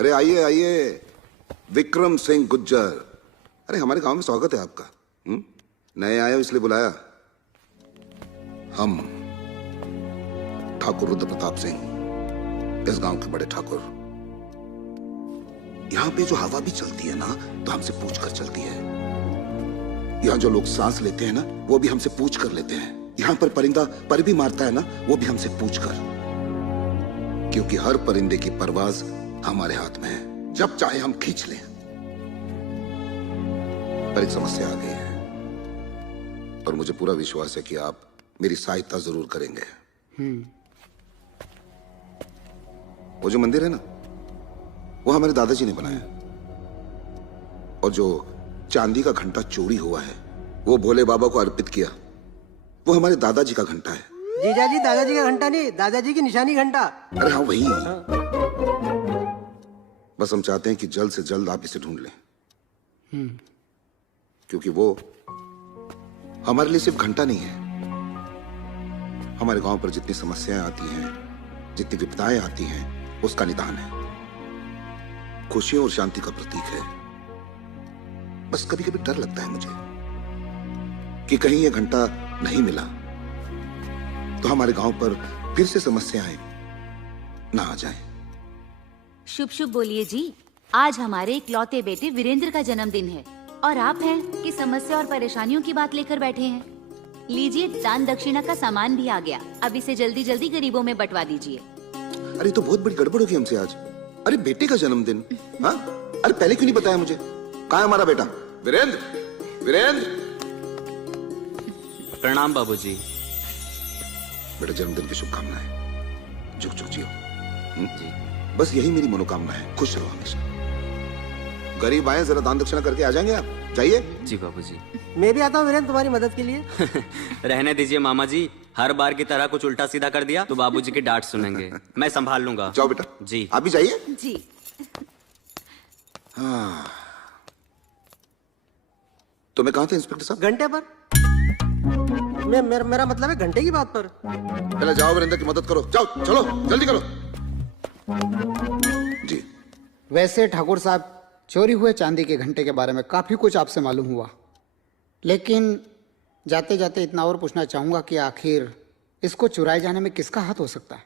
अरे आइए आइए, विक्रम सिंह गुज्जर। अरे हमारे गांव में स्वागत है आपका। नए आए हो इसलिए बुलाया। हम ठाकुर रुद्र प्रताप सिंह, इस गांव के बड़े ठाकुर। यहां पे जो हवा भी चलती है ना, तो हमसे पूछ कर चलती है। यहां जो लोग सांस लेते हैं ना, वो भी हमसे पूछ कर लेते हैं। यहां पर परिंदा पर भी मारता है ना, वो भी हमसे पूछ कर, क्योंकि हर परिंदे की परवाज हमारे हाथ में है, जब चाहे हम खींच लें। पर एक समस्या आ गई है और मुझे पूरा विश्वास है कि आप मेरी सहायता जरूर करेंगे। वो जो मंदिर है ना, वो हमारे दादाजी ने बनाया, और जो चांदी का घंटा चोरी हुआ है वो भोले बाबा को अर्पित किया। वो हमारे दादाजी का घंटा है। जीजा जी, दादाजी का घंटा नहीं, दादाजी की निशानी घंटा। अरे हाँ वही। बस हम चाहते हैं कि जल्द से जल्द आप इसे ढूंढ लें, क्योंकि वो हमारे लिए सिर्फ घंटा नहीं है। हमारे गांव पर जितनी समस्याएं आती हैं, जितनी विपदाएं आती हैं, उसका निदान है, खुशियों और शांति का प्रतीक है। बस कभी कभी डर लगता है मुझे कि कहीं यह घंटा नहीं मिला तो हमारे गांव पर फिर से समस्याएं ना आ जाएं। शुभ शुभ बोलिए जी। आज हमारे इकलौते बेटे वीरेंद्र का जन्मदिन है और आप हैं कि समस्या और परेशानियों की बात लेकर बैठे हैं। लीजिए, दान दक्षिणा का सामान भी आ गया। अब इसे जल्दी जल्दी गरीबों में बंटवा दीजिए। अरे तो बहुत बड़ी गड़बड़ होगी हमसे आज। अरे बेटे का जन्मदिन, हाँ? अरे पहले क्यों नहीं बताया मुझे? कहाँ है हमारा बेटा वीरेंद्र? वीरेंद्र, प्रणाम बाबूजी। बेटा जन्मदिन की शुभकामनाएं। झुक झुक जियो। जी। बस यही मेरी मनोकामना है, खुश रहो हमेशा। गरीब आए, जरा दान दक्षिणा करके आ जाएंगे आप। जाइए। जी बाबूजी। मैं भी आता हूँ वीरेंद्र, तुम्हारी मदद के लिए। रहने दीजिए मामा जी, हर बार की तरह कुछ उल्टा सीधा कर दिया तो बाबूजी की डांट सुनेंगे। मैं संभाल लूंगा। जाओ बेटा। जी। आप भी जाइए। जी। हाँ, तो मैं कहाँ थे इंस्पेक्टर साहब? घंटे पर। मेरा मतलब है घंटे की बात पर। पहले जाओ वीरेंद्र की मदद करो। जाओ, चलो जल्दी करो। जी। वैसे ठाकुर साहब, चोरी हुए चांदी के घंटे के बारे में काफ़ी कुछ आपसे मालूम हुआ, लेकिन जाते जाते इतना और पूछना चाहूँगा कि आखिर इसको चुराए जाने में किसका हाथ हो सकता है?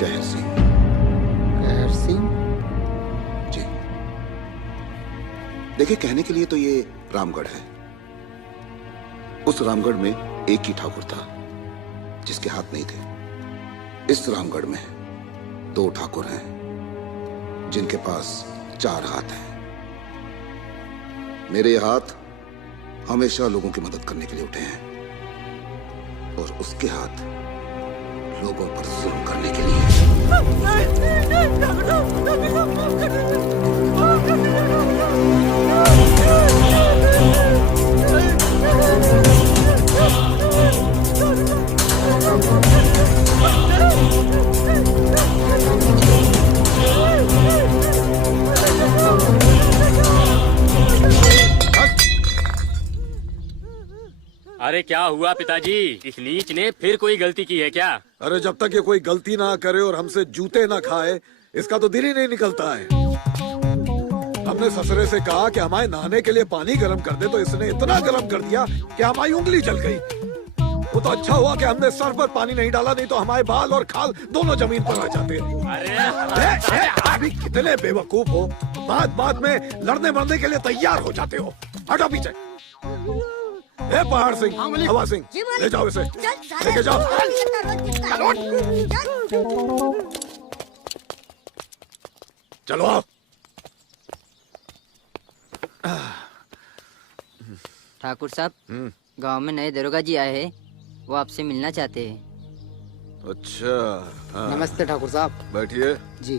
कहर सिंह। कहर सिंह? जी। देखिए, कहने के लिए तो ये रामगढ़ है। उस रामगढ़ में एक ही ठाकुर था जिसके हाथ नहीं थे। इस रामगढ़ में 2 ठाकुर हैं जिनके पास 4 हाथ हैं। मेरे हाथ हमेशा लोगों की मदद करने के लिए उठे हैं, और उसके हाथ लोगों पर जुल्म करने के लिए। अरे क्या हुआ पिताजी? इस नीच ने फिर कोई गलती की है क्या? अरे जब तक ये कोई गलती ना करे और हमसे जूते ना खाए, इसका तो दिल ही नहीं निकलता है। हमने ससुरे से कहा कि हमारे नहाने के लिए पानी गर्म कर दे, तो इसने इतना गर्म कर दिया कि हमारी उंगली जल गई। वो तो अच्छा हुआ कि हमने सर पर पानी नहीं डाला, नहीं तो हमारे बाल और खाल दोनों जमीन पर आ जाते। अरे अभी कितने बेवकूफ हो, बात में लड़ने मरने के लिए तैयार हो जाते हो। हटो पीछे। ए पहाड़ सिंह, हवा सिंह, ले जाओ इसे, लेके जाओ। चलो आओ। ठाकुर साहब, गांव में नए दरोगा जी आए हैं, वो आपसे मिलना चाहते हैं। अच्छा, हाँ। नमस्ते ठाकुर साहब। बैठिए। जी।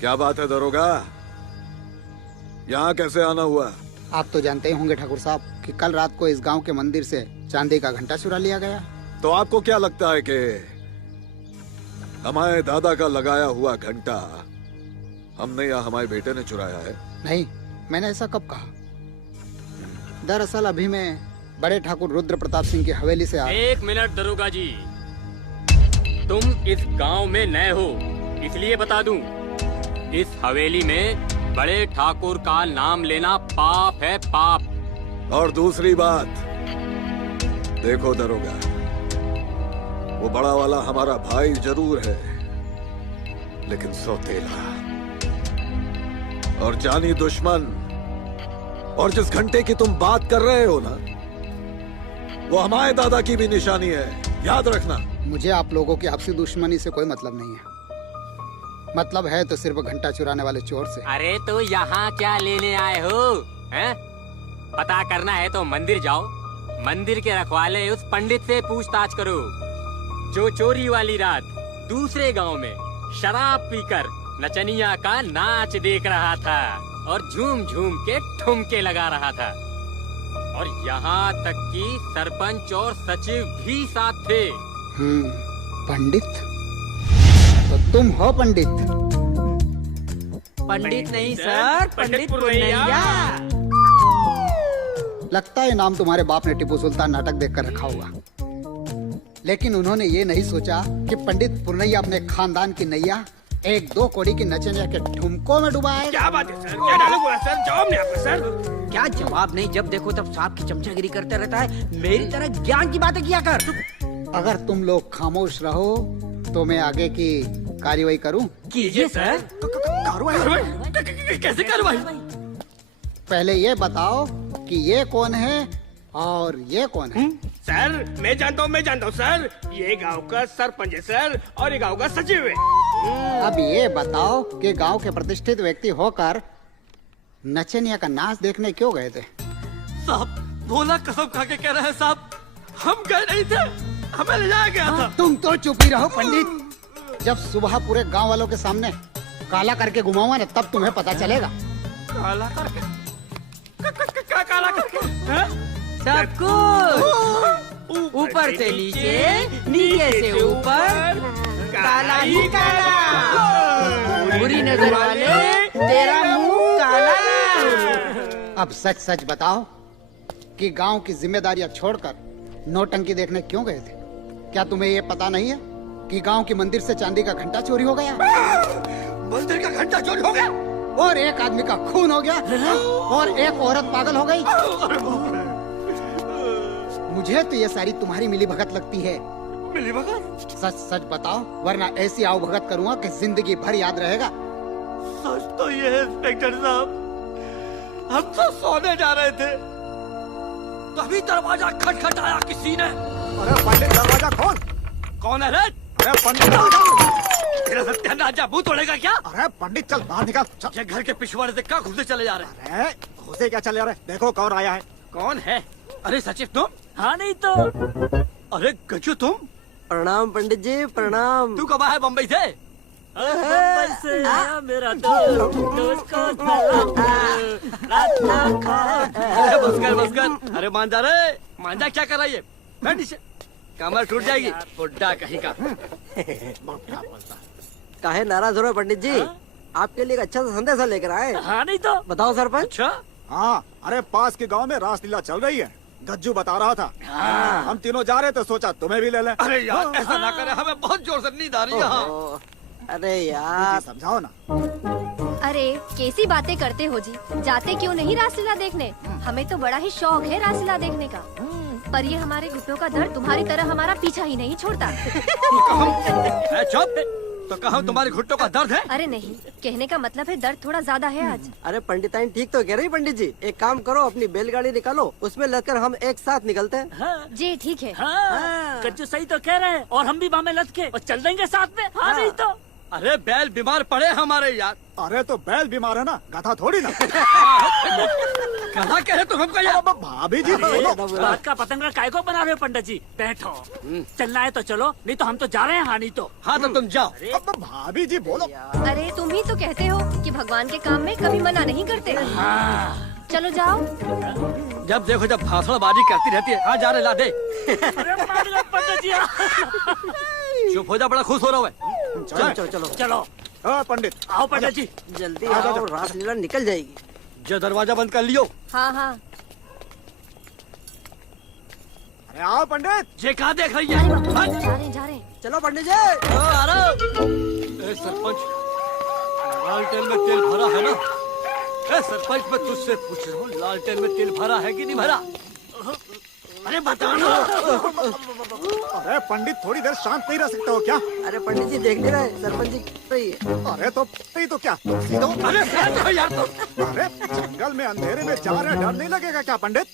क्या बात है दरोगा, यहाँ कैसे आना हुआ? आप तो जानते ही होंगे ठाकुर साहब कि कल रात को इस गांव के मंदिर से चांदी का घंटा चुरा लिया गया। तो आपको क्या लगता है कि हमारे दादा का लगाया हुआ घंटा हमने या हमारे बेटे ने चुराया है? नहीं, मैंने ऐसा कब कहा? दरअसल अभी मैं बड़े ठाकुर रुद्र प्रताप सिंह की हवेली से आ एक मिनट दरोगा जी, तुम इस गांव में नए हो इसलिए बता दूं, इस हवेली में बड़े ठाकुर का नाम लेना पाप है, पाप। और दूसरी बात, देखो दरोगा, वो बड़ा वाला हमारा भाई जरूर है, लेकिन सौतेला और जानी दुश्मन। और जिस घंटे की तुम बात कर रहे हो ना, वो हमारे दादा की भी निशानी है, याद रखना। मुझे आप लोगों की आपसी दुश्मनी से कोई मतलब नहीं है। मतलब है तो सिर्फ घंटा चुराने वाले चोर से। अरे तो यहाँ क्या लेने आए हो, हैं? पता करना है तो मंदिर जाओ, मंदिर के रखवाले उस पंडित से पूछताछ करो जो चोरी वाली रात दूसरे गांव में शराब पीकर नचनिया का नाच देख रहा था और झूम झूम के ठुमके लगा रहा था। और यहाँ तक कि सरपंच और सचिव भी साथ थे। पंडित? तो तुम हो पंडित? पंडित नहीं सर, पंडित पुरैया। लगता है नाम तुम्हारे बाप ने टिप्पू सुल्तान नाटक देखकर रखा हुआ, लेकिन उन्होंने ये नहीं सोचा कि पंडित पुरनैया अपने खानदान की नैया एक दो कोड़ी की नचनिया के ठुमकों में डुबाए। क्या बात है सर, क्या डायलॉग हुआ सर? जवाब नहीं आपका सर। क्या जवाब नहीं? जब देखो तब सांप की चमचागिरी करते रहता है। मेरी तरह ज्ञान की बातें किया कर। अगर तुम लोग खामोश रहो तो मैं आगे की कार्रवाई करूं? कीजिए सर। कार्रवाई? कैसे कार्रवाई? पहले ये बताओ कि ये कौन है और ये कौन है? सर मैं जानता हूँ सर, ये गांव का सरपंच है सर, और ये गांव का सचिव है। अब ये बताओ कि गांव के प्रतिष्ठित व्यक्ति होकर नचनिया का नाच देखने क्यों गए थे? साहब भोला कसम खा के कह रहे हैं साहब, हम गए नहीं थे, हमें ले जाया गया था। तुम तो चुप ही रहो पंडित। जब सुबह पूरे गांव वालों के सामने काला करके घुमाऊंगा ना, तब तुम्हें पता चलेगा। काला करके? क्या काला करके? सब कुछ ऊपर से नीचे, नीचे से ऊपर, काला ही काला। बुरी नजर वाले तेरा मुंह काला। अब सच सच बताओ कि गांव की जिम्मेदारियां छोड़कर नौटंकी देखने क्यों गए थे? क्या तुम्हें ये पता नहीं है कि गांव के मंदिर से चांदी का घंटा चोरी हो गया? मंदिर का घंटा चोरी हो गया और एक आदमी का खून हो गया और एक औरत पागल हो गई। मुझे तो ये सारी तुम्हारी मिली भगत लगती है। मिली भगत? सच सच बताओ, वरना ऐसी आओ भगत करूंगा कि जिंदगी भर याद रहेगा। सच तो ये है इंस्पेक्टर साहब, हम तो सोने जा रहे थे, तभी दरवाजा खटखटाया किसी ने। अरे पंडित दरवाजा खोल। कौन है रे? अरे पंडित, तेरा सत्यानाश जाबू तोड़ेगा क्या? अरे पंडित चल बाहर निकल। ये घर के पिछवाड़े से क्या घुसे चले जा रहे हैं? अरे घुसे क्या चले जा रहे? देखो कौन आया है। कौन है? अरे सचिव तुम? हाँ नहीं तो। अरे गजू तुम? प्रणाम पंडित जी, प्रणाम। तू कब आया बम्बई से? मुंबई से आया मेरा दोस्त अरे बस कर। अरे मांझा रे, मांझा क्या कर रही है? बैठ नीचे, कमर टूट जाएगी बुड्ढा कहीं का। काहे नाराज हो रहे हो पंडित जी? आपके लिए एक अच्छा सा संदेशा लेकर आए। हाँ नहीं तो। बताओ सरपंच। अच्छा हाँ, अरे पास के गांव में रासलीला चल रही है, गज्जू बता रहा था। हम तीनों जा रहे थे, सोचा तुम्हें भी ले लें। अरे यार ऐसा ना करे, हमें बहुत जोर से नींद आ रही है। ओहो, अरे यार समझाओ ना। अरे कैसी बातें करते हो जी, जाते क्यों नहीं रासलीला देखने? हमें तो बड़ा ही शौक है रासलीला देखने का, पर ये हमारे घुटनों का दर्द तुम्हारी तरह हमारा पीछा ही नहीं छोड़ता। चुप, तो कहा तुम्हारे घुटनों का दर्द है? अरे नहीं, कहने का मतलब है दर्द थोड़ा ज्यादा है आज। अरे पंडिताइन ठीक तो कह रही पंडित जी। एक काम करो, अपनी बैलगाड़ी निकालो, उसमें लगकर हम एक साथ निकलते हैं। जी ठीक है। कच्चू सही तो कह रहे हैं, और हम भी बामें लद के और चल देंगे साथ में। हाँ नहीं तो। अरे बैल बीमार पड़े हमारे यार। अरे तो बैल बीमार है ना, गधा थोड़ी ना। कहा कह रहे तुम हमको यार? भाभी जी बोलो। बात का पतंगा काय को बना रहे हो पंडित जी? बैठो, चलना है तो चलो, नहीं तो हम तो जा रहे हैं। हाँ नहीं तो। हाँ तो तुम जाओ। अब भाभी जी बोलो। अरे तुम ही तो कहते हो कि भगवान के काम में कभी मना नहीं करते। चलो जाओ। जब देखो जब भाषणबाजी करती रहती है। हाँ जा रहे ला दे। पंडित जी चुप हो जा, बड़ा खुश हो रहा है। चलो चलो चलो चलो। पंडित आओ पंडित जी, जल्दी आओ, रासलीला निकल जाएगी। जो दरवाजा बंद कर लियो। हाँ हाँ। अरे आओ पंडित, ये कहाँ देख रही है? जा रहे हैं। चलो पंडित जी। आ रहा। ए सरपंच, लालटेन में तेल भरा है ना? ए सरपंच, मैं तुझसे पूछ रहा हूँ, लालटेन में तेल भरा है कि नहीं भरा? अरे बता ना। अरे पंडित, थोड़ी देर शांत नहीं रह सकते हो क्या? अरे पंडित जी देख नहीं रहे, सरपंच जी रही है। अरे तो नहीं तो क्या? सीधो। अरे यार तो। अरे जंगल में अंधेरे में जा रहे, डर नहीं लगेगा क्या पंडित?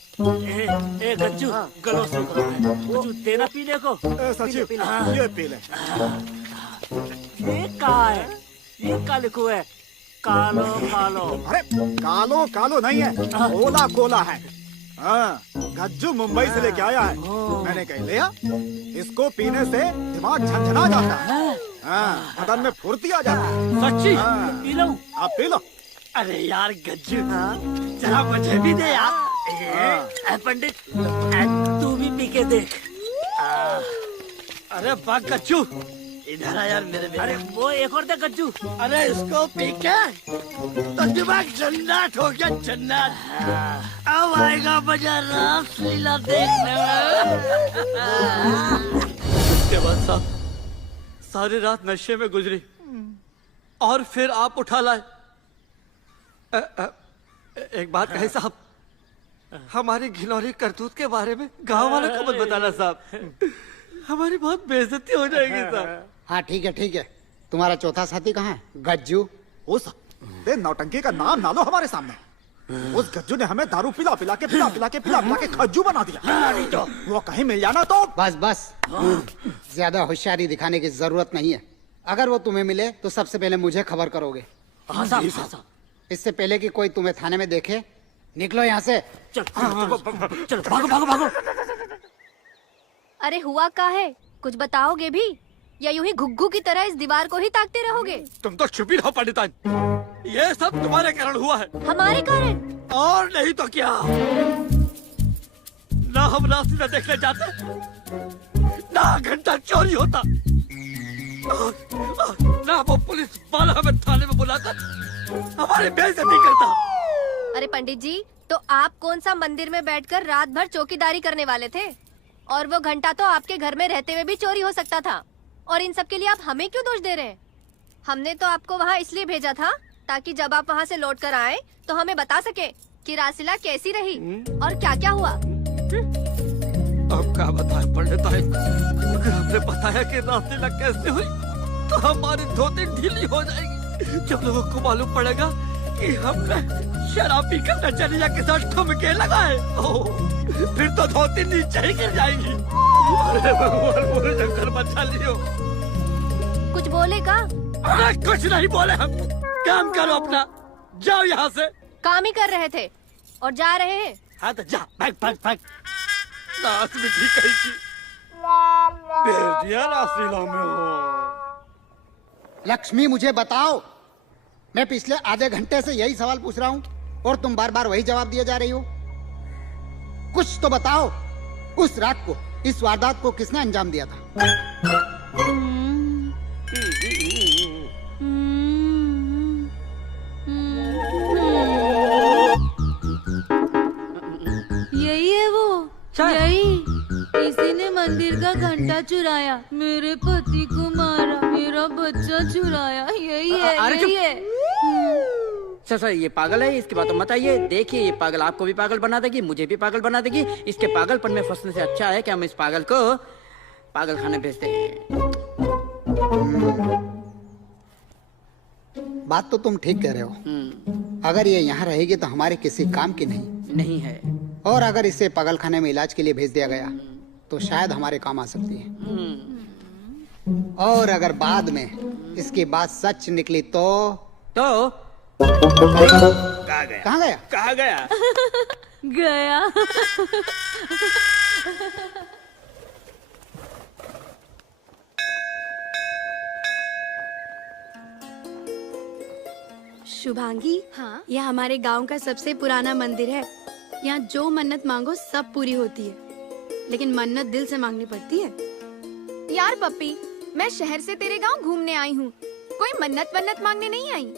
ए गज्जू, गलो से गज्जू देना पीने को। सचिव, ये पी ले। ये कहाँ है? ये का लिखो है? कालो कालो। अरे कालो कालो नहीं है, कोला कोला है। हाँ, गज्जू मुंबई से लेके आया है। मैंने कह लिया, इसको पीने से दिमाग झंझना जाता है। हाँ, बदन में फुर्ती आ जाती है। सच्ची? हाँ। P low. आप पी लो। अरे यार गज्जू, जरा मुझे भी दे यार। पंडित, तू भी पी के देख। अरे बाग गज्जू, इधर आ यार मेरे बेटे। अरे वो एक और दे गज्जू। अरे इसको पी के तो दिमाग जन्नत हो गया, जन्नत। अब आएगा मजा रासलीला देखने में। उसके बाद साहब सारी रात नशे में गुजरी और फिर आप उठा लाए। एक बात कहे साहब, हमारी घिनौनी करतूत के बारे में गांव वालों को मत बताना साहब, हमारी बहुत बेइज्जती हो जाएगी साहब। हाँ ठीक है। तुम्हारा चौथा साथी कहाँ है? गज्जू। ओ साहब, नौटंकी का नाम ना लो हमारे सामने। उस गज्जू ने हमें दारू पिला पिला के खज्जू बना दिया। वो कहीं मिल जाना तो। बस ज्यादा होशियारी दिखाने की जरूरत नहीं है। अगर वो तुम्हें मिले तो सबसे पहले मुझे खबर करोगे। हाँ साहब। इससे पहले कि कोई तुम्हें थाने में देखे, निकलो यहाँ से। चलो भागो। अरे हुआ क्या है? कुछ बताओगे भी या यूं ही घुग्गू की तरह इस दीवार को ही ताकते रहोगे? तुम तो चुप ही रहो पंडितान, ये सब तुम्हारे कारण हुआ है। हमारे कारण? और नहीं तो क्या। ना हम रास्ता देखने जाते, ना घंटा चोरी होता, ना वो पुलिस वाला हमें थाने में बुलाकर हमारी बेइज्जती करता। अरे पंडित जी, तो आप कौन सा मंदिर में बैठकर रात भर चौकीदारी करने वाले थे? और वो घंटा तो आपके घर में रहते हुए भी चोरी हो सकता था। और इन सब के लिए आप हमें क्यों दोष दे रहे हैं? हमने तो आपको वहाँ इसलिए भेजा था ताकि जब आप वहाँ से लौट कर आए तो हमें बता सके कि रासलीला कैसी रही और क्या क्या हुआ। अब क्या बताएं पंडितान, अगर हमने बताया कि रासलीला कैसे हुई तो हमारी धोती ढीली हो जाएगी। जब लोगों को मालूम पड़ेगा कि हमने शराब पीकर नचनिया के साथ ठुमके लगाए, फिर तो धोती नीचे ही गिर जाएगी। अरे भगवान, मुझे जंगल बचा लियो। कुछ बोले का? अरे कुछ नहीं बोले हम। काम करो अपना, जाओ यहाँ से। काम ही कर रहे थे और जा रहे हैं। हाँ तो जा, भाग। लाश में भी कहीं की बेटियां रासलीला में हो। लक्ष्मी, मुझे बताओ, मैं पिछले आधे घंटे से यही सवाल पूछ रहा हूँ और तुम बार बार वही जवाब दिए जा रही हो। कुछ तो बताओ, उस रात को इस वारदात को किसने अंजाम दिया था? यही है वो, यही। किसी ने मंदिर का घंटा चुराया, मेरे पति को मारा, मेरा बच्चा चुराया। यही है। सर ये पागल है, इसकी बातों मत आइए। देखिए, ये पागल आपको भी पागल बना देगी, मुझे भी पागल बना देगी। इसके पागलपन में फंसने से अच्छा है कि हम इस पागल को पागल खाने भेजते हैं। बात तो तुम ठीक कह रहे हो। अगर ये यहाँ रहेगी तो हमारे किसी काम की नहीं है। और अगर इसे पागल खाने में इलाज के लिए भेज दिया गया तो शायद हमारे काम आ सकती है। और अगर बाद में इसकी बात सच निकली तो कहाँ गया? गया। शुभांगी, हाँ, यह हमारे गांव का सबसे पुराना मंदिर है। यहाँ जो मन्नत मांगो सब पूरी होती है, लेकिन मन्नत दिल से मांगनी पड़ती है। यार पप्पी, मैं शहर से तेरे गांव घूमने आई हूँ, कोई मन्नत वन्नत मांगने नहीं आई।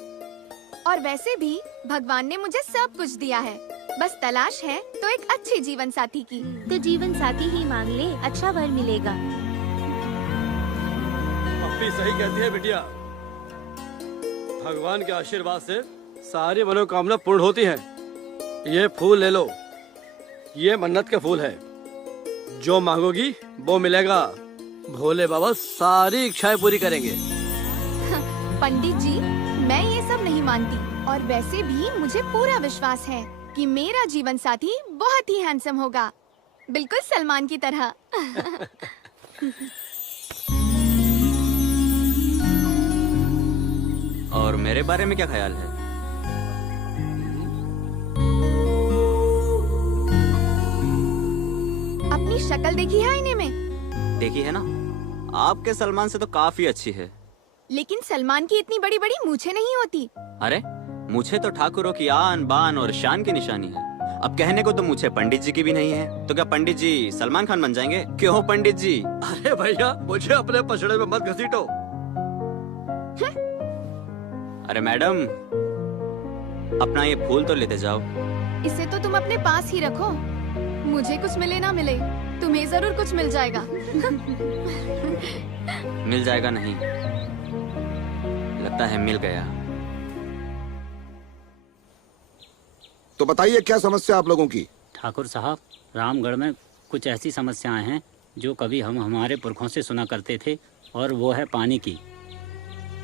और वैसे भी भगवान ने मुझे सब कुछ दिया है, बस तलाश है तो एक अच्छे जीवन साथी की। तो जीवन साथी ही मांग ले, अच्छा वर मिलेगा। अप्पी सही कहती है बिटिया, भगवान के आशीर्वाद से सारी मनोकामना पूर्ण होती है। ये फूल ले लो, ये मन्नत के फूल है, जो मांगोगी वो मिलेगा। भोले बाबा सारी इच्छाएं पूरी करेंगे। पंडित जी, मैं ये सब नहीं मानती, और वैसे भी मुझे पूरा विश्वास है कि मेरा जीवन साथी बहुत ही हैंडसम होगा, बिल्कुल सलमान की तरह। और मेरे बारे में क्या ख्याल है? अपनी शक्ल देखी है आईने में? देखी है ना, आपके सलमान से तो काफी अच्छी है। लेकिन सलमान की इतनी बड़ी बड़ी मूछें नहीं होती। अरे मुझे तो ठाकुरों की आन बान और शान की निशानी है। अब कहने को तो मुझे पंडित जी की भी नहीं है, तो क्या पंडित जी सलमान खान बन जाएंगे? क्यों पंडित जी? अरे भैया, मुझे अपने पछड़े में मत घसीटो। अरे मैडम, अपना ये फूल तो लेते जाओ। इसे तो तुम अपने पास ही रखो, मुझे कुछ मिले ना मिले, तुम्हें जरूर कुछ मिल जाएगा। मिल जाएगा नहीं, लगता है मिल गया। तो बताइए क्या समस्या आप लोगों की? ठाकुर साहब, रामगढ़ में कुछ ऐसी समस्याएं हैं जो कभी हम हमारे पुरखों से सुना करते थे, और वो है पानी की।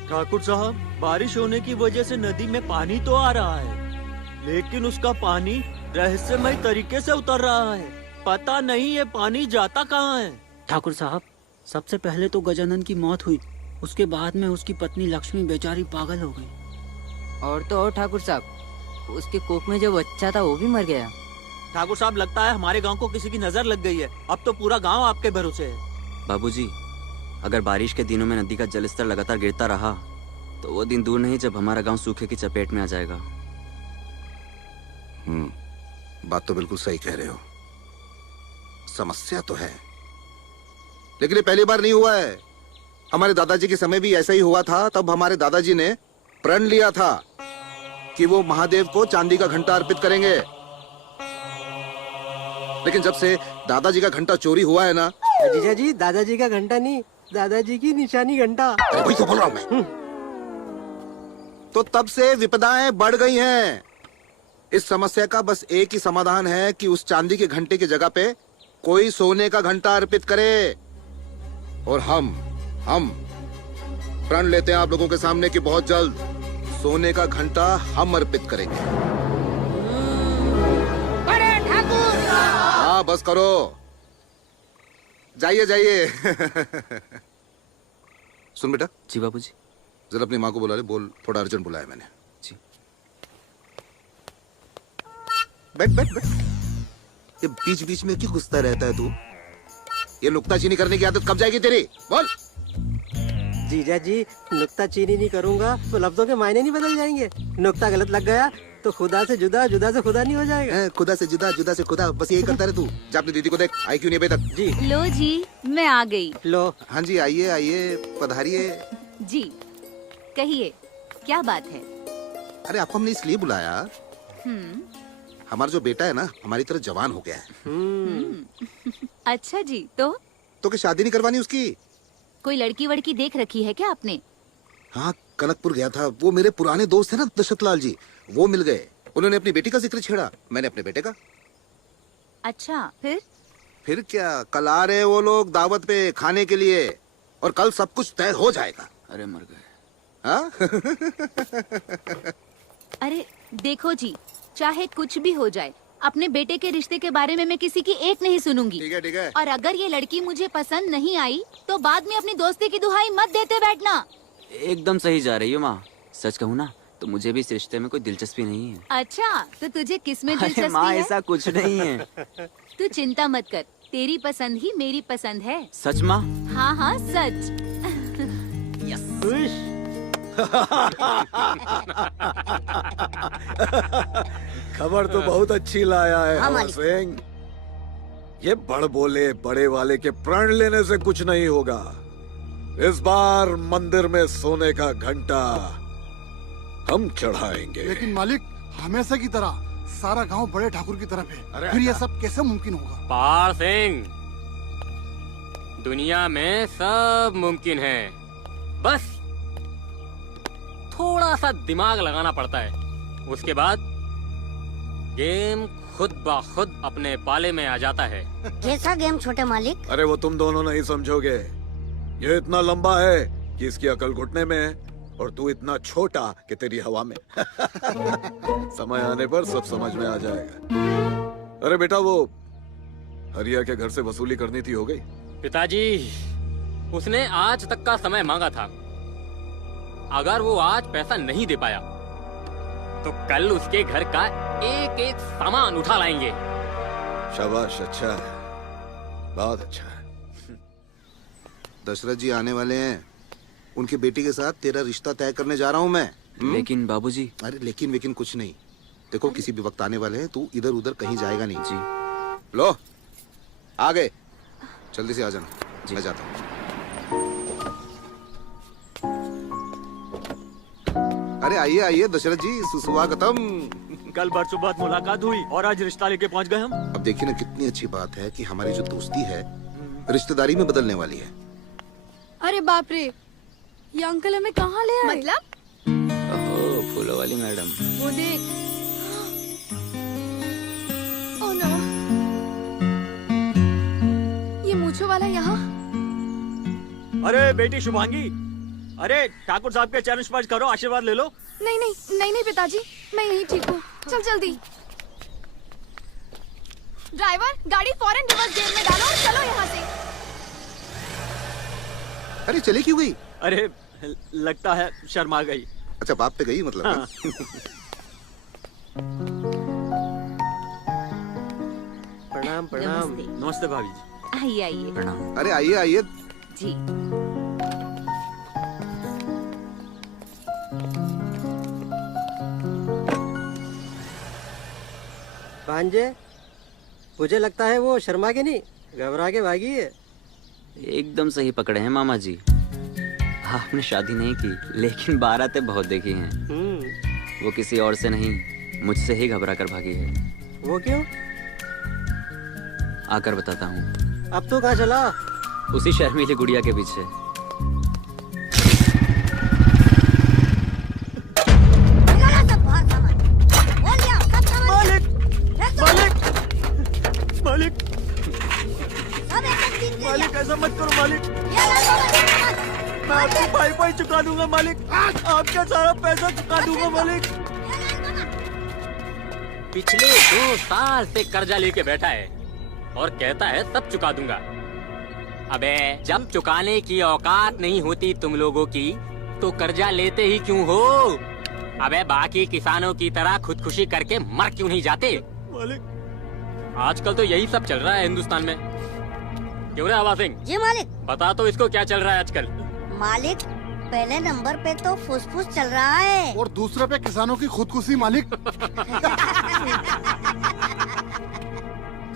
ठाकुर साहब, बारिश होने की वजह से नदी में पानी तो आ रहा है, लेकिन उसका पानी रहस्यमय तरीके से उतर रहा है। पता नहीं ये पानी जाता कहाँ है। ठाकुर साहब, सबसे पहले तो गजानन की मौत हुई, उसके बाद में उसकी पत्नी लक्ष्मी बेचारी पागल हो गई। और तो और ठाकुर साहब, उसके कोख में जो बच्चा था वो भी मर गया। ठाकुर साहब, लगता है हमारे गांव को किसी की नजर लग गई है। अब तो पूरा गांव आपके भरोसे है। बाबूजी, अगर बारिश के दिनों में नदी का जलस्तर लगातार गिरता रहा तो वो दिन दूर नहीं जब हमारा गांव सूखे की चपेट में आ जाएगा। बात तो बिल्कुल सही कह रहे हो, समस्या तो है, लेकिन ये पहली बार नहीं हुआ है। हमारे दादाजी के समय भी ऐसा ही हुआ था। तब हमारे दादाजी ने प्रण लिया था कि वो महादेव को चांदी का घंटा अर्पित करेंगे, लेकिन जब से दादाजी का घंटा चोरी हुआ है ना। जीजा जी, दादाजी का घंटा नहीं, दादाजी की निशानी घंटा। वही तो बोल रहा हूं मैं। तो तब से विपदाएं बढ़ गई हैं। इस समस्या का बस एक ही समाधान है कि उस चांदी के घंटे की जगह पे कोई सोने का घंटा अर्पित करे। और हम प्रण लेते हैं आप लोगों के सामने कि बहुत जल्द सोने का घंटा हम अर्पित करेंगे। बड़े ठाकुर! हाँ, बस करो, जाइए जाइए। सुन बेटा। जी बाबूजी। जरा अपनी माँ को बुला ले, बोल थोड़ा अर्जेंट बुलाया मैंने। जी। बैठ बैठ बैठ। ये बीच बीच में क्यों घुसता रहता है तू? ये नुक्ताचीनी करने की आदत कब जाएगी तेरी? बोल। जीजा जी, नुक्ताचीनी नहीं करूंगा तो लफ्जों के मायने नहीं बदल जाएंगे। नुक्ता गलत लग गया तो खुदा से जुदा, जुदा से खुदा नहीं हो जाएगा। खुदा से जुदा, जुदा से खुदा, बस यही करता रहे तू। जा अपनी दीदी को देख, आई क्यों नहीं अभी तक? जी। लो जी, मैं आ गई। लो। हाँ जी, आइए आइए, पधारिए। जी, कहिए क्या बात है? अरे आपको हमने इसलिए बुलाया, हमारा जो बेटा है ना हमारी तरह जवान हो गया है। अच्छा जी, तो क्या शादी नहीं करवानी उसकी? कोई लड़की वड़की देख रखी है क्या आपने? हाँ, कनकपुर गया था, वो मेरे पुराने दोस्त है ना दशरथ लाल जी, वो मिल गए। उन्होंने अपनी बेटी का जिक्र छेड़ा, मैंने अपने बेटे का। अच्छा, फिर क्या, कल आ रहे वो लोग दावत पे खाने के लिए, और कल सब कुछ तय हो जाएगा। अरे मर गए। हाँ? अरे देखो जी, चाहे कुछ भी हो जाए, अपने बेटे के रिश्ते के बारे में मैं किसी की एक नहीं सुनूंगी। ठीक है ठीक है। और अगर ये लड़की मुझे पसंद नहीं आई तो बाद में अपनी दोस्ती की दुहाई मत देते बैठना। एकदम सही जा रही हो माँ। सच कहूँ ना तो मुझे भी इस रिश्ते में कोई दिलचस्पी नहीं है। अच्छा, तो तुझे किसमें अरे दिलचस्पी माँ, है? ऐसा कुछ नहीं है। तू चिंता मत कर, तेरी पसंद ही मेरी पसंद है। सच माँ? हाँ हाँ सच। खबर तो बहुत अच्छी लाया है हाँ, हवा मालिक। सिंह। ये बड़ बोले बड़े वाले के प्रण लेने से कुछ नहीं होगा। इस बार मंदिर में सोने का घंटा हम चढ़ाएंगे। लेकिन मालिक, हमेशा की तरह सारा गांव बड़े ठाकुर की तरफ है, फिर ये सब कैसे मुमकिन होगा? पाल सिंह, दुनिया में सब मुमकिन है, बस थोड़ा सा दिमाग लगाना पड़ता है। उसके बाद गेम खुद ब खुद अपने पाले में आ जाता है। कैसा गेम छोटे मालिक? अरे वो तुम दोनों नहीं समझोगे। ये इतना लंबा है कि इसकी अकल घुटने में है, और तू इतना छोटा कि तेरी हवा में। समय आने पर सब समझ में आ जाएगा। अरे बेटा, वो हरिया के घर से वसूली करनी थी, हो गई? पिताजी, उसने आज तक का समय मांगा था। अगर वो आज पैसा नहीं दे पाया तो कल उसके घर का एक एक सामान उठा लाएंगे। शाबाश, अच्छा है, बहुत अच्छा है। दशरथ जी आने वाले हैं, उनकी बेटी के साथ तेरा रिश्ता तय करने जा रहा हूँ मैं। लेकिन बाबूजी। अरे लेकिन कुछ नहीं। देखो, किसी भी वक्त आने वाले हैं, तू इधर उधर कहीं जाएगा नहीं। जी लो, आ गए, जल्दी से आ जाना, मैं जाता हूँ। अरे आइए आइए दशरथ जी, सुस्वागतम। कल बरसों बाद मुलाकात हुई और आज रिश्ता लेके पहुंच गए हम। अब देखिए ना, कितनी अच्छी बात है कि हमारी जो दोस्ती है रिश्तेदारी में बदलने वाली है। अरे बाप रे, ये अंकल हमें कहाँ ले आए? मतलब? ओह, फूलों वाली मैडम। वो देख। ओह नो, ये मूंछों वाला यहाँ। अरे बेटी शुभांगी, अरे ठाकुर साहब के चरण स्पर्श करो, आशीर्वाद ले लो। नहीं नहीं नहीं नहीं पिताजी, मैं यहीं ठीक हूँ। चल जल्दी। ड्राइवर, गाड़ी फौरन रिवर्स गियर में डालो और चलो यहाँ से। अरे चले क्यों गई? अरे लगता है शर्मा गई। अच्छा, बाप पे गई मतलब। हाँ। प्रणाम प्रणाम। नमस्ते भाभी जी। आइए आइए। प्रणाम। अरे आइए आइए। जी। भांजे, मुझे लगता है वो शर्मा के नहीं, घबरा के भागी है। एकदम सही पकड़े हैं मामा जी। आपने शादी नहीं की, लेकिन बारातें बहुत देखी हैं। वो किसी और से नहीं, मुझसे ही घबरा कर भागी है। वो क्यों? आकर बताता हूँ। अब तो कहाँ चला? उसी शर्मीली गुड़िया के पीछे। मालिक, मालिक ऐसा मत करो मालिक। मैं आपको पाई चुका दूंगा मालिक, आपका सारा पैसा चुका दूंगा मालिक। पिछले 2 साल से कर्जा लेके बैठा है और कहता है सब चुका दूंगा। अबे जब चुकाने की औकात नहीं होती तुम लोगों की, तो कर्जा लेते ही क्यों हो? अबे बाकी किसानों की तरह खुदकुशी करके मर क्यों नहीं जाते? मालिक, आजकल तो यही सब चल रहा है हिंदुस्तान में। क्यों रे आवा सिंह? जी मालिक। बता तो इसको क्या चल रहा है आजकल? मालिक, पहले नंबर पे तो फुसफुस चल रहा है और दूसरे पे किसानों की खुदकुशी मालिक।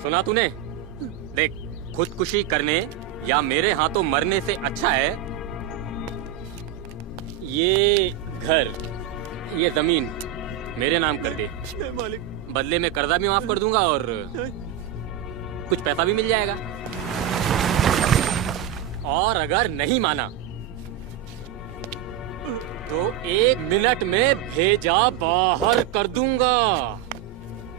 सुना तूने? देख, खुदकुशी करने या मेरे हाथों मरने से अच्छा है ये घर, ये जमीन मेरे नाम कर दे। मालिक, बदले में कर्जा भी माफ कर दूंगा और कुछ पैसा भी मिल जाएगा। और अगर नहीं माना तो 1 मिनट में भेजा बाहर कर दूंगा।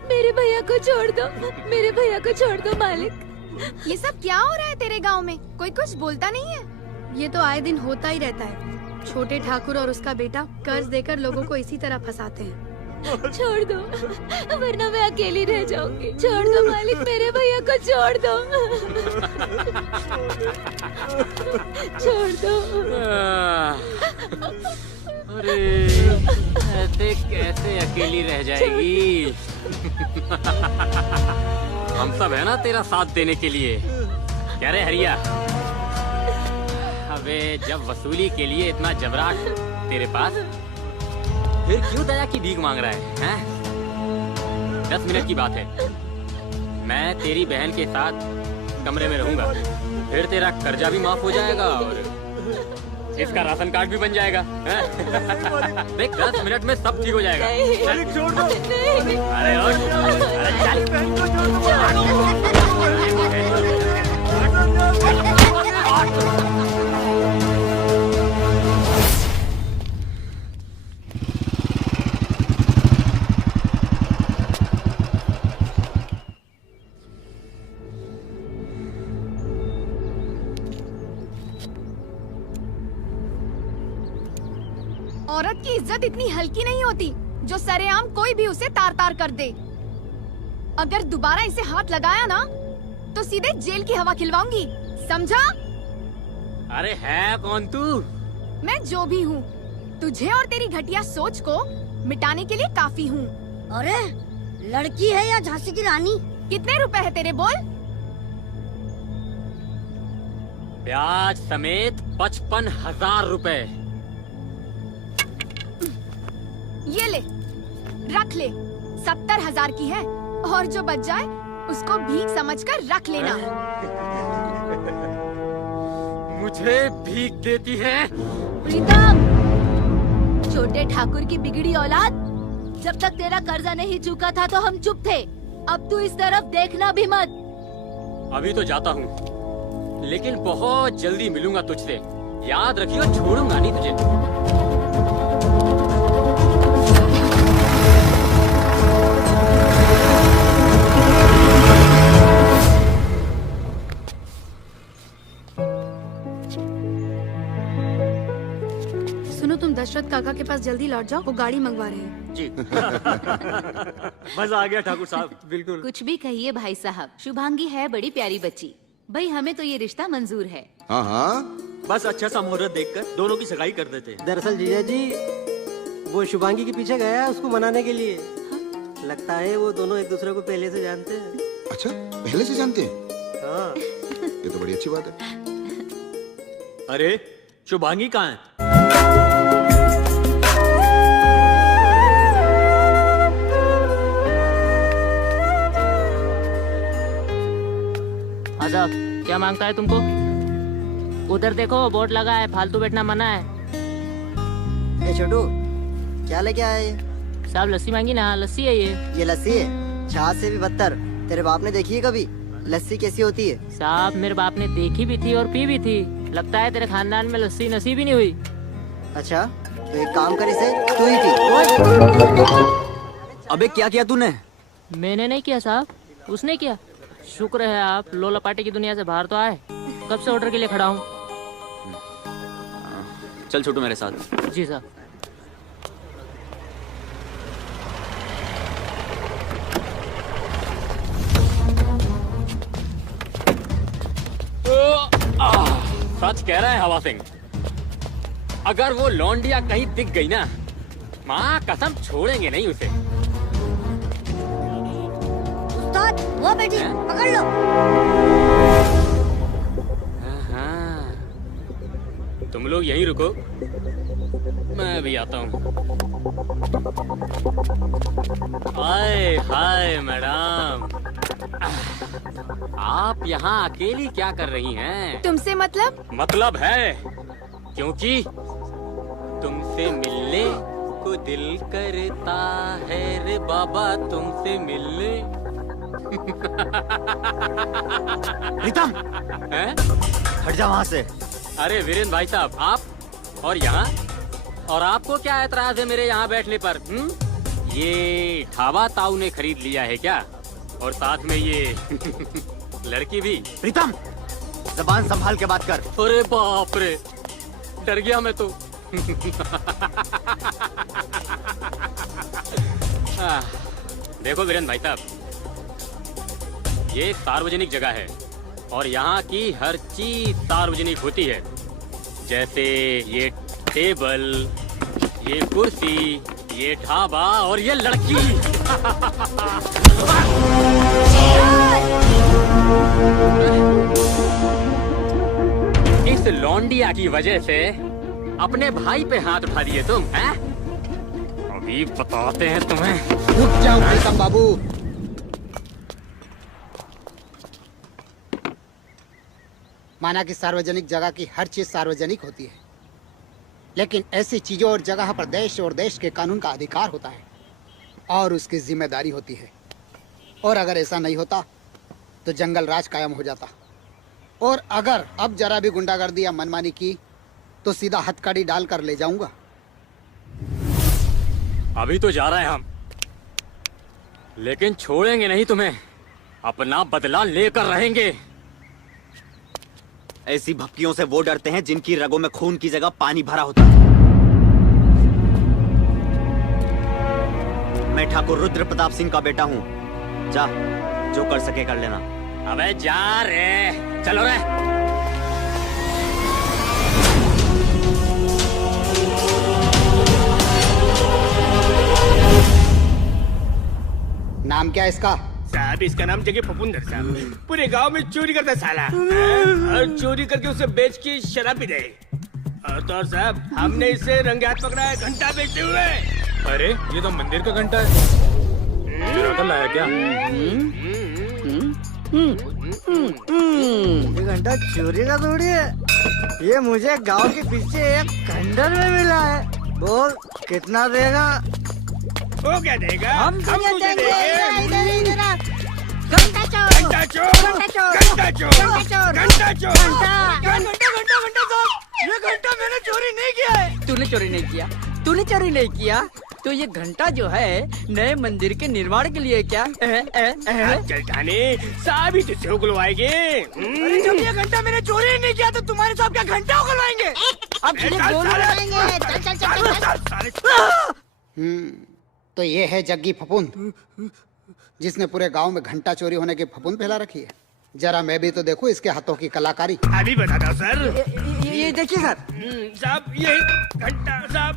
मेरे भैया को छोड़ दो, मेरे भैया को छोड़ दो मालिक। ये सब क्या हो रहा है तेरे गांव में? कोई कुछ बोलता नहीं है? ये तो आए दिन होता ही रहता है। छोटे ठाकुर और उसका बेटा कर्ज देकर लोगों को इसी तरह फंसाते हैं। छोड़ दो, वरना मैं अकेली रह जाऊंगी। छोड़ दो मालिक, मेरे भैया को छोड़ दो। छोड़ दो। अरे ऐसे कैसे अकेली रह जाएगी? हम सब है ना तेरा साथ देने के लिए। क्या रे हरिया? अबे जब वसूली के लिए इतना जबराट तेरे पास, फिर क्यों दया की भीख मांग रहा है, हैं? 10 मिनट की बात है, मैं तेरी बहन के साथ कमरे में रहूंगा, फिर तेरा कर्जा भी माफ हो जाएगा और इसका राशन कार्ड भी बन जाएगा। हैं? देख 10 मिनट में सब ठीक हो जाएगा। अरे छोड़ दो। अरे औरत की इज्जत इतनी हल्की नहीं होती जो सरेआम कोई भी उसे तार तार कर दे। अगर दोबारा इसे हाथ लगाया ना तो सीधे जेल की हवा खिलवाऊंगी, समझा? अरे है कौन तू? मैं जो भी हूँ तुझे और तेरी घटिया सोच को मिटाने के लिए काफी हूँ। अरे लड़की है या झांसी की रानी? कितने रुपए है तेरे बोल? ब्याज समेत 55,000 रुपए। ये ले, रख ले। 70,000 की है और जो बच जाए उसको भीख समझकर रख लेना। मुझे भीख देती है? प्रीतम, छोटे ठाकुर की बिगड़ी औलाद, जब तक तेरा कर्जा नहीं चुका था तो हम चुप थे। अब तू इस तरफ देखना भी मत। अभी तो जाता हूँ, लेकिन बहुत जल्दी मिलूंगा तुझसे। याद रखियो, छोड़ूंगा नहीं तुझे। सुनो, तुम दशरथ काका के पास जल्दी लौट जाओ, वो गाड़ी मंगवा रहे हैं। जी। मजा आ गया ठाकुर साहब। बिल्कुल। कुछ भी कहिए भाई साहब, शुभांगी है बड़ी प्यारी बच्ची। भाई हमें तो ये रिश्ता मंजूर है। हाँ हाँ, बस अच्छा सा मुहूर्त देखकर दोनों की सगाई कर देते हैं। दरअसल जीजा जी वो शुभांगी के पीछे गया है उसको मनाने के लिए। लगता है वो दोनों एक दूसरे को पहले से जानते हैं। अच्छा पहले से जानते हैं? हाँ। ये तो बड़ी अच्छी बात है। अरे शुभांगी कहाँ है? आजाद, क्या मांगता है तुमको? उधर देखो बोर्ड लगा है, फालतू बैठना मना है। ए छोटू, क्या लेके आया ये? साहब लस्सी मांगी ना, लस्सी है ये लस्सी है? छाछ से भी बदतर। तेरे बाप ने देखी है कभी लस्सी कैसी होती है? साहब मेरे बाप ने देखी भी थी और पी भी थी। लगता है तेरे खानदान में लस्सी नसीब ही नहीं हुई। अच्छा तो एक काम कर, इसे तू ही पी। अबे क्या किया तूने? मैंने नहीं किया साहब, उसने किया। शुक्र है आप लोला पार्टी की दुनिया से बाहर तो आए। कब से ऑर्डर के लिए खड़ा हूँ। चल छोटू मेरे साथ। जी साहब। सच कह रहा है हवा सिंह, अगर वो लौंडिया कहीं दिख गई ना, माँ कसम छोड़ेंगे नहीं उसे। उस्ताद वो बेटी पकड़ लो। हाँ, तुम लोग यहीं रुको, मैं भी आता हूँ। हाय हाय मैडम, आप यहाँ अकेली क्या कर रही हैं? तुमसे मतलब? मतलब है, क्योंकि तुमसे मिलने को दिल करता है रे बाबा, तुमसे मिलने। प्रीतम, हट जा वहाँ से। अरे वीरेंद्र भाई साहब, आप और यहाँ, और आपको क्या एतराज है मेरे यहाँ बैठने पर? ये ढाबा ताऊ ने खरीद लिया है क्या? और साथ में ये लड़की भी? प्रीतम, जबान संभाल के बात कर। अरे बाप रे, डर गया मैं तो। देखो वीरेंद्र भाई साहब, ये एक सार्वजनिक जगह है और यहाँ की हर चीज सार्वजनिक होती है, जैसे ये टेबल, ये कुर्सी, ये ढाबा और ये लड़की। इस लौंडिया की वजह से अपने भाई पे हाथ उठा दिए तुम, हैं? अभी बताते हैं तुम्हें। रुक जाओ प्रीतम बाबू। माना कि सार्वजनिक जगह की हर चीज सार्वजनिक होती है, लेकिन ऐसी चीजों और जगह पर देश और देश के कानून का अधिकार होता है और उसकी जिम्मेदारी होती है। और अगर ऐसा नहीं होता तो जंगल राज कायम हो जाता। और अगर अब जरा भी गुंडागर्दी या मनमानी की तो सीधा हथकड़ी डालकर ले जाऊंगा। अभी तो जा रहे हैं हम, लेकिन छोड़ेंगे नहीं तुम्हें। अपना बदला लेकर रहेंगे। ऐसी भक्तियों से वो डरते हैं जिनकी रगों में खून की जगह पानी भरा होता है। मैं ठाकुर रुद्र प्रताप सिंह का बेटा हूँ। जा, जो कर सके कर लेना। अबे जा रे, चलो रे। नाम क्या है इसका? साहब इसका नाम जगह फपुंदर साहब। पूरे गांव में चोरी करता साला, और चोरी करके उसे बेच के शराब पी रहे। और तो और साहब, हमने इसे रंगे हाथ पकड़ा है घंटा बेचते हुए। अरे ये तो मंदिर का घंटा है, चुरा कर लाया क्या? ये घंटा चोरी का थोड़ी है, ये मुझे गांव के पीछे एक खंडर में मिला है। बोल कितना देगा? वो क्या देगा? हम तुझे देंगे। घंटा चोर, घंटा चोर, घंटा चोर, घंटा चोर। घंटा साहब, ये घंटा मैंने चोरी नहीं किया है। तूने चोरी नहीं किया? तूने चोरी नहीं किया तो ये घंटा जो है नए मंदिर के निर्माण के लिए क्या? चल ठाने साहब ही तुझसे उगलवाएंगे। अरे जब ये घंटा मैंने चोरी नहीं किया तो तुम्हारे साहब क्या घंटा उगलवाएंगे? अब तो ये है जग्गी फफूंद, जिसने पूरे गांव में घंटा चोरी होने की फफूंद फैला रखी है। जरा मैं भी तो देखूं इसके हाथों की कलाकारी। अभी बताता हूँ सर। ये देखिए सर। साहब ये घंटा साहब।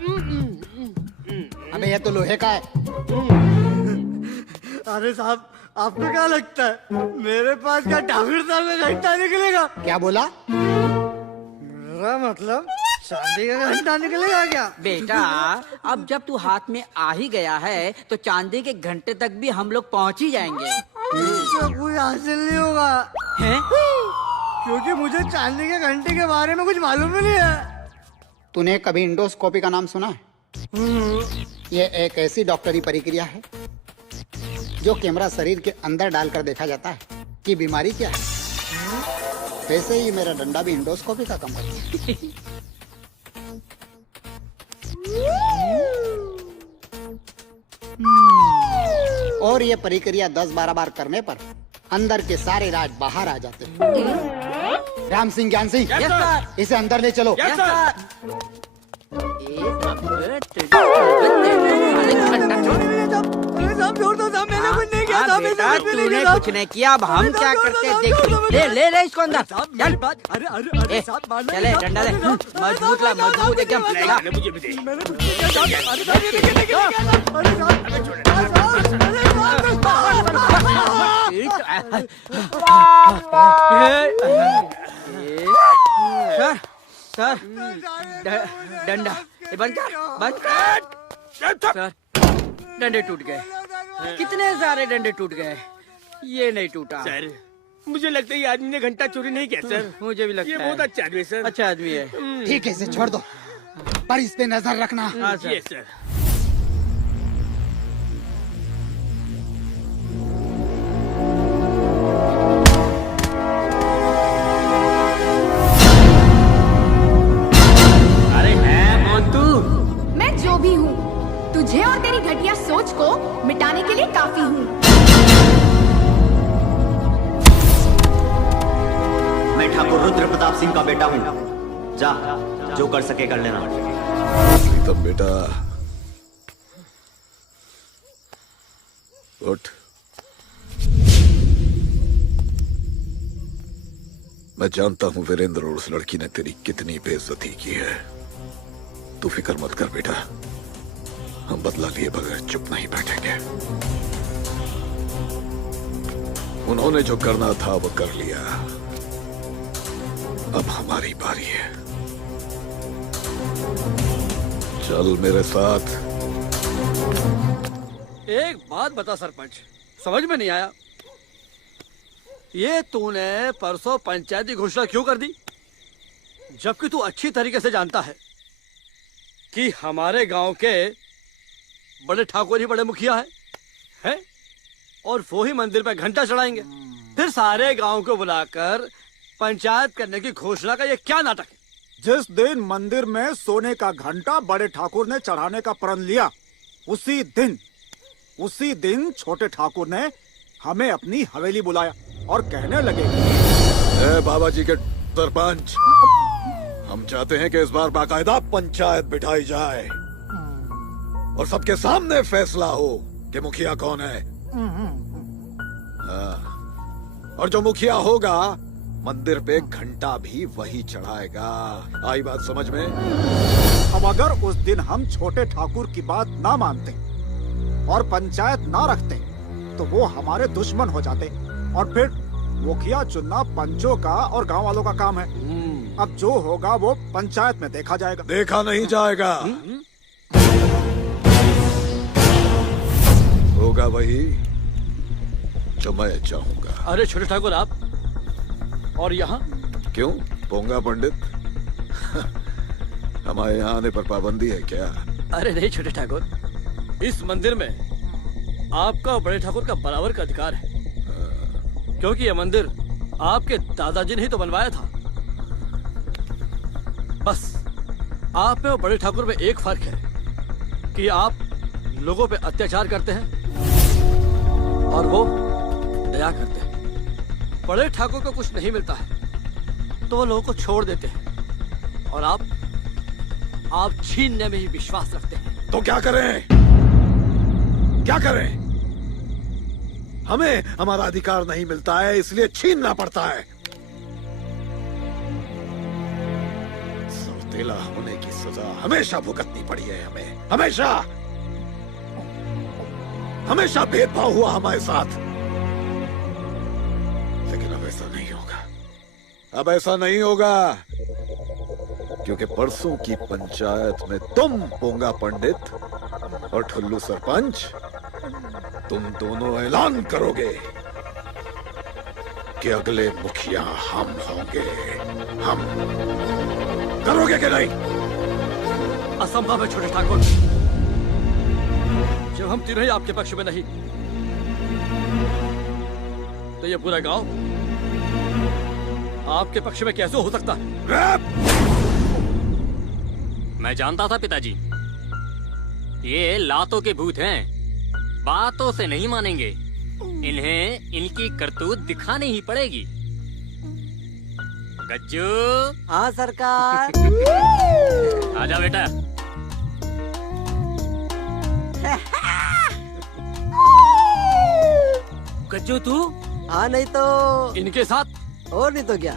अबे ये तो लोहे का है। अरे साहब, आपको क्या लगता है मेरे पास क्या ठाकुर साहब का घंटा निकलेगा? क्या बोला? मेरा मतलब चांदी का घंटा निकलेगा क्या? बेटा, अब जब तू हाथ में आ ही गया है तो चांदी के घंटे तक भी हम लोग पहुंच ही जाएंगे। तो कुछ हासिल नहीं होगा हैं? क्योंकि मुझे चांदी के घंटे के बारे में कुछ मालूम ही नहीं है। तूने कभी इंडोस्कोपी का नाम सुना है? ये एक ऐसी डॉक्टरी प्रक्रिया है जो कैमरा शरीर के अंदर डालकर देखा जाता है कि बीमारी क्या है। वैसे ही मेरा डंडा भी इंडोस्कोपी का काम करता है। और ये प्रक्रिया 10-12 बार करने पर अंदर के सारे राज बाहर आ जाते हैं। राम सिंह, ज्ञान सिंह, इसे अंदर ले चलो। तूने कुछ नहीं किया, अब हम क्या करते हैं देख। ले ले इसको अंदर। चल, चले डंडा ले, मजबूत ला, मजबूत एकदम। मुझे भी दे। सर, डंडा ये बंद कर, बंद कर। सर, डंडे टूट गए। कितने सारे डंडे टूट गए, ये नहीं टूटा। सर, मुझे लगता है ये आदमी ने घंटा चोरी नहीं किया सर। मुझे भी लगता है ये बहुत अच्छा आदमी है सर। अच्छा आदमी है। ठीक है, इसे छोड़ दो, पर इस पे नजर रखना। हाँ सर। सर। मैं जो भी हूँ, तुझे और तेरी घटिया सोच को मिटाने के लिए काफी हूँ। मैं ठाकुर रुद्र प्रताप सिंह का बेटा हूँ। जा, जो कर सके कर लेना। तब बेटा उठ। मैं जानता हूं वीरेंद्र और उस लड़की ने तेरी कितनी बेइज्जती की है। तू फिक्र मत कर बेटा, हम बदला लिए बगैर चुप नहीं बैठेंगे। उन्होंने जो करना था वो कर लिया, अब हमारी बारी है। चल मेरे साथ। एक बात बता सरपंच, समझ में नहीं आया, ये तूने परसों पंचायती घोषणा क्यों कर दी, जबकि तू अच्छी तरीके से जानता है कि हमारे गांव के बड़े ठाकुर ही बड़े मुखिया हैं? और वो ही मंदिर पे घंटा चढ़ाएंगे, फिर सारे गांव को बुलाकर पंचायत करने की घोषणा का ये क्या नाटक है? जिस दिन मंदिर में सोने का घंटा बड़े ठाकुर ने चढ़ाने का प्रण लिया, उसी दिन छोटे ठाकुर ने हमें अपनी हवेली बुलाया और कहने लगे, बाबा जी के सरपंच, हम चाहते हैं कि इस बार बाकायदा पंचायत बिठाई जाए और सबके सामने फैसला हो कि मुखिया कौन है। और जो मुखिया होगा मंदिर पे घंटा भी वही चढ़ाएगा। आई बात समझ में? अब अगर उस दिन हम छोटे ठाकुर की बात ना मानते और पंचायत ना रखते तो वो हमारे दुश्मन हो जाते और फिर मुखिया चुनना पंचों का और गांव वालों का काम है। अब जो होगा वो पंचायत में देखा जाएगा। देखा नहीं जाएगा, होगा वही जो मैं चाहूंगा। अरे छोटे ठाकुर आप, और यहाँ क्यों पोंगा पंडित? हमारे यहाँ आने पर पाबंदी है क्या? अरे नहीं छोटे ठाकुर, इस मंदिर में आपका और बड़े ठाकुर का बराबर का अधिकार है, क्योंकि यह मंदिर आपके दादाजी ने ही तो बनवाया था। बस आप में और बड़े ठाकुर में एक फर्क है कि आप लोगों पे अत्याचार करते हैं और वो दया करते हैं। बड़े ठाकुर को कुछ नहीं मिलता है तो वो लोगों को छोड़ देते हैं, और आप छीनने में ही विश्वास रखते हैं। तो क्या करें? क्या करें? हमें हमारा अधिकार नहीं मिलता है, इसलिए छीनना पड़ता है। सौतेला होने की सजा हमेशा भुगतनी पड़ी है हमें, हमेशा भेदभाव हुआ हमारे साथ। लेकिन अब ऐसा नहीं होगा, अब ऐसा नहीं होगा, क्योंकि परसों की पंचायत में तुम पोंगा पंडित और ठुल्लू सरपंच, तुम दोनों ऐलान करोगे कि अगले मुखिया हम होंगे। हम करोगे कि नहीं? असंभव है छोटे ठाकुर, जब हम तीनों ही आपके पक्ष में नहीं तो ये पूरा गांव आपके पक्ष में कैसे हो सकता है? मैं जानता था पिताजी, ये लातों के भूत हैं, बातों से नहीं मानेंगे, इन्हें इनकी करतूत दिखानी ही पड़ेगी। गज्जू। हाँ सरकार। आजा बेटा। गज्जू तू? हाँ नहीं तो इनके साथ। और नहीं तो क्या?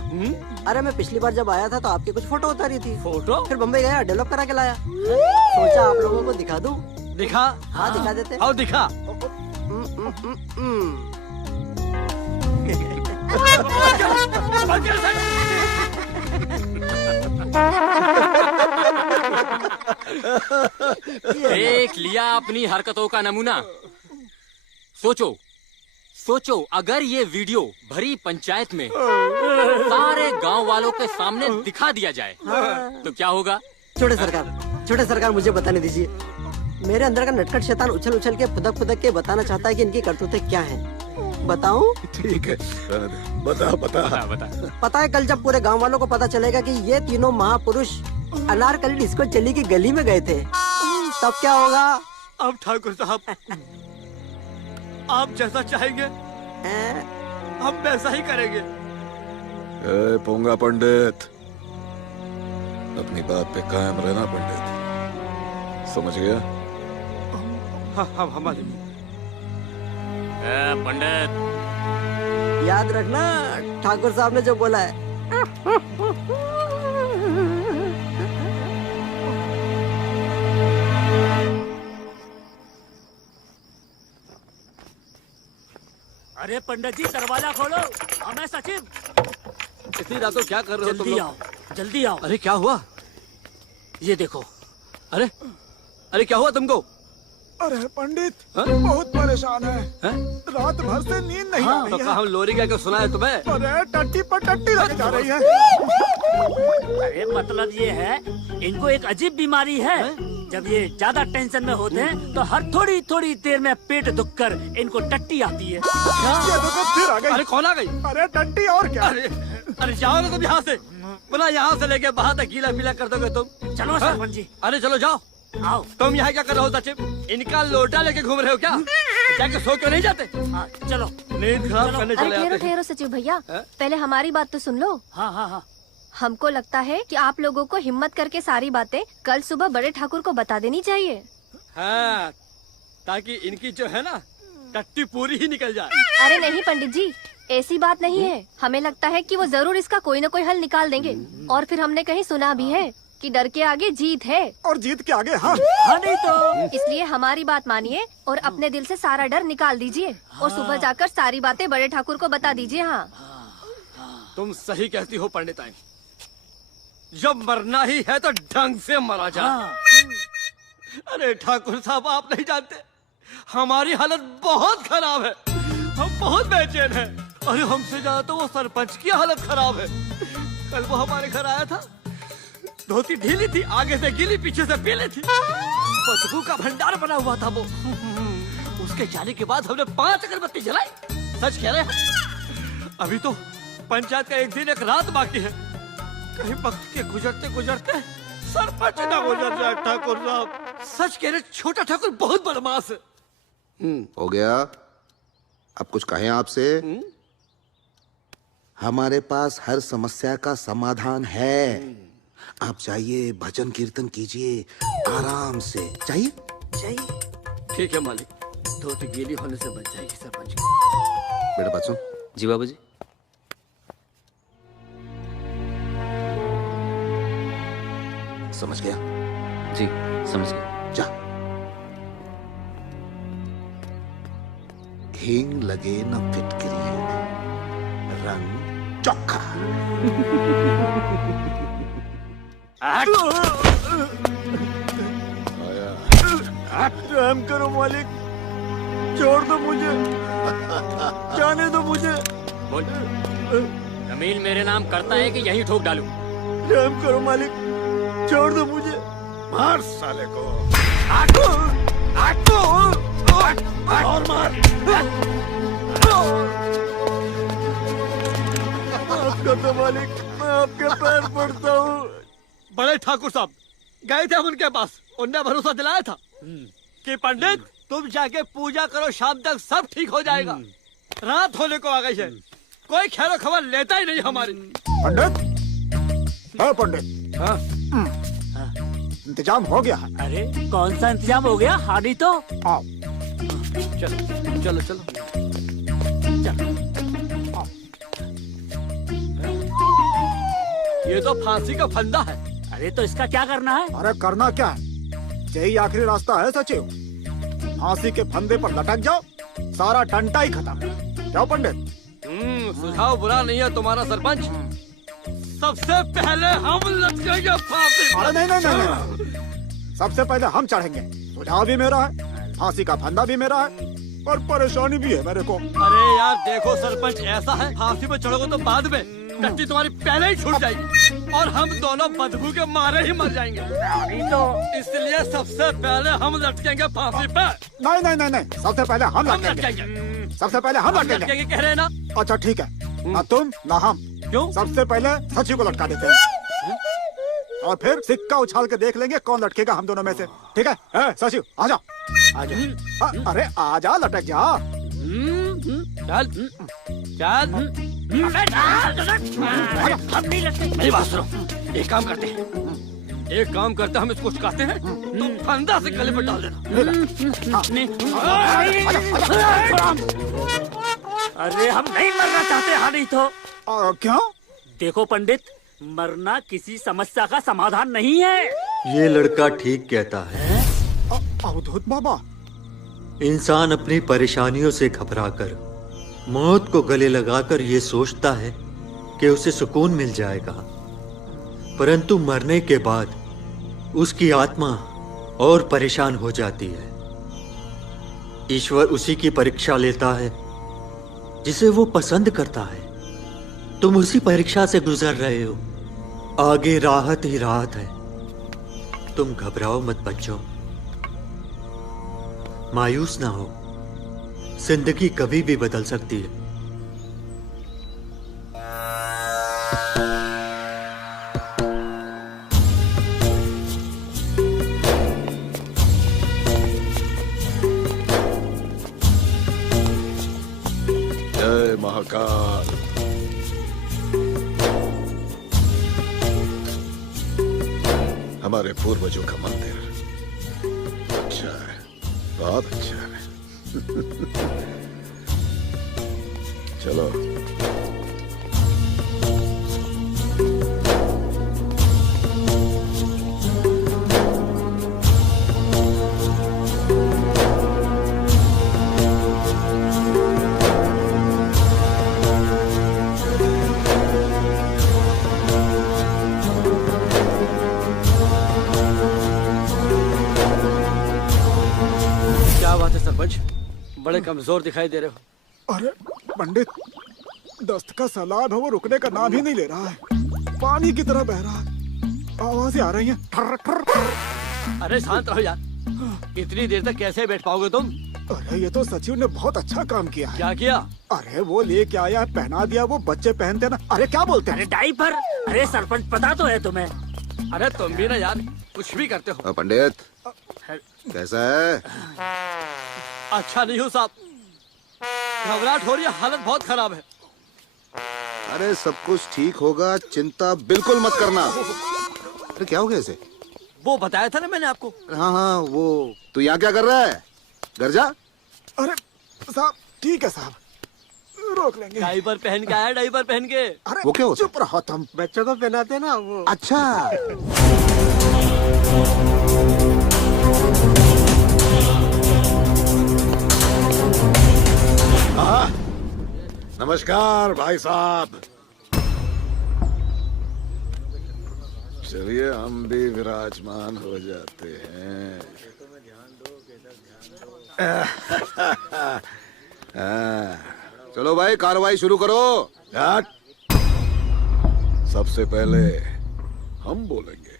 अरे मैं पिछली बार जब आया था तो आपकी कुछ फोटो उतारी थी। फोटो? फिर बम्बई गया, डेवलप करा के लाया, सोचा आप लोगों को दिखा दूं। दिखा? हाँ दिखा देते। और दिखा। देख लिया अपनी हरकतों का नमूना। सोचो अगर ये वीडियो भरी पंचायत में सारे गांव वालों के सामने दिखा दिया जाए तो क्या होगा? छोटे सरकार मुझे बताने दीजिए। मेरे अंदर का नटखट शैतान उछल के फुदक के बताना चाहता है कि इनकी करतूतें क्या हैं। बताऊं? ठीक है, बता। पता है कल जब पूरे गांव वालों को पता चलेगा कि ये तीनों महापुरुष अनारकली डिस्को चली की गली में गए थे, तब क्या होगा? अब ठाकुर साहब आप जैसा चाहेंगे हम वैसा ही करेंगे। पोंगा पंडित, अपनी बात पे कायम रहना पंडित, समझ गया? हाँ हमारे पंडित याद रखना ठाकुर साहब ने जो बोला है। अरे पंडित जी दरवाजा खोलो, हमें सचिव। इतनी रातों क्या कर रहे हो तुम लोग? जल्दी आओ। अरे क्या हुआ? ये देखो। अरे क्या हुआ तुमको? अरे पंडित बहुत परेशान है रात भर से नींद नहीं आ रही है। हम लोरी क्या सुना है तुम्हें? अरे टट्टी पर टट्टी लग जा रही है। अरे मतलब ये है इनको एक अजीब बीमारी है। जब ये ज्यादा टेंशन में होते हैं तो हर थोड़ी थोड़ी देर में पेट दुखकर इनको टट्टी आती है। ये देखो फिर आ गई। अरे कौन आ गई? अरे टट्टी और क्या? अरे जाओ ना तुम यहाँ से, बोला यहाँ से लेके बाहर तक गीला पीला कर दोगे तुम। चलो सरपंच जी। अरे चलो जाओ। आओ। तुम यहाँ क्या कर रहे हो सचिव? इनका लोटा लेके घूम रहे हो क्या? जाके सो क्यों नहीं जाते? चलो नींद खराब करने चले ठहरो आते। ठहरो सचिव भैया, पहले हमारी बात तो सुन लो। हाँ हाँ हाँ। हमको लगता है कि आप लोगों को हिम्मत करके सारी बातें कल सुबह बड़े ठाकुर को बता देनी चाहिए। हाँ, ताकि इनकी जो है ना टट्टी पूरी ही निकल जाए। अरे नहीं पंडित जी, ऐसी बात नहीं है। हमें लगता है कि वो जरूर इसका कोई न कोई हल निकाल देंगे। और फिर हमने कहीं सुना भी है कि डर के आगे जीत है। और जीत के आगे हाँ। हाँ नहीं तो। इसलिए हमारी बात मानिए और अपने दिल से सारा डर निकाल दीजिए और सुबह जाकर सारी बातें बड़े ठाकुर को बता दीजिए। हाँ तुम सही कहती हो पंडिताइन, जब मरना ही है तो ढंग से मरा जाए। अरे ठाकुर साहब आप नहीं जानते, हमारी हालत बहुत खराब है, हम बहुत बेचैन हैं। अरे हमसे ज्यादा तो वो सरपंच की हालत खराब है। कल वो हमारे घर आया था, धोती ढीली थी, आगे से गीली पीछे से पीली थी, बदबू का भंडार बना हुआ था वो। उसके जाने के बाद हमने 5 अगरबत्ती जलाई। सच कह रहे हैं, अभी तो पंचायत का एक दिन एक रात बाकी है। कहीं वक्त के गुजरते गुजरते सरपंच ना गुजर जाए ठाकुर साहब। सच कह रहे, छोटा ठाकुर बहुत बदमाश है। हो गया? अब कुछ कहें आपसे? हमारे पास हर समस्या का समाधान है। आप जाइए, भजन कीर्तन कीजिए आराम से। चाहिए? ठीक है मालिक, धोती गीली होने से बच जाएगी सरपंच। बेटा बात सुन। जी बाबू जी। समझ गया? जी समझ गया। जा। हींग लगे न फिटकरी, रंग चोखा। रहम करो मालिक, छोड़ दो मुझे, जाने दो मुझे। बोल, जमीन मेरे नाम करता है कि यहीं ठोक डालूं? रहम करो मालिक, छोड़ दो मुझे। मार साले को। और मार। माफ कर दो मालिक, मैं आपके पैर पड़ता हूँ। बड़े ठाकुर साहब गए थे हम उनके पास, उनने भरोसा दिलाया था कि पंडित तुम जाके पूजा करो, शाम तक सब ठीक हो जाएगा। रात होने को आ गई है, कोई खैर खबर लेता ही नहीं हमारी। पंडित, हाँ पंडित, हाँ इंतजाम हो गया है। अरे कौन सा इंतजाम हो गया? हानि तो आओ। चलो चलो चलो। ये तो फांसी का फंदा है। अरे तो इसका क्या करना है? अरे करना क्या है, यही आखिरी रास्ता है सचिव। फांसी के फंदे पर लटक जाओ, सारा डंडा ही खत्म। जाओ पंडित। सुझाव बुरा नहीं है तुम्हारा सरपंच। सबसे पहले हम लटकेंगे फांसी पर। अरे नहीं नहीं नहीं, नहीं। सबसे पहले हम चढ़ेंगे। सुझाव भी मेरा है, फांसी का फंदा भी मेरा है, और परेशानी भी है मेरे को। अरे यार देखो सरपंच, ऐसा है फांसी पर चढ़ोगे तो बाद में टट्टी तुम्हारी पहले ही छूट जाएगी और हम दोनों बदबू के मारे ही मर जाएंगे। तो इसलिए सबसे पहले हम लटकेंगे फांसी पे। नहीं नहीं नहीं नहीं, सबसे पहले हम लटकेंगे। सबसे पहले हम लटकेंगे। कह रहे हैं ना? अच्छा ठीक है, ना तुम ना हम। क्यों? सबसे पहले सचिव को लटका देते हैं और फिर सिक्का उछाल के देख लेंगे कौन लटकेगा हम दोनों में से। ठीक है? सचिव आ जाओ, आ जाओ। अरे आ जा, लटक जा। चल चल। हम नहीं लगते। मेरी बात सुनो, एक काम करते हैं, हम इसको उचकाते हैं, तुम फंदा से गले पर डाल देना। अरे हम नहीं मरना चाहते। हानि तो क्यों? देखो पंडित, मरना किसी समस्या का समाधान नहीं है। ये लड़का ठीक कहता है। अवधूत बाबा, इंसान अपनी परेशानियों से घबराकर मौत को गले लगाकर ये सोचता है कि उसे सुकून मिल जाएगा, परंतु मरने के बाद उसकी आत्मा और परेशान हो जाती है। ईश्वर उसी की परीक्षा लेता है जिसे वो पसंद करता है। तुम उसी परीक्षा से गुजर रहे हो। आगे राहत ही राहत है। तुम घबराओ मत बच्चों, मायूस ना हो। जिंदगी कभी भी बदल सकती है। जय महाकाल। हमारे पूर्वजों का मंदिर अच्छा है, बहुत अच्छा है। चलो क्या बात है सरपंच, बड़े कमजोर दिखाई दे रहे हो। अरे पंडित, दस्त का सैलाब है, वो रुकने का नाम ही नहीं ले रहा है। पानी की तरह बह रहा है, आवाजें आ रही हैं। ठर, ठर, ठर। अरे शांत रहो यार, इतनी देर तक कैसे बैठ पाओगे तुम? अरे ये तो सचिव ने बहुत अच्छा काम किया है। क्या किया? अरे वो लेके आया, पहना दिया, वो बच्चे पहनते ना। अरे क्या बोलते हैं? अरे डाइपर। अरे सरपंच पता तो है तुम्हें। अरे तुम भी ना यार कुछ भी करते हो। पंडित कैसा है? अच्छा नहीं हो साहब, घबराहट हो रही है, हालत बहुत खराब है। अरे सब कुछ ठीक होगा, चिंता बिल्कुल मत करना। अरे क्या हो गया इसे? वो बताया था ना मैंने आपको। हाँ हाँ, वो तू यहाँ क्या कर रहा है? घर जा। अरे साहब ठीक है साहब, रोक लेंगे। डाइपर पहन के आया, डाइपर पहन के। अरे वो क्या होता है? चुप रहो तुम। बच्चों को पहनाते ना वो। अच्छा हाँ, नमस्कार भाई साहब। चलिए हम भी विराजमान हो जाते हैं। हाँ, चलो भाई कार्रवाई शुरू करो। हट। सबसे पहले हम बोलेंगे।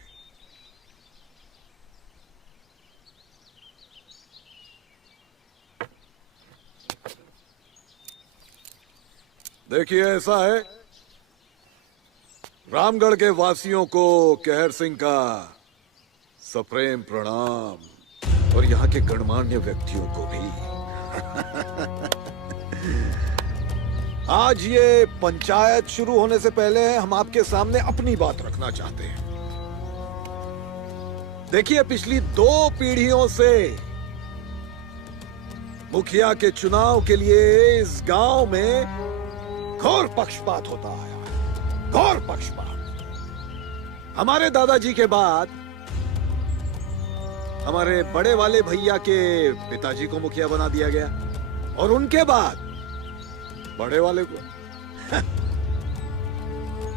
देखिए ऐसा है, रामगढ़ के वासियों को कहर सिंह का सप्रेम प्रणाम और यहाँ के गणमान्य व्यक्तियों को भी। आज ये पंचायत शुरू होने से पहले हम आपके सामने अपनी बात रखना चाहते हैं। देखिए पिछली 2 पीढ़ियों से मुखिया के चुनाव के लिए इस गांव में घोर पक्षपात होता आया है, घोर पक्षपात। हमारे दादाजी के बाद हमारे बड़े वाले भैया के पिताजी को मुखिया बना दिया गया और उनके बाद बड़े वाले को।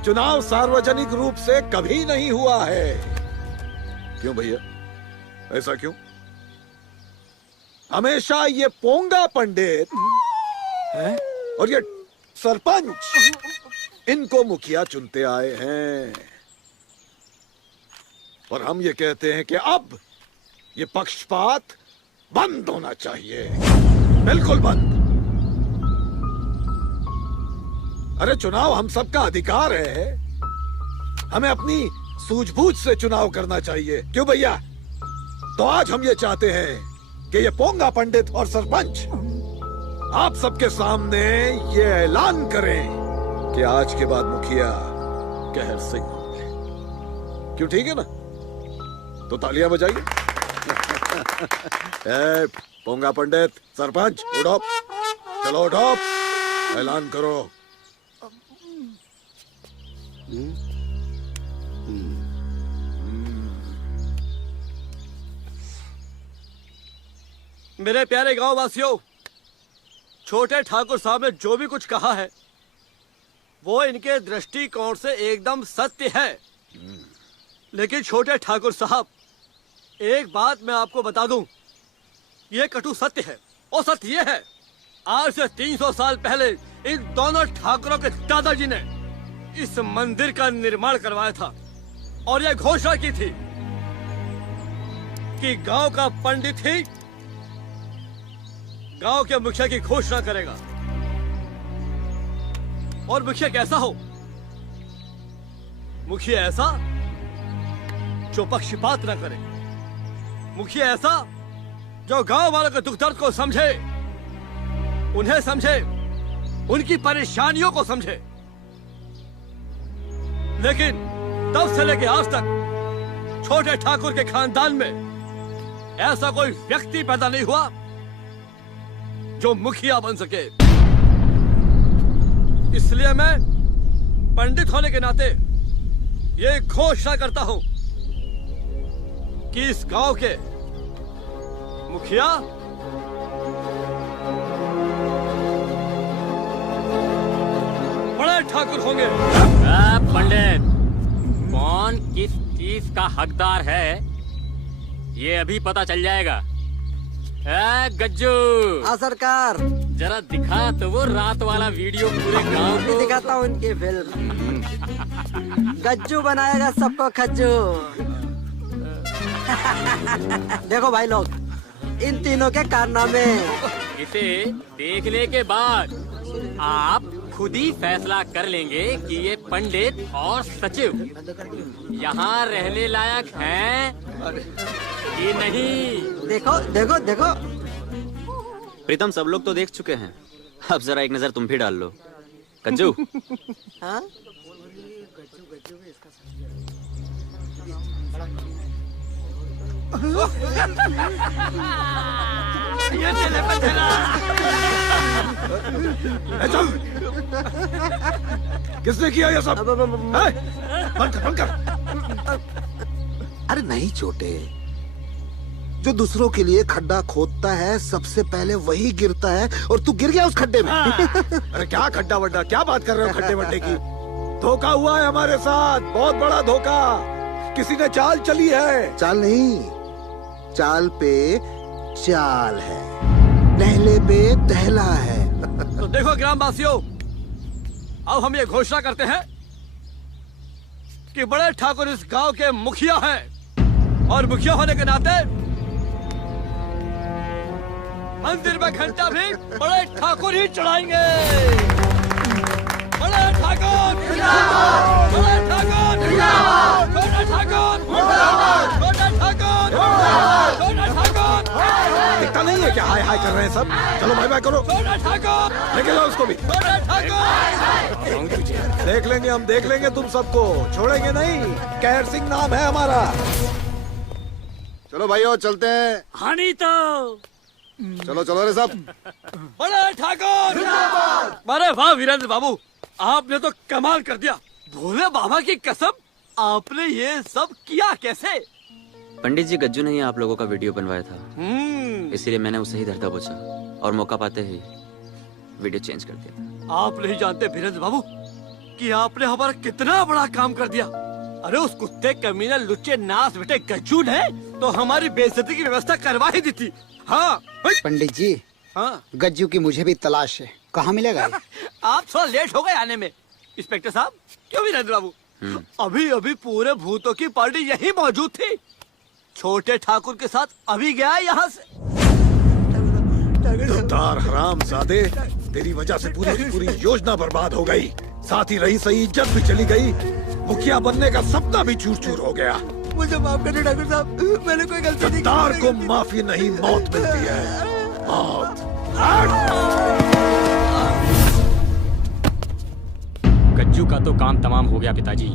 चुनाव सार्वजनिक रूप से कभी नहीं हुआ है। क्यों भैया, ऐसा क्यों? हमेशा ये पोंगा पंडित और ये सरपंच इनको मुखिया चुनते आए हैं और हम ये कहते हैं कि अब ये पक्षपात बंद होना चाहिए, बिल्कुल बंद। अरे चुनाव हम सबका अधिकार है, हमें अपनी सूझबूझ से चुनाव करना चाहिए। क्यों भैया? तो आज हम ये चाहते हैं कि ये पोंगा पंडित और सरपंच आप सबके सामने ये ऐलान करें कि आज के बाद मुखिया कहर सिंह होंगे। क्यों, ठीक है ना? तो तालियां बजाइए। पोंगा पंडित, सरपंच उठो, चलो उठो, ऐलान करो। मेरे प्यारे गांव वासियों, छोटे ठाकुर साहब ने जो भी कुछ कहा है वो इनके दृष्टिकोण से एकदम सत्य है। लेकिन छोटे ठाकुर साहब, एक बात मैं आपको बता दूं, ये कटु सत्य है और सच ये है, आज से 300 साल पहले इन दोनों ठाकुरों के दादाजी ने इस मंदिर का निर्माण करवाया था और यह घोषणा की थी कि गांव का पंडित ही गांव के मुखिया की घोषणा करेगा। और मुखिया कैसा हो? मुखिया ऐसा जो पक्षपात न करे, मुखिया ऐसा जो गांव वालों के दुख दर्द को समझे, उन्हें समझे, उनकी परेशानियों को समझे। लेकिन तब से लेके आज तक छोटे ठाकुर के खानदान में ऐसा कोई व्यक्ति पैदा नहीं हुआ जो मुखिया बन सके। इसलिए मैं पंडित होने के नाते ये घोषणा करता हूं कि इस गांव के मुखिया बड़े ठाकुर होंगे। पंडित, कौन किस चीज का हकदार है ये अभी पता चल जाएगा। गज्जू। हाँ सरकार। जरा दिखा तो वो रात वाला वीडियो पूरे गांव को। दिखाता हूँ इनकी फिल्म। गज्जू बनाएगा सबको खज्जू। देखो भाई लोग, इन तीनों के कारनामे। इसे देखने के बाद आप खुद ही फैसला कर लेंगे कि ये पंडित और सचिव यहाँ रहने लायक हैं कि नहीं। देखो देखो देखो। प्रीतम, सब लोग तो देख चुके हैं, अब जरा एक नजर तुम भी डाल लो। कज्जू। हाँ? ये चले किसने किया ये सब? बंद कर, बंद कर। अरे नहीं छोटे, जो दूसरों के लिए खड्डा खोदता है सबसे पहले वही गिरता है, और तू गिर गया उस खड्डे में। अरे क्या खड्डा वड्डा, क्या बात कर रहे हो खड्डे वड्डे की? धोखा हुआ है हमारे साथ, बहुत बड़ा धोखा। किसी ने चाल चली है। चाल नहीं, चाल पे चाल है, टहले पे टहला है। तो देखो ग्रामवासियों, अब हम ये घोषणा करते हैं कि बड़े ठाकुर इस गांव के मुखिया हैं, और मुखिया होने के नाते मंदिर में घंटा भी बड़े ठाकुर ही चढ़ाएंगे। बड़े ठाकुर, बड़े ठाकुर, छोटे ठाकुर, छोटे ठाकुर, छोटे ठाकुर। दिखता नहीं है क्या हाय हाय कर रहे हैं सब? चलो बाय बाय करो। छोटे ठाकुर, लेके लो उसको भी। छोटे ठाकुर। देख लेंगे हम, देख लेंगे तुम सबको, छोड़ेंगे नहीं। कहर सिंह नाम है हमारा। चलो भाइयों चलते हैं। हानि तो चलो चलो रे सब। बड़े ठाकुर। अरे वाह वीरेंद्र बाबू, आपने तो कमाल कर दिया। भोले बाबा की कसम, आपने ये सब किया कैसे? पंडित जी, गज्जू ने ही आप लोगों का वीडियो बनवाया था, इसीलिए मैंने उसे ही धरता पूछा और मौका पाते ही वीडियो चेंज कर दिया। आप नहीं जानते वीरेंद्र बाबू कि आपने हमारा कितना बड़ा काम कर दिया। अरे उस कुत्ते कमीने लुच्चे नास बेटे गज्जू ने तो हमारी बेइज्जती की व्यवस्था करवा ही दी थी। हाँ पंडित जी। हाँ, गज्जू की मुझे भी तलाश है, कहाँ मिलेगा ये? आप थोड़ा लेट हो गए आने में। इंस्पेक्टर साहब, क्यों वीरेंद्र बाबू, अभी अभी पूरे भूतों की पार्टी यही मौजूद थी। छोटे ठाकुर के साथ अभी गया यहाँ से। हरामजादे, तेरी वजह से पूरी योजना बर्बाद हो गई। साथ ही रही सही इज्जत भी चली गई, मुखिया बनने का सपना भी चूर चूर हो गया। मुझे माफ कर दो ठाकुर साहब, मैंने कोई गलती नहीं की। गद्दार को माफी नहीं, मौत मिलती है, मौत। गज्जू का तो काम तमाम हो गया पिताजी,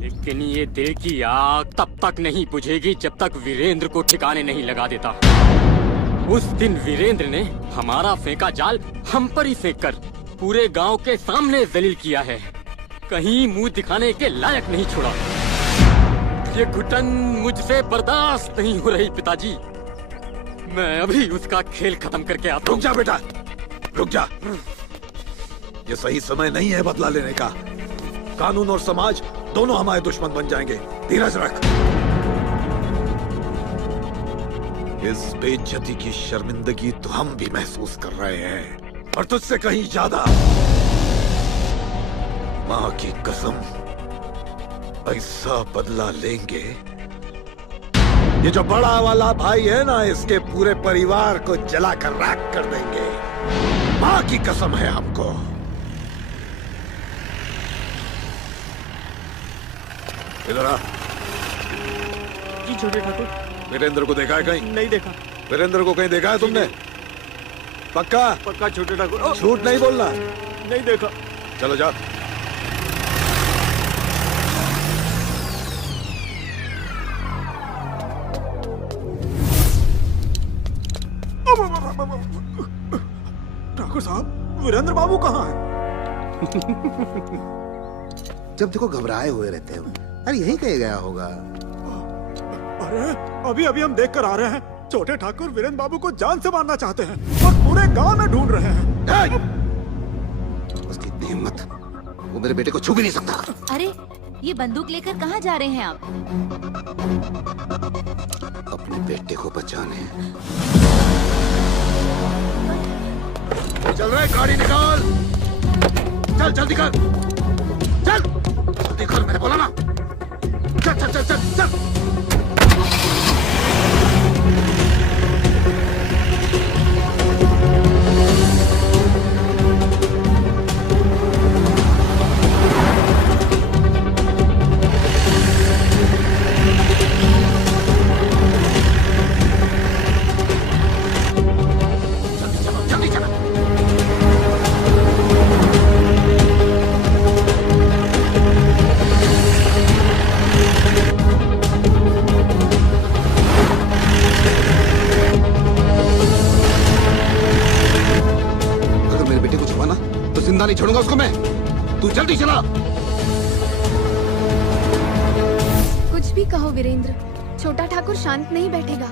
लेकिन ये दिल की आग तब तक नहीं बुझेगी जब तक वीरेंद्र को ठिकाने नहीं लगा देता। उस दिन वीरेंद्र ने हमारा फेंका जाल हम पर ही फेंक कर पूरे गांव के सामने जलील किया है, कहीं मुंह दिखाने के लायक नहीं छोड़ा। ये घुटन मुझसे बर्दाश्त नहीं हो रही पिताजी, मैं अभी उसका खेल खत्म करके आता हूँ। रुक जा बेटा, रुक जा। ये सही समय नहीं है बदला लेने का। कानून और समाज दोनों हमारे दुश्मन बन जाएंगे। धीरज रख। इस बेइज्जती की शर्मिंदगी तो हम भी महसूस कर रहे हैं, और तुझसे कहीं ज्यादा। माँ की कसम, ऐसा बदला लेंगे। ये जो बड़ा वाला भाई है ना, इसके पूरे परिवार को जलाकर राख कर देंगे। माँ की कसम है हमको। इधर आ। जी छोटे ठाकुर। वीरेंद्र को देखा है कहीं? नहीं देखा। वीरेंद्र को कहीं देखा है तुमने? पक्का? पक्का छोटे ठाकुर। झूठ नहीं बोलना। नहीं देखा। चलो जा। ठाकुर साहब, वीरेंद्र बाबू कहाँ हैं? जब देखो घबराए हुए रहते हो। अरे यहीं कहीं गया होगा। अरे अभी अभी हम देख कर आ रहे हैं, छोटे ठाकुर वीरेंद्र बाबू को जान से मारना चाहते हैं और पूरे गांव में ढूंढ रहे हैं। उसकी इतनी हिम्मत, वो मेरे बेटे को छू भी नहीं सकता। अरे ये बंदूक लेकर कहाँ जा रहे हैं आप? अपने बेटे को बचाने। चल रहा है, गाड़ी निकाल। चल जल्दी कर, चल जल्दी कर, मैंने बोला ना। चल चल चल चल चल। नहीं छोड़ूंगा उसको मैं। तू जल्दी चला। कुछ भी कहो वीरेंद्र, छोटा ठाकुर शांत नहीं बैठेगा।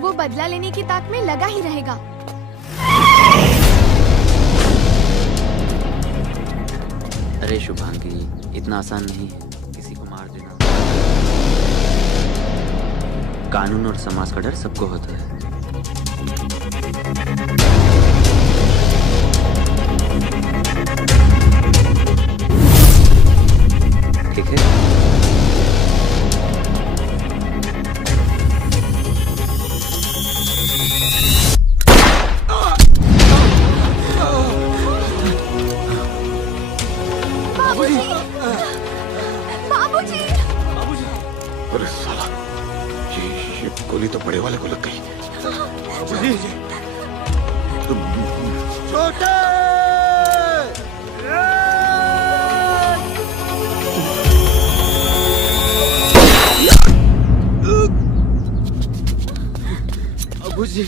वो बदला लेने की ताक में लगा ही रहेगा। अरे शुभांगी, इतना आसान नहीं है किसी को मार देना। कानून और समाज का डर सबको होता है। ठीक है? बाबूजी! अरे साला, ये गोली तो बड़े वाले को लग गई। छोटे! बाबूजी।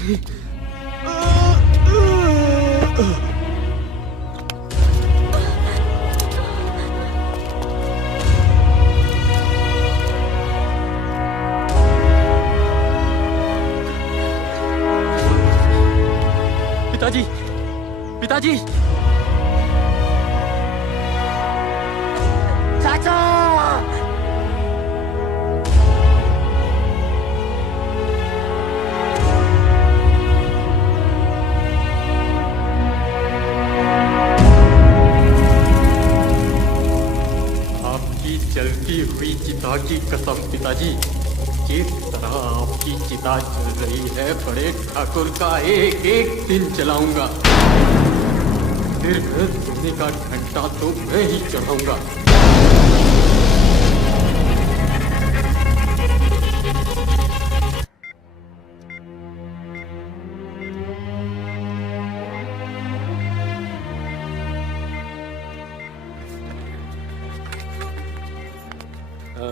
पिताजी, पिताजी, चाचा! आपकी जलती हुई चिता की कसम पिताजी, जिस तरह आपकी चिता जल रही है, बड़े ठाकुर का एक एक दिन जलाऊंगा। फिर सोने का घंटा तो मैं ही चढ़ाऊंगा।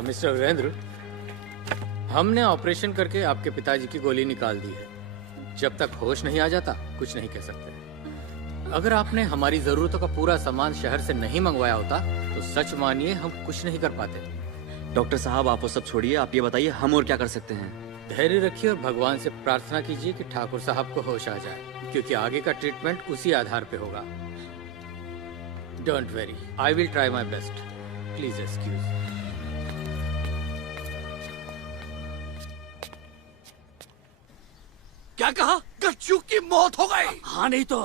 मिस्टर वीरेंद्र, हमने ऑपरेशन करके आपके पिताजी की गोली निकाल दी है। जब तक होश नहीं आ जाता कुछ नहीं कह सकते। अगर आपने हमारी जरूरतों का पूरा सामान शहर से नहीं मंगवाया होता तो सच मानिए हम कुछ नहीं कर पाते। डॉक्टर साहब, आप वो सब छोड़िए, आप ये बताइए हम और क्या कर सकते हैं? धैर्य रखिए और भगवान से प्रार्थना कीजिए कि ठाकुर साहब को होश आ जाए, क्योंकि आगे का ट्रीटमेंट उसी आधार पे होगा। Don't very, I will try my best. Please excuse. क्या कहा? गच्चू की मौत हो गई। हाँ नहीं तो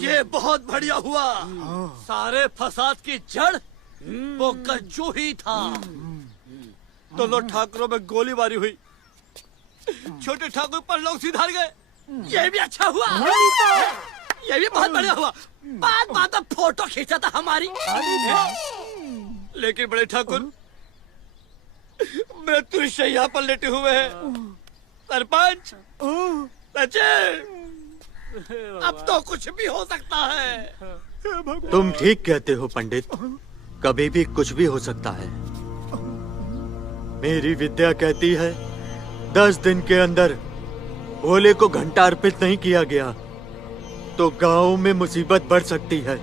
ये बहुत बढ़िया हुआ। सारे फसाद की जड़ वो गज्जू ही था। दोनों ठाकुरों में गोलीबारी हुई, छोटे ठाकुर पर लोग सिधार गए। ये भी अच्छा हुआ, ये भी बहुत बढ़िया हुआ। बात बात में फोटो खींचा था हमारी, लेकिन बड़े ठाकुर मृत्यु शैया पर लेटे हुए हैं। सरपंच, सचिव, अब तो कुछ भी हो सकता है। तुम ठीक कहते हो पंडित, कभी भी कुछ भी हो सकता है। मेरी विद्या कहती है 10 दिन के अंदर भोले को घंटा अर्पित नहीं किया गया तो गांव में मुसीबत बढ़ सकती है।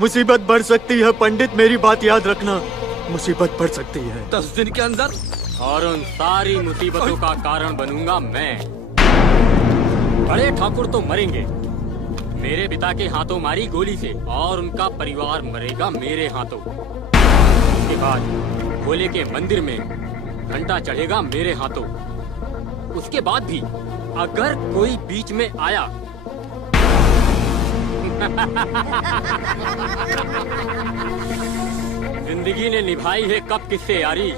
मुसीबत बढ़ सकती है पंडित, मेरी बात याद रखना, मुसीबत बढ़ सकती है। 10 दिन के अंदर? और उन सारी मुसीबतों का कारण बनूंगा मैं। बड़े ठाकुर तो मरेंगे मेरे पिता के हाथों मारी गोली से, और उनका परिवार मरेगा मेरे हाथों। उसके बाद भोले के मंदिर में घंटा चढ़ेगा मेरे हाथों। उसके बाद भी अगर कोई बीच में आया जिंदगी ने निभाई है कब किससे यारी,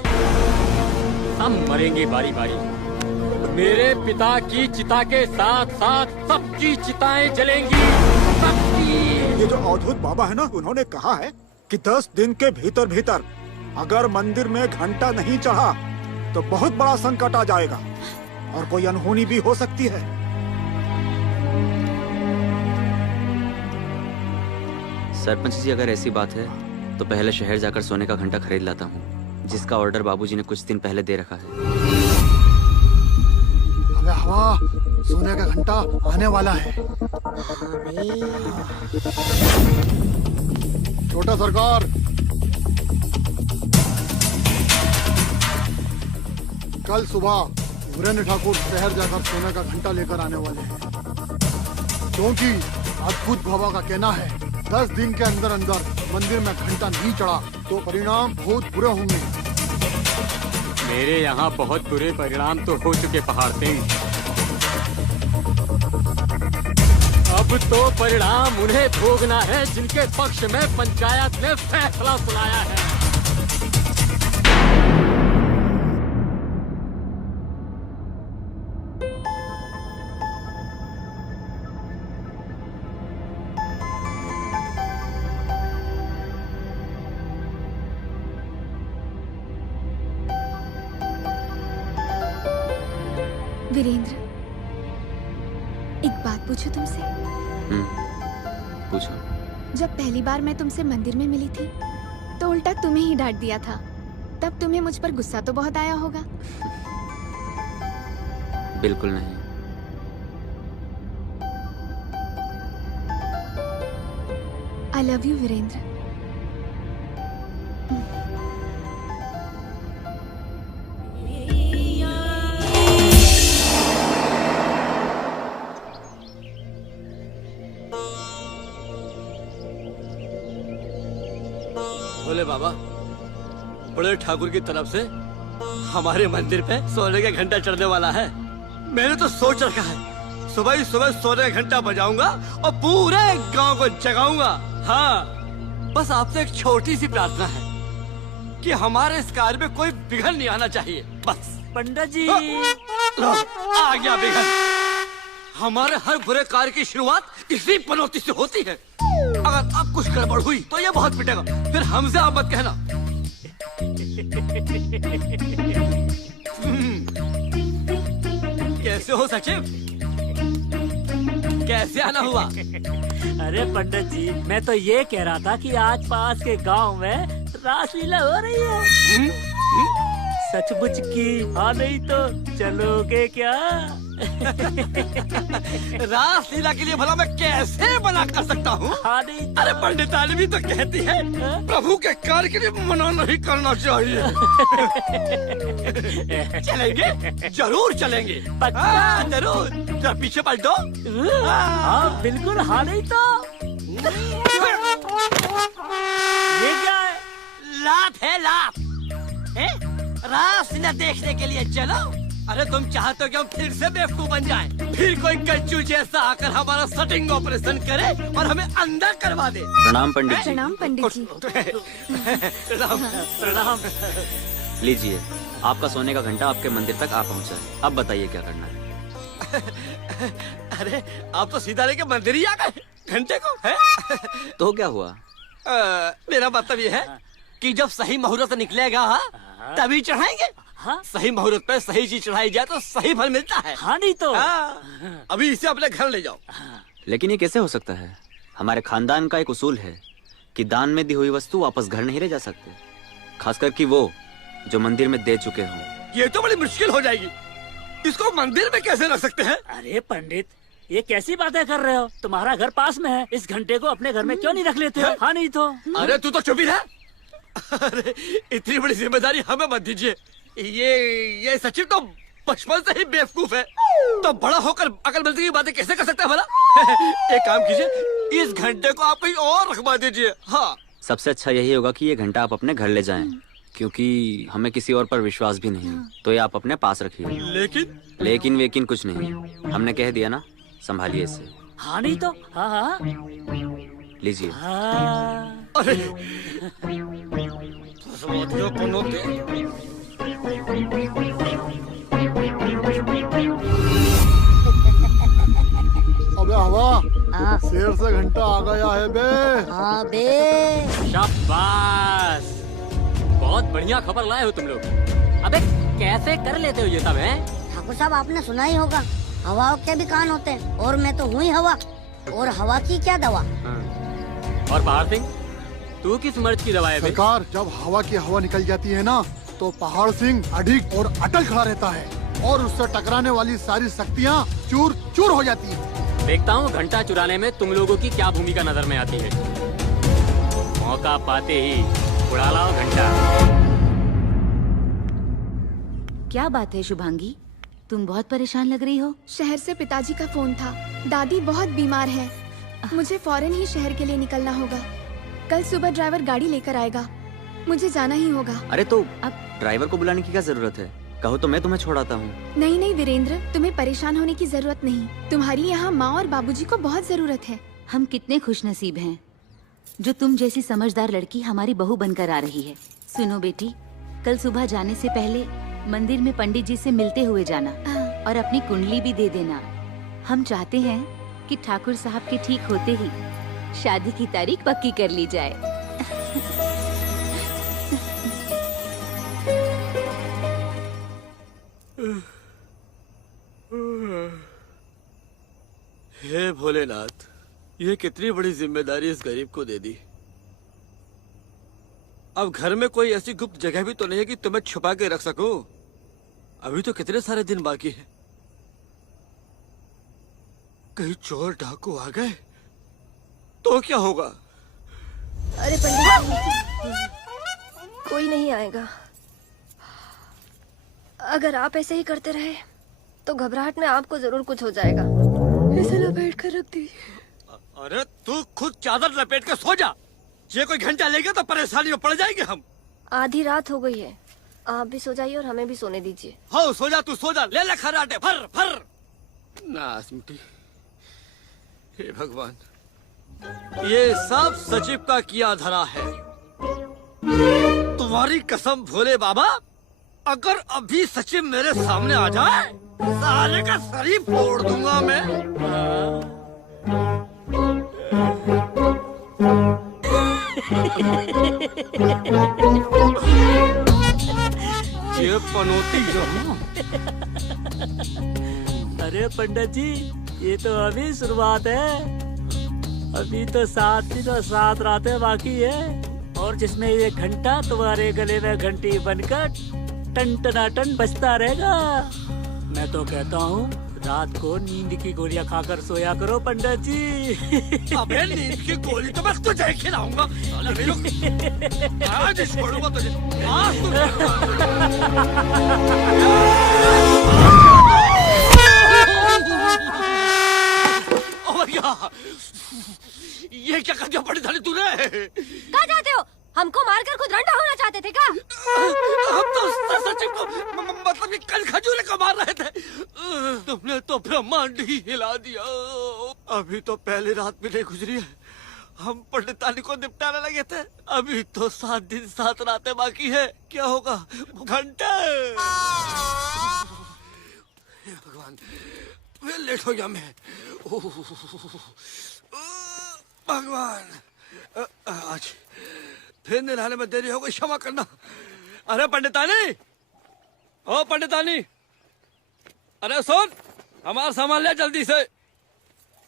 सब मरेंगे बारी बारी। मेरे पिता की चिता के साथ साथ सबकी चिताएं जलेंगी, सबकी। ये जो अवधूत बाबा है ना, उन्होंने कहा है कि 10 दिन के भीतर भीतर अगर मंदिर में घंटा नहीं चढ़ा तो बहुत बड़ा संकट आ जाएगा और कोई अनहोनी भी हो सकती है। सरपंच जी, अगर ऐसी बात है तो पहले शहर जाकर सोने का घंटा खरीद लाता हूँ, जिसका ऑर्डर बाबूजी ने कुछ दिन पहले दे रखा है। अबे हवा, सोने का घंटा आने वाला है। छोटा सरकार, कल सुबह वीरेंद्र ठाकुर शहर जाकर सोने का घंटा लेकर आने वाले हैं, क्योंकि अद्भुत बाबा का कहना है 10 दिन के अंदर अंदर मंदिर में घंटा नहीं चढ़ा तो परिणाम बहुत बुरे होंगे। मेरे यहाँ बहुत बुरे परिणाम तो हो चुके पहाड़ सिंह। अब तो परिणाम उन्हें भोगना है जिनके पक्ष में पंचायत ने फैसला सुनाया है। वीरेंद्र, एक बात पूछूं तुमसे? पूछो। जब पहली बार मैं तुमसे मंदिर में मिली थी तो उल्टा तुम्हें ही डांट दिया था, तब तुम्हें मुझ पर गुस्सा तो बहुत आया होगा। बिल्कुल नहीं। I love you Virendra. बोले बाबा, बड़े ठाकुर की तरफ से हमारे मंदिर पे सोने का घंटा चढ़ने वाला है। मैंने तो सोच रखा है सुबह ही सुबह सोने का घंटा बजाऊंगा और पूरे गांव को जगाऊंगा। हाँ, बस आपसे एक छोटी सी प्रार्थना है कि हमारे इस कार्य में कोई बिघन नहीं आना चाहिए, बस। पंडित जी, लो, आ गया बिघन। हमारे हर बुरे कार्य की शुरुआत इसी पनौती से होती है। अगर अब कुछ गड़बड़ हुई तो ये बहुत पिटेगा, फिर हमसे आप मत कहना। कैसे हो सचिव? कैसे आना हुआ? अरे पंडित जी, मैं तो ये कह रहा था कि आज पास के गांव में रासलीला हो रही है। सचमुच की? हाँ, नहीं तो चलोगे क्या? रासलीला के लिए भला मैं कैसे मना कर सकता हूँ? हाँ, नहीं तो। अरे पंडितानी भी तो कहती है प्रभु के कार्य के लिए मना नहीं करना चाहिए। चलेंगे, जरूर चलेंगे। हाँ, जरूर। जरा पीछे पलटो। हाँ बिल्कुल। हाँ, नहीं तो। ये क्या है? लात है, लात है। रासलीला देखने के लिए चलो, अरे तुम चाहते हो कि हम फिर से बेवकूफ बन जाएं? फिर कोई कच्चू जैसा आकर हमारा सटिंग ऑपरेशन करे और हमें अंधा करवा दे। प्रणाम पंडित जी। प्रणाम पंडित जी। प्रणाम प्रणाम। लीजिए, आपका सोने का घंटा आपके मंदिर तक आ पहुंचा है। अब बताइए क्या करना है। अरे आप तो सीधा लेके मंदिर ही आ गए घंटे को है? तो क्या हुआ? मेरा मतलब ये है कि जब सही मुहूर्त निकलेगा तभी चढ़ाएंगे। सही मुहूर्त पे सही चीज चढ़ाई जाए तो सही फल मिलता है। हाँ नहीं तो। अभी इसे अपने घर ले जाओ। लेकिन ये कैसे हो सकता है? हमारे खानदान का एक उसूल है कि दान में दी हुई वस्तु वापस घर नहीं ले जा सकते, खासकर कि वो जो मंदिर में दे चुके हों। ये तो बड़ी मुश्किल हो जाएगी। इसको मंदिर में कैसे रख सकते हैं? अरे पंडित, ये कैसी बातें कर रहे हो? तुम्हारा घर पास में है, इस घंटे को अपने घर में क्यों नहीं रख लेते हो? हाँ नहीं तो। अरे तू तो चुप ही रह। अरे इतनी बड़ी जिम्मेदारी हमें मत दीजिए। ये सचिव तो बचपन से ही बेवकूफ है, तो बड़ा होकर अकलमंदी की बातें कैसे कर सकता है भला? एक काम कीजिए, इस घंटे को आप कहीं और रखवा दीजिए। हाँ, सबसे अच्छा यही होगा कि ये घंटा आप अपने घर ले जाएं, क्योंकि हमें किसी और पर विश्वास भी नहीं, तो ये आप अपने पास रखिए। लेकिन वेकिन कुछ नहीं, हमने कह दिया ना, संभालिए इसे। हाँ नहीं तो। हाँ हाँ लीजिए। अरे अबे हवा, शेर से घंटा आ गया है बे। हाँ बे। शाबाश, बहुत बढ़िया खबर लाए हो तुम लोग। अबे कैसे कर लेते हो ये सब हैं? ठाकुर साहब आपने सुना ही होगा, हवा के भी कान होते हैं, और मैं तो हुई हवा, और हवा की क्या दवा। और पहाड़ सिंह, तू किस मर्ज की दवा है? सरकार, जब हवा की हवा निकल जाती है ना, तो पहाड़ सिंह अडिग और अटल खड़ा रहता है, और उससे टकराने वाली सारी शक्तियाँ चूर चूर हो जाती है। देखता हूँ घंटा चुराने में तुम लोगों की क्या भूमिका नजर में आती है। मौका पाते ही उड़ा लाओ घंटा। क्या बात है शुभांगी, तुम बहुत परेशान लग रही हो। शहर से पिताजी का फोन था, दादी बहुत बीमार है, मुझे फौरन ही शहर के लिए निकलना होगा। कल सुबह ड्राइवर गाड़ी लेकर आएगा, मुझे जाना ही होगा। अरे तो अब ड्राइवर को बुलाने की क्या जरूरत है? कहो तो मैं तुम्हें छोड़ाता हूँ। नहीं नहीं वीरेंद्र, तुम्हें परेशान होने की जरूरत नहीं, तुम्हारी यहाँ माँ और बाबूजी को बहुत जरूरत है। हम कितने खुशनसीब हैं जो तुम जैसी समझदार लड़की हमारी बहू बनकर आ रही है। सुनो बेटी, कल सुबह जाने से पहले मंदिर में पंडित जी से मिलते हुए जाना और अपनी कुंडली भी दे देना। हम चाहते हैं कि ठाकुर साहब के ठीक होते ही शादी की तारीख पक्की कर ली जाए। हे भोलेनाथ, ये कितनी बड़ी जिम्मेदारी इस गरीब को दे दी। अब घर में कोई ऐसी गुप्त जगह भी तो नहीं है कि तुम्हें छुपा के रख सको। अभी तो कितने सारे दिन बाकी हैं। कहीं चोर डाकू आ गए तो क्या होगा? अरे पंडित, कोई नहीं आएगा। अगर आप ऐसे ही करते रहे तो घबराहट में आपको जरूर कुछ हो जाएगा। इसे लपेट कर रख दीजिए। अरे तू खुद चादर लपेट के सो जा। ये कोई घंटा लेगा तो परेशानी में पड़ जाएंगे हम। आधी रात हो गई है, आप भी सो जाइए और हमें भी सोने दीजिए। हाँ सो जा, तू सो जा। ले ले खराटे, फर फर। नास मिट्टी। हे भगवान, ये सब सचिव का किया धरा है। तुम्हारी कसम भोले बाबा, अगर अभी सचिव मेरे सामने आ जाए, साले का सर ही फोड़ दूंगा मैं। ये पनौती जो। अरे पंडित जी, ये तो अभी शुरुआत है। अभी तो 7 दिन और 7 रातें बाकी है, और जिसमें ये घंटा तुम्हारे गले में घंटी बनकर टन टनाटन बजता रहेगा। मैं तो कहता हूँ रात को नींद की गोलियां खाकर सोया करो पंडित जी। अबे नींद की गोली तो बस तुझे खिलाऊंगा। आज छोड़ूंगा तुझे। आज ये क्या कर पड़ी थाली तूने? कहाँ जाते हो? हमको मारकर खुद रंडा होना चाहते थे क्या? हम तो सचिव को मतलब साहब की कल खजूरें को मार रहे थे। तुमने तो ब्रह्मांड ही हिला दिया। अभी तो पहली रात भी नहीं गुजरी है, हम पंडितानी को निपटाने लगे थे। अभी तो 7 दिन 7 रातें बाकी है। क्या होगा? घंटे। हे भगवान, फिर लेट हो गया मैं। भगवान, आज फिर नहाने में देरी हो गई, क्षमा करना। अरे पंडितानी, ओ पंडितानी, अरे सुन, हमारा सामान ले जल्दी से।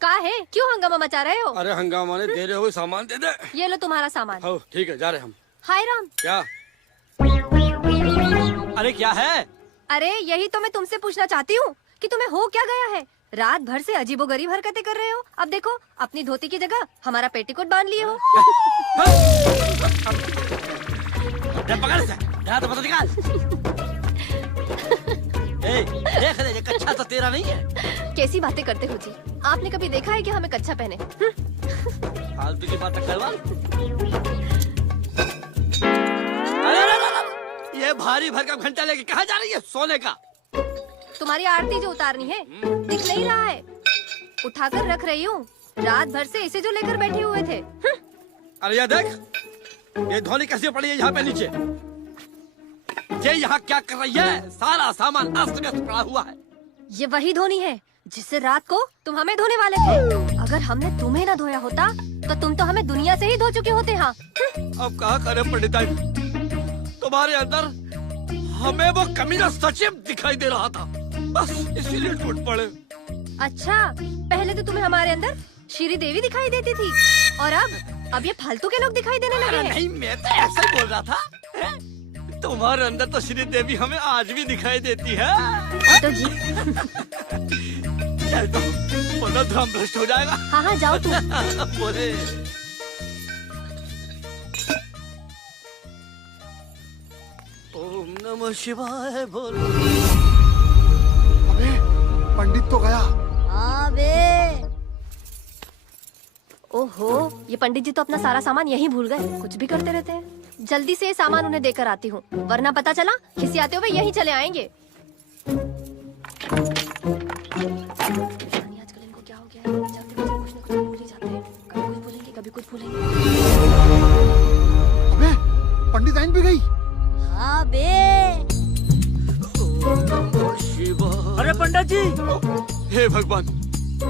का है, क्यों हंगामा मचा रहे हो? अरे हंगामा ने, देरी हो गई, सामान दे दे। ये लो तुम्हारा सामान। हो ठीक है, जा रहे हम। हाय राम। क्या? अरे क्या है? अरे यही तो मैं तुमसे पूछना चाहती हूँ कि तुम्हें हो क्या गया है। रात भर से अजीबोगरीब हरकतें कर रहे हो। अब देखो, अपनी धोती की जगह हमारा पेटीकोट बांध लिए हो। पकड़ से, तो पता निकाल। देख ले, कच्चा तो तेरा नहीं है। कैसी बातें करते हो जी? आपने कभी देखा है कि हमें कच्चा पहने? फालतू की बातें करवा। ये भारी भरकम घंटा लेके कहाँ जा रही है? सोने का। तुम्हारी आरती जो उतारनी है, दिख नहीं रहा है। उठाकर रख रही हूँ। रात भर से इसे जो लेकर बैठे हुए थे। अरे ये देख, ये धोनी कैसी पड़ी है यहाँ पे नीचे। ये यहाँ क्या कर रही है? सारा सामान अस्त व्यस्त पड़ा हुआ है। ये वही धोनी है जिससे रात को तुम हमें धोने वाले थे। अगर हमने तुम्हें न धोया होता तो तुम तो हमें दुनिया से ही धो चुके होते। हाँ, अब कहा करे पंडिताई, तुम्हारे अंदर हमें वो कमीना सचिव दिखाई दे रहा था, बस इसीलिए टूट पड़े। अच्छा, पहले तो तुम्हें हमारे अंदर श्री देवी दिखाई देती थी और अब ये फालतू के लोग दिखाई देने लगे हैं। नहीं, मैं तो ऐसा ही बोल रहा था। तुम्हारे अंदर तो श्री देवी हमें आज भी दिखाई देती है। तो जी चल तो, वरना ध्यान भ्रष्ट हो जाएगा। हाँ हाँ, जाओ तुम। बोले ओम नमः शिवाय बोल। अबे पंडित तो गया। अबे ओहो, ये पंडित जी तो अपना सारा सामान यहीं भूल गए। कुछ भी करते रहते हैं। जल्दी से ये सामान उन्हें देकर आती हूँ, वरना पता चला खिसियाते हुए यहीं चले आएंगे। आजकल इनको क्या हो गया है? जाते बजे कुछ न कुछ भूल ही जाते हैं। कभी कुछ भूलेंगे, कभी कुछ भूलेंगे। अबे पंडित आइन भी गई। अबे अरे पंडित जी, हे भगवान,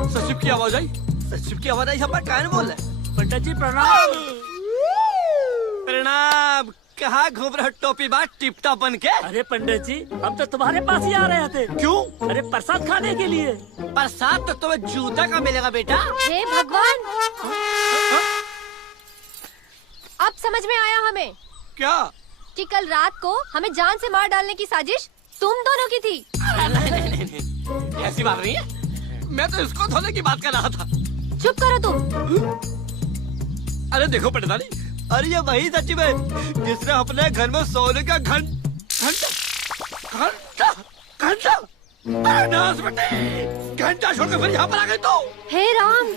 सचिव की आवाज आई। सचिव की आवाज आई, हम पर कान बोल रहे। पंडित जी प्रणाम। प्रणाम। कहाँ घूम रहे टोपी बात टिपटा बन के? अरे पंडित जी, हम तो तुम्हारे पास ही आ रहे थे। क्यों? अरे प्रसाद खाने के लिए। प्रसाद तो तुम्हें जूता का मिलेगा बेटा। हे भगवान, अब समझ में आया हमें। क्या? कि कल रात को हमें जान से मार डालने की साजिश तुम दोनों की थी। नहीं, ऐसी बात नहीं है। मैं तो इसको धोने की बात कर रहा था। चुप करो तुम। अरे देखो पंडितानी, अरे ये वही सचिव है जिसने अपने घर में सोने का घंटा घंटा छोड़कर फिर यहाँ पर आ गई तो। हे राम,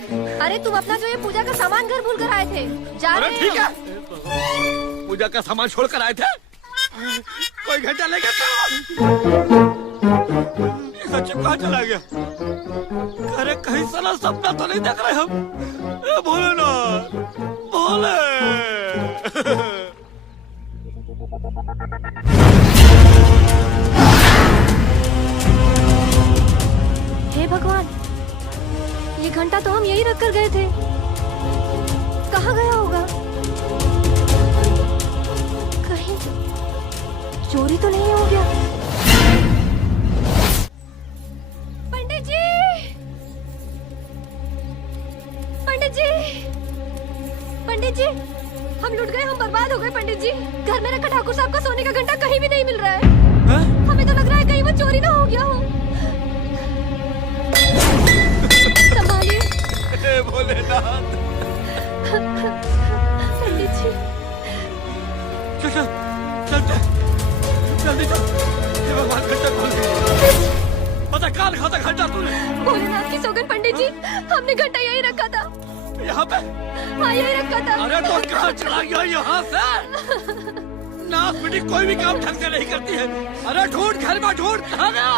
अरे तुम अपना जो ये पूजा का सामान घर भूल कर आए थे। जा अरे रहे ठीक हो? है, पूजा का सामान छोड़ कर आए थे। कोई घंटा लेके सचिव कहाँ चला गया? अरे कहीं साला सपना तो नहीं देख रहे हम? बोले ना, बोले। हे भगवान, ये घंटा तो हम यही रख कर गए थे। कहाँ गया होगा? कहीं चोरी तो नहीं हो गया? पंडित जी, पंडित जी, पंडित जी, हम लुट गए, हम बर्बाद हो गए। पंडित जी, घर में रखा ठाकुर साहब का सोने का घंटा कहीं भी नहीं मिल रहा है। हमें तो लग रहा है कहीं वो चोरी ना हो गया हो। संभालिए। हे भोलेनाथ। पंडित जी, चल चल चल चल, जल्दी चल। ये भगवान घंटा खोल दे। पता कहाँ रखा था घंटा तूने? भोलेनाथ की सौगंध पंडित जी, हमने घंटा यही रखा था। यहाँ पे? हाँ, यही रखा था। अरे तो कहाँ चला गया यहाँ से? नाक बेटी कोई भी काम ढंग से नहीं करती है। अरे ढूंढ घर में ढूंढ, कहाँ गया?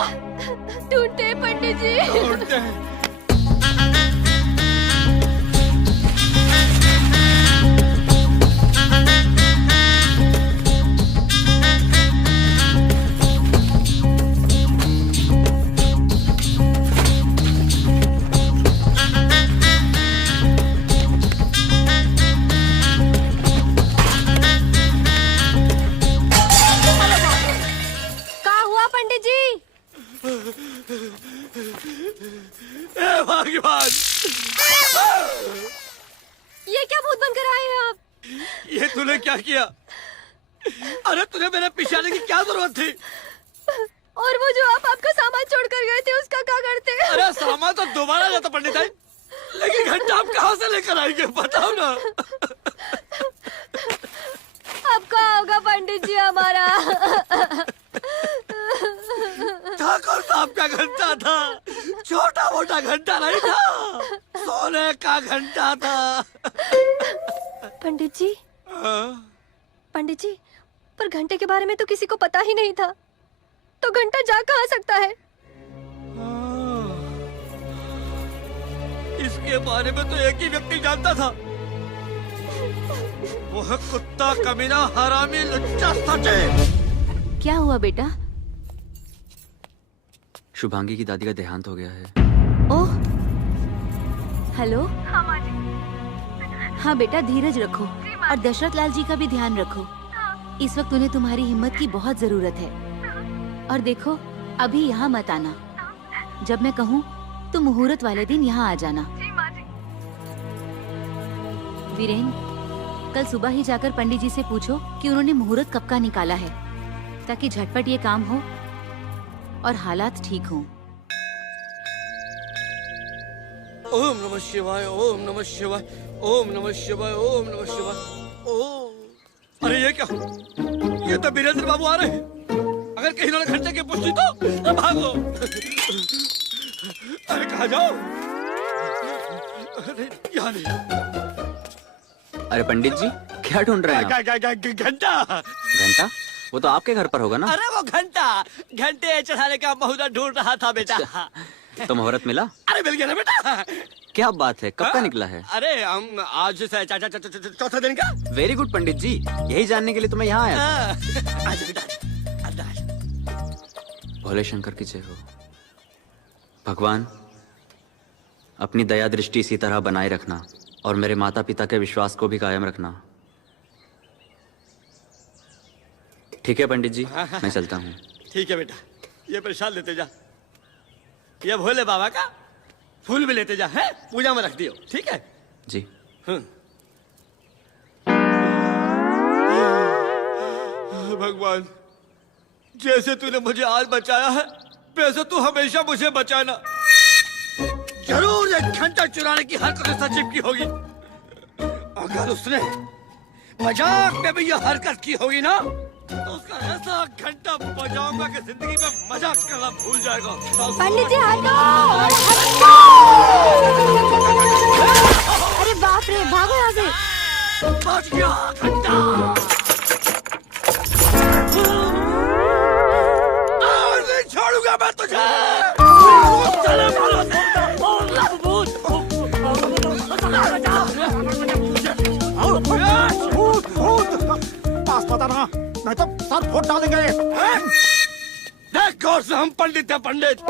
ढूंढते पंडित जी। ढूंढते हैं। भगवान, ये क्या भूत बनकर आए हैं आप? ये तूने क्या किया? अरे तूने मेरे पीछे आने की क्या जरूरत थी? और वो जो आप आपका सामान छोड़कर गए थे उसका क्या करते? अरे सामान तो दोबारा जाता पंडित भाई, लेकिन घंटा आप कहाँ से लेकर आएंगे बताओ ना। अब कहाँ होगा पंडित जी हमारा? ठाकुर साहब का घंटा था, छोटा मोटा घंटा नहीं था, सोने का घंटा था। पंडित जी, पंडित जी, पर घंटे के बारे में तो किसी को पता ही नहीं था, तो घंटा जा कहाँ सकता है? इसके बारे में तो एक ही व्यक्ति जानता था, वो है कुत्ता, कमीना, हरामी, लुच्चा, सचे। क्या हुआ बेटा? शुभांगी की दादी का देहांत हो गया है। ओह, हेलो। हाँ बेटा, धीरज रखो और दशरथ लाल जी का भी ध्यान रखो। इस वक्त उन्हें तुम्हारी हिम्मत की बहुत जरूरत है। और देखो, अभी यहाँ मत आना। जब मैं कहूँ तो मुहूर्त वाले दिन यहाँ आ जाना। वीरेंद्र, कल सुबह ही जाकर पंडित जी से पूछो कि उन्होंने मुहूर्त कब का निकाला है, ताकि झटपट ये काम हो और हालात ठीक हों। ओम नमः शिवाय, ओम नमः शिवाय, ओम नमः शिवाय, ओम नमः शिवाय। ओम। अरे ये क्या? ये तो वीरेंद्र बाबू आ रहे हैं। अगर कहीं उन्होंने घंटे की पुष्टि तो भागो। अरे कहाँ जाओ? अरे यहाँ नहीं। अरे पंडित जी, क्या ढूंढ रहे हैं आप? घंटा। घंटा? वो तो आपके घर पर होगा ना? अरे वो घंटे चढ़ाने का मुहूर्त ढूंढ रहा था बेटा। तो मुहूर्त मिला? अरे मिल गया ना बेटा। क्या बात है, कब का निकला है? अरे हम आज से चौथा दिन का। वेरी गुड पंडित जी, यही जानने के लिए तो मैं यहाँ आया था। आज बेटा, भोले शंकर की जय हो। भगवान, अपनी दया दृष्टि इसी तरह बनाए रखना और मेरे माता पिता के विश्वास को भी कायम रखना। ठीक है पंडित जी, मैं चलता हूँ। ठीक है बेटा, ये प्रसाद लेते जा, ये भोले बाबा का फूल भी लेते जा, है पूजा में रख दियो, ठीक है जी। भगवान, जैसे तूने मुझे आज बचाया है, वैसे तू हमेशा मुझे बचाना। जरूर एक घंटा चुराने की हरकत सचिव की होगी। अगर उसने मजाक में भी यह हरकत की होगी ना, तो उसका ऐसा घंटा बजाऊंगा कि जिंदगी में मजाक करना भूल जाएगा। पंडित जी हटो! अरे बाप रे, भागो यहाँ से! बच गया घंटा। नहीं छोड़ूंगा मैं तुझे। चलो मारो पास पता ना, नहीं तो सर फोड़ डालेंगे। देख गौर से, हम पंडित है पंडित।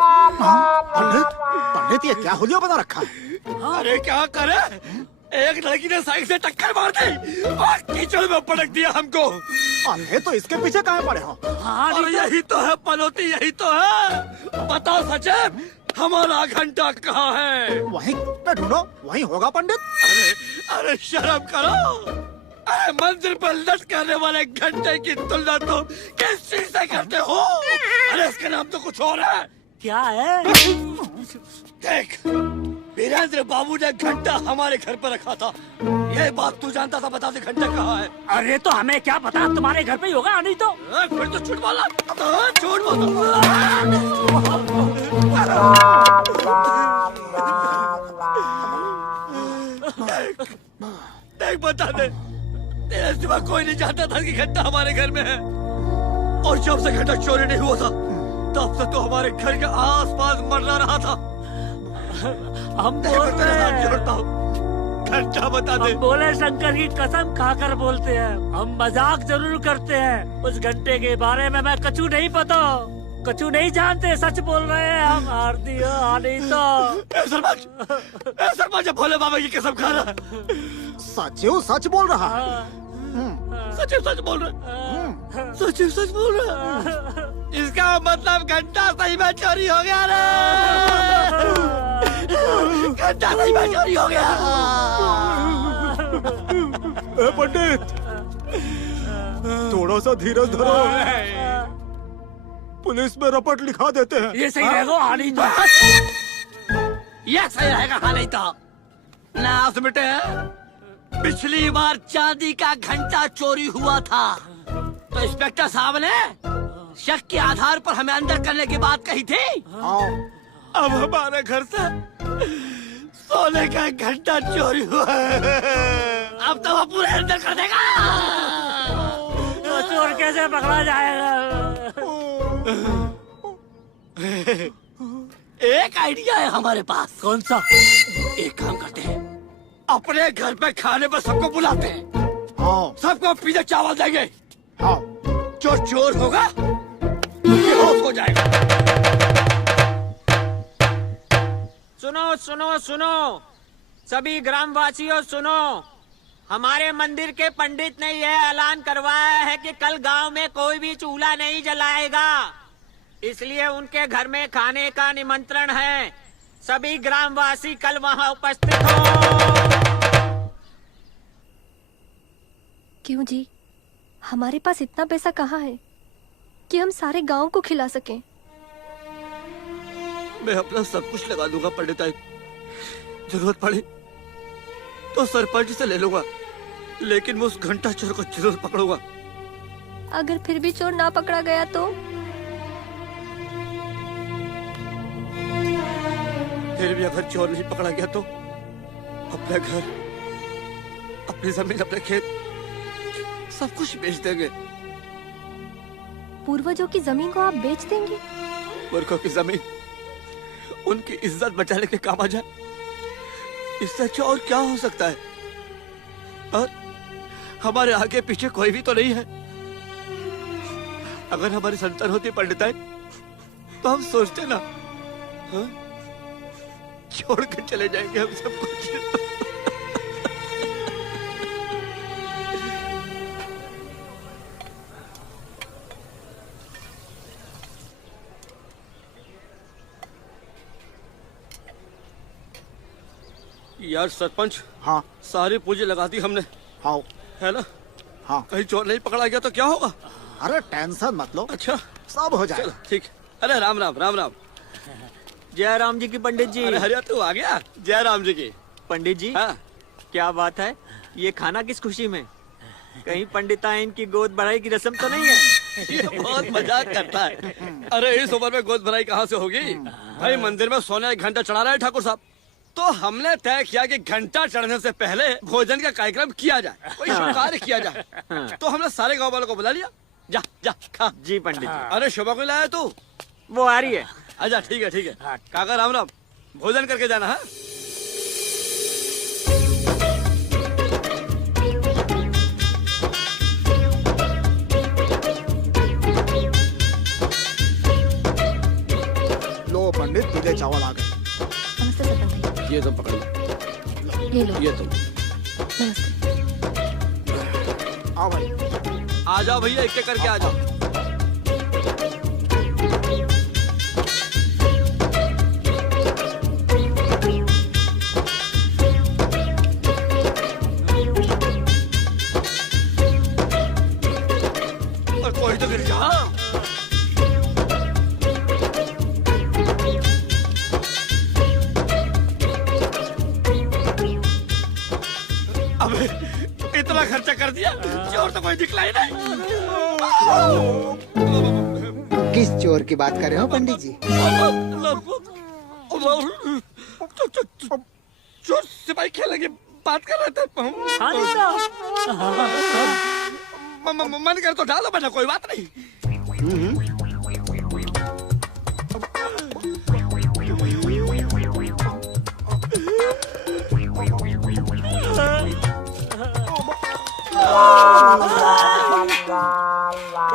पंडित ये क्या हुलिया बना रखा है? अरे क्या करे, एक लड़की ने साइकिल से टक्कर मार दी और कीचड़ में पटक दिया हमको। अरे तो इसके पीछे कहाँ पड़े हो? और यही तो है पनौती, यही तो है। बताओ सचिव, हमारा घंटा कहाँ है? वहीं पे ढूंढो, वहीं होगा पंडित। अरे शर्म करो। अरे मंदिर पर लट करने वाले घंटे की तुलना तुम किस चीज से करते हो? अरे इसका नाम तो कुछ और है। क्या है? देख, वीरेंद्र बाबू ने घंटा हमारे घर पर रखा था। ये बात तू जानता था? बता दे घंटा कहाँ है। अरे तो हमें क्या पता, तुम्हारे घर पे ही होगा, नहीं तो। फिर तो झूठ बोला, झूठ बोला। देख बता दे, तेरे सिवा कोई नहीं जानता था कि घंटा हमारे घर में है। और जब से घंटा चोरी नहीं हुआ था तब से तो हमारे घर के आसपास मरना रहा था। हम बोल रहे हैं, जोड़ता हूँ, घंटा बता दे। हम बोले शंकर की कसम खाकर बोलते हैं, हम मजाक जरूर करते हैं। उस घंटे के बारे में मैं कछु नहीं पता, कछु नहीं जानते, सच बोल रहे हैं हम। हार दिया नहीं तो सरपंच भोले बाबा की कसम खा रहा है। सचिव सच बोल रहा है। सचिव सच बोल रहा, सचिव सच बोल रहा। इसका मतलब घंटा सही में चोरी हो गया रे। घंटा सही में चोरी हो गया। ए पंडित, थोड़ा सा धीरज धरो, पुलिस में रपट लिखा देते हैं। ये सही रहेगा हाँ नहीं तो। ये सही रहेगा हाँ नहीं तो। ना बेटे, पिछली बार चांदी का घंटा चोरी हुआ था तो इंस्पेक्टर साहब ने शक के आधार पर हमें अंदर करने की बात कही थी। अब हमारे घर से सोने का घंटा चोरी हुआ है। अब तो वो पूरे अंदर कर देगा। तो चोर कैसे पकड़ा जाएगा? एक आइडिया है हमारे पास। कौन सा? एक काम करते हैं, अपने घर पे खाने पर सबको बुलाते हैं। सबको पीछे चावल देंगे। जो चोर होगा बेहोश हो जाएगा। सुनो सुनो सुनो, सभी ग्रामवासियों सुनो। हमारे मंदिर के पंडित ने यह ऐलान करवाया है कि कल गांव में कोई भी चूल्हा नहीं जलाएगा, इसलिए उनके घर में खाने का निमंत्रण है। सभी ग्रामवासी कल वहां उपस्थित हो। क्यों जी, हमारे पास इतना पैसा कहाँ है कि हम सारे गांव को खिला सकें? मैं अपना सब कुछ लगा दूंगा पंडित आई, जरूरत पड़ी तो सरपंच से ले लूंगा, लेकिन मैं उस घंटा चोर को जरूर पकड़ूंगा। अगर फिर भी चोर ना पकड़ा गया तो? फिर भी अगर चोर नहीं पकड़ा गया तो अपने घर, अपनी जमीन, अपने खेत सब कुछ बेच देंगे। पूर्वजों की जमीन को आप बेच देंगे? मूर्खों की जमीन उनकी इज्जत बचाने के काम आ जाए, इससे अच्छा और क्या हो सकता है? और हमारे आगे पीछे कोई भी तो नहीं है। अगर हमारी संतान होती पंडिताई तो हम सोचते ना, हाँ? छोड़ कर चले जाएंगे हम सब कुछ। यार सरपंच, हाँ सारी पूंजी लगा दी हमने। हाँ है ना? हाँ। कहीं चोर नहीं पकड़ा गया तो क्या होगा? अरे टेंशन मत लो। अच्छा सब हो जाएगा। ठीक। अरे राम राम राम राम। जय राम जी की पंडित जी। अरे हरिया तू आ गया। जय राम जी की। पंडित जी, हाँ? क्या बात है, ये खाना किस खुशी में? कहीं पंडिताइन की गोद बढ़ाई की रस्म तो नहीं है? ये बहुत मजाक करता है। अरे इस उम्र में गोद भराई कहाँ से होगी? भाई मंदिर में सोने एक घंटा चढ़ा रहा है ठाकुर साहब, तो हमने तय किया कि घंटा चढ़ने से पहले भोजन का कार्यक्रम किया जाए, कोई शुभ कार्य किया जाए। तो हमने सारे गांव वालों को बुला लिया। जा जा खा। जी पंडित जी। अरे शोभा को लाया तू? वो आ रही है। अच्छा ठीक है ठीक है। काका राम राम, भोजन करके जाना है। लो पंडित, पीले चावल आ गए। नमस्ते सरपंच भाई। ये तो पकड़ लो। ये लो। ये तो नमस्ते। आओ भाई। आ जाओ भैया, एक एक करके आ जाओ। और कोई तो गिर जा। अबे इतना खर्चा कर दिया, चोर तो कोई दिखला ही नहीं। किस चोर की बात कर रहे हो पंडित जी? चोर सिपाही खेलेंगे बात कर रहे थे हाँ नहीं तो मन कर तो डालो बेटा, कोई बात नहीं।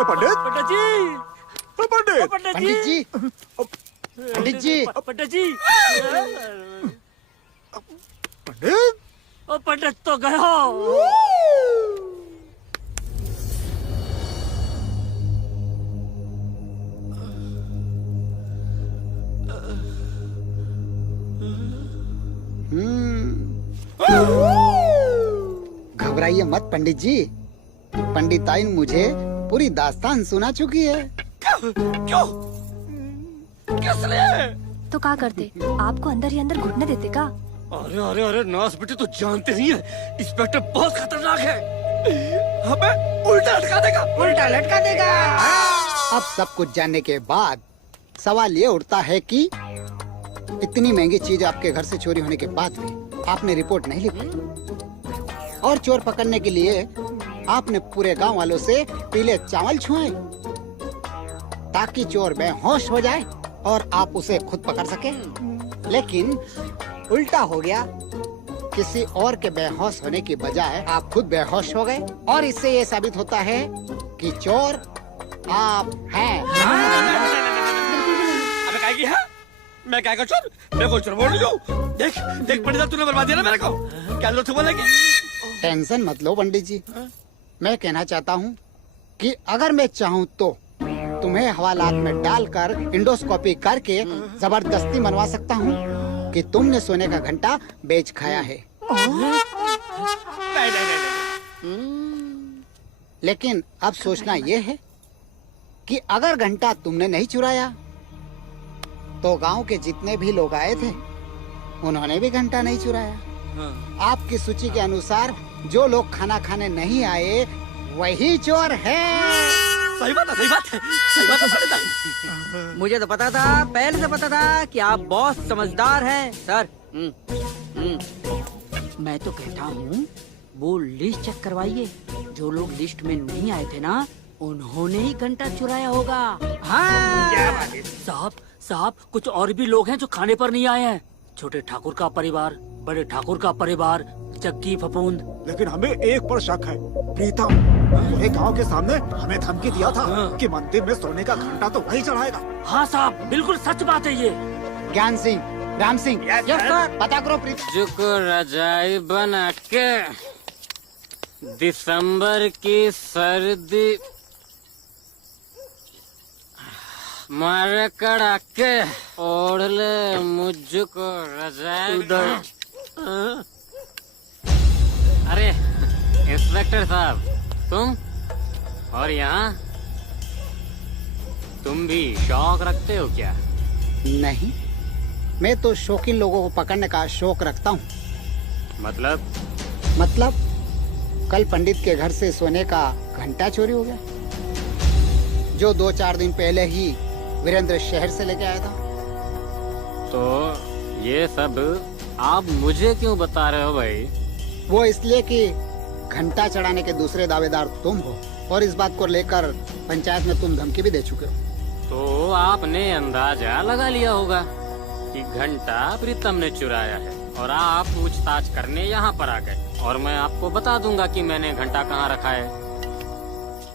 पंडित पंडित जी, पंडित पंडित पंडित जी, जी, पंडित जी, पंडित जी, पंडित ओ पंडित तो गया। घबराइए मत पंडित जी, पंडिताइन मुझे पूरी दास्तान सुना चुकी है। क्यों? किस लिए? तो क्या करते, आपको अंदर ही अंदर घुटने देते का? अरे अरे अरे नास बेटे, तू जानते नहीं है इंस्पेक्टर बहुत खतरनाक है, हमें उल्टा लटका देगा, उल्टा लटका देगा। अब सब कुछ जानने के बाद सवाल ये उठता है कि इतनी महंगी चीज आपके घर से चोरी होने के बाद भी आपने रिपोर्ट नहीं लिखी और चोर पकड़ने के लिए आपने पूरे गांव वालों से पीले चावल छुए ताकि चोर बेहोश हो जाए और आप उसे खुद पकड़ सके। लेकिन उल्टा हो गया, किसी और के बेहोश होने की बजाय आप खुद बेहोश हो गए और इससे ये साबित होता है कि चोर आप हैं। अबे क्या की है? मैं क्या कर चोर? मैं कोई चोर बोल रही हूँ। देख देख पंडित, तूने बर्बाद दिया ना मेरे को। क्या लोग बोलेंगे? टेंशन मत लो पंडित जी, मैं कहना चाहता हूँ कि अगर मैं चाहूँ तो तुम्हें हवालात में डालकर इंडोस्कोपी करके जबरदस्ती मनवा सकता हूँ कि तुमने सोने का घंटा बेच खाया है। लेकिन अब सोचना ये है कि अगर घंटा तुमने नहीं चुराया तो गांव के जितने भी लोग आए थे उन्होंने भी घंटा नहीं चुराया। आपकी सूची के अनुसार जो लोग खाना खाने नहीं आए वही चोर है। सही बात है, सही बात है, सही बात है पंडित जी। मुझे तो पता था, पहले से पता था कि आप बहुत समझदार हैं सर। मैं तो कहता हूँ वो लिस्ट चेक करवाइए, जो लोग लिस्ट में नहीं आए थे ना उन्होंने ही घंटा चुराया होगा। हाँ साहब, साहब कुछ और भी लोग हैं जो खाने पर नहीं आए हैं। छोटे ठाकुर का परिवार, बड़े ठाकुर का परिवार, जग्गी फपूंद। लेकिन हमें एक पर शक है, प्रीतम पूरे गांव के सामने हमें धमकी दिया था कि मंदिर में सोने का घंटा तो वही चढ़ाएगा। हाँ साहब, बिल्कुल सच बात है ये। ज्ञान सिंह, राम सिंह, पता करो प्रीतम। जुको रजाई बना के दिसंबर की सर्दी मारे कड़ाके ओढ़ ले मुझको रजाई। अरे इंस्पेक्टर साहब, तुम और यहाँ तुम भी शौक रखते हो क्या? नहीं, मैं तो शौकीन लोगों को पकड़ने का शौक रखता हूँ। मतलब कल पंडित के घर से सोने का घंटा चोरी हो गया, जो 2-4 दिन पहले ही वीरेंद्र शहर से लेके आया था। तो ये सब आप मुझे क्यों बता रहे हो भाई? वो इसलिए कि घंटा चढ़ाने के दूसरे दावेदार तुम हो और इस बात को लेकर पंचायत में तुम धमकी भी दे चुके हो। तो आपने अंदाजा लगा लिया होगा कि घंटा प्रीतम ने चुराया है और आप पूछताछ करने यहाँ पर आ गए और मैं आपको बता दूंगा कि मैंने घंटा कहाँ रखा है।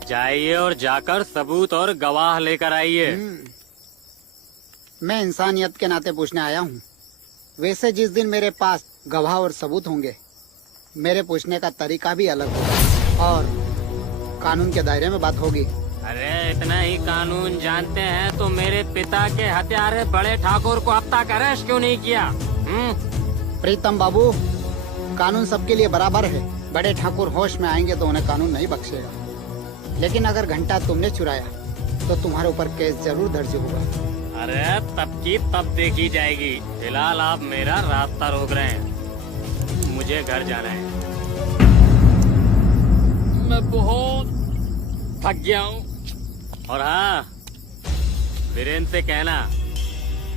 जाइए और जाकर सबूत और गवाह लेकर आइए। मैं इंसानियत के नाते पूछने आया हूँ। वैसे जिस दिन मेरे पास गवाह और सबूत होंगे मेरे पूछने का तरीका भी अलग होगा और कानून के दायरे में बात होगी। अरे इतना ही कानून जानते हैं तो मेरे पिता के हत्यारे बड़े ठाकुर को अब तक अरेस्ट क्यों नहीं किया? प्रीतम बाबू, कानून सबके लिए बराबर है। बड़े ठाकुर होश में आएंगे तो उन्हें कानून नहीं बख्शेगा। लेकिन अगर घंटा तुमने चुराया तो तुम्हारे ऊपर केस जरूर दर्ज होगा। अरे तब की तब देखी जाएगी। फिलहाल आप मेरा रास्ता रोक रहे हैं, मुझे घर जाना है। मैं बहुत थक गया हूँ। और हाँ, वीरेंद्र से कहना